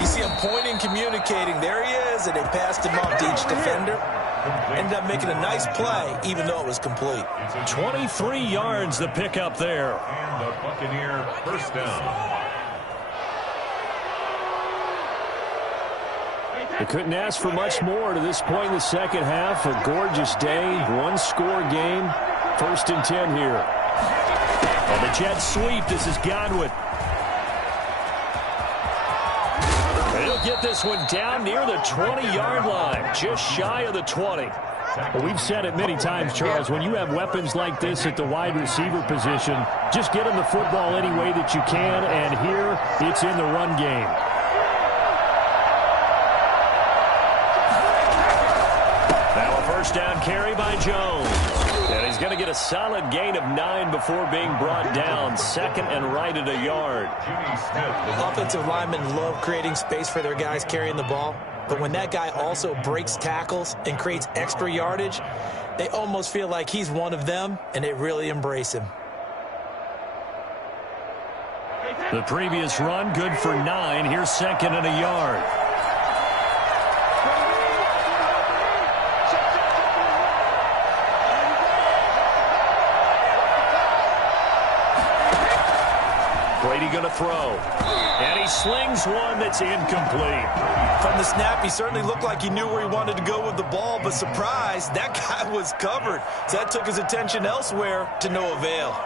you see him pointing, communicating. There he is, and they passed him off to each defender. Ended up making a nice play, even though it was complete. 23 yards the pickup there. And the Buccaneer first down. They couldn't ask for much more to this point in the second half. A gorgeous day, 1-score game. 1st and 10 here. And the jet sweep. This is Godwin. He'll get this one down near the 20-yard line, just shy of the 20. Well, we've said it many times, Charles, when you have weapons like this at the wide receiver position, just get them the football any way that you can, and here it's in the run game. Now a first down carry by Jones. And he's going to get a solid gain of 9 before being brought down. 2nd and right at a yard. Offensive linemen love creating space for their guys carrying the ball. But when that guy also breaks tackles and creates extra yardage, they almost feel like he's one of them, and they really embrace him. The previous run, good for 9. Here's 2nd and a yard. Brady going to throw. And he slings one that's incomplete. From the snap, he certainly looked like he knew where he wanted to go with the ball, but surprise, that guy was covered. So that took his attention elsewhere to no avail.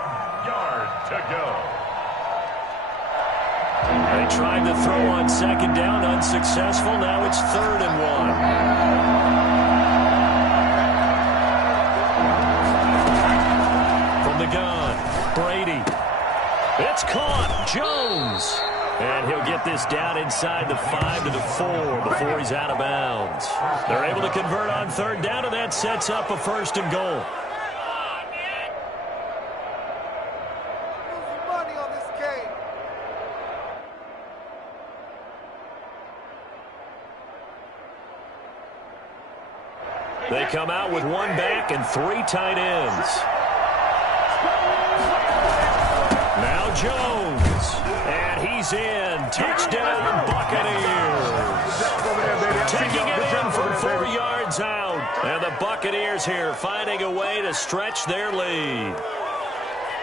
Yard to go. They tried to throw on 2nd down, unsuccessful. Now it's 3rd and 1. From the gun, Brady. It's caught. Jones. And he'll get this down inside the 5 to the 4 before he's out of bounds. They're able to convert on 3rd down, and that sets up a 1st and goal. They come out with 1 back and 3 tight ends. Now Jones, and he's in. Touchdown, Buccaneers. Taking it in from 4 yards out. And the Buccaneers here finding a way to stretch their lead.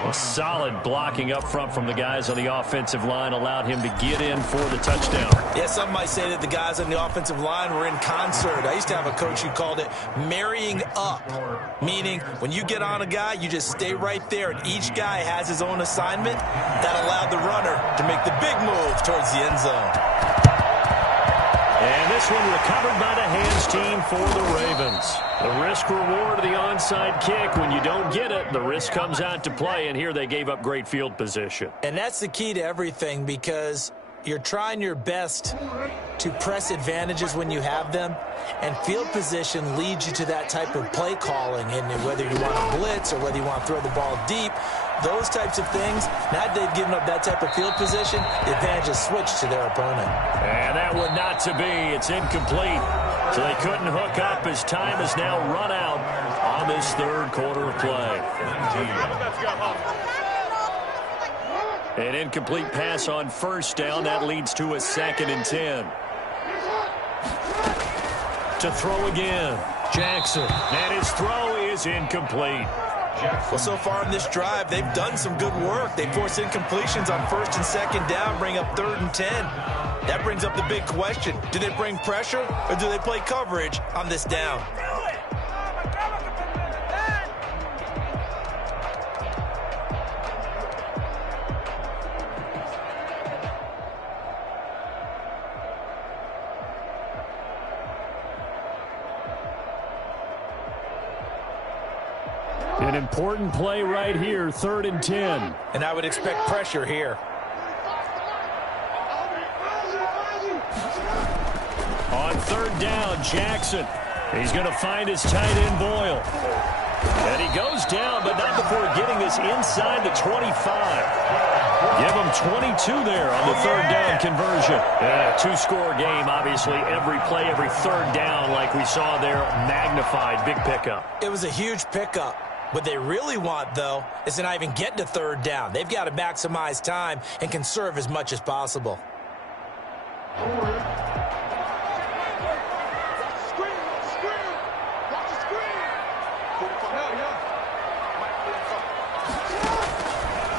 Well, solid blocking up front from the guys on the offensive line allowed him to get in for the touchdown. Yeah, some might say that the guys on the offensive line were in concert. I used to have a coach who called it marrying up, meaning when you get on a guy, you just stay right there, and each guy has his own assignment. That allowed the runner to make the big move towards the end zone. And this one recovered by the hands team for the Ravens. The risk reward of the onside kick. When you don't get it, the risk comes out to play, and here they gave up great field position. And that's the key to everything, because you're trying your best to press advantages when you have them, and field position leads you to that type of play calling. And whether you want to blitz or whether you want to throw the ball deep, those types of things, now that they've given up that type of field position, the advantage is switched to their opponent. And that one not to be. It's incomplete. So they couldn't hook up as time is now run out on this third quarter of play. An incomplete pass on first down. That leads to a 2nd and 10. To throw again, Jackson. And his throw is incomplete. Well, so far in this drive, they've done some good work. They force incompletions on 1st and 2nd down, bring up 3rd and 10. That brings up the big question. Do they bring pressure or do they play coverage on this down? An important play right here, 3rd and 10. And I would expect pressure here. On 3rd down, Jackson. He's going to find his tight end, Boyle. And he goes down, but not before getting this inside the 25. Give him 22 there on the 3rd down conversion. And a 2-score game, obviously. Every play, every 3rd down, like we saw there, magnified. Big pickup. It was a huge pickup. What they really want, though, is to not even get to 3rd down. They've got to maximize time and conserve as much as possible.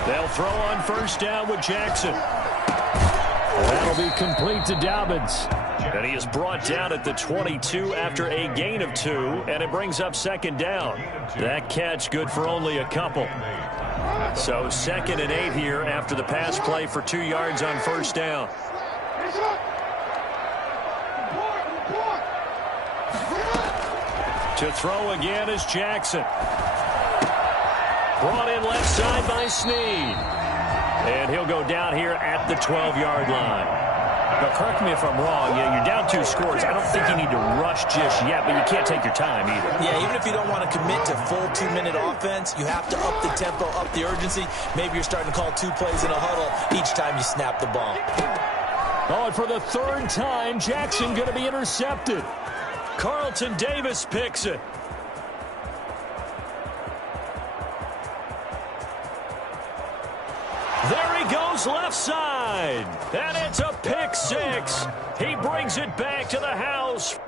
They'll throw on 1st down with Jackson. That'll be complete to Dobbins. And he is brought down at the 22 after a gain of 2, and it brings up 2nd down. That catch good for only a couple. So 2nd and 8 here after the pass play for 2 yards on 1st down. To throw again is Jackson. Brought in left side by Snead. And he'll go down here at the 12-yard line. Now, correct me if I'm wrong. You're down 2 scores. I don't think you need to rush just yet, but you can't take your time either. Yeah, even if you don't want to commit to full 2-minute offense, you have to up the tempo, up the urgency. Maybe you're starting to call 2 plays in a huddle each time you snap the ball. Oh, and for the 3rd time, Jackson going to be intercepted. Carlton Davis picks it. There he goes left side. And it's a pick 6. He brings it back to the house.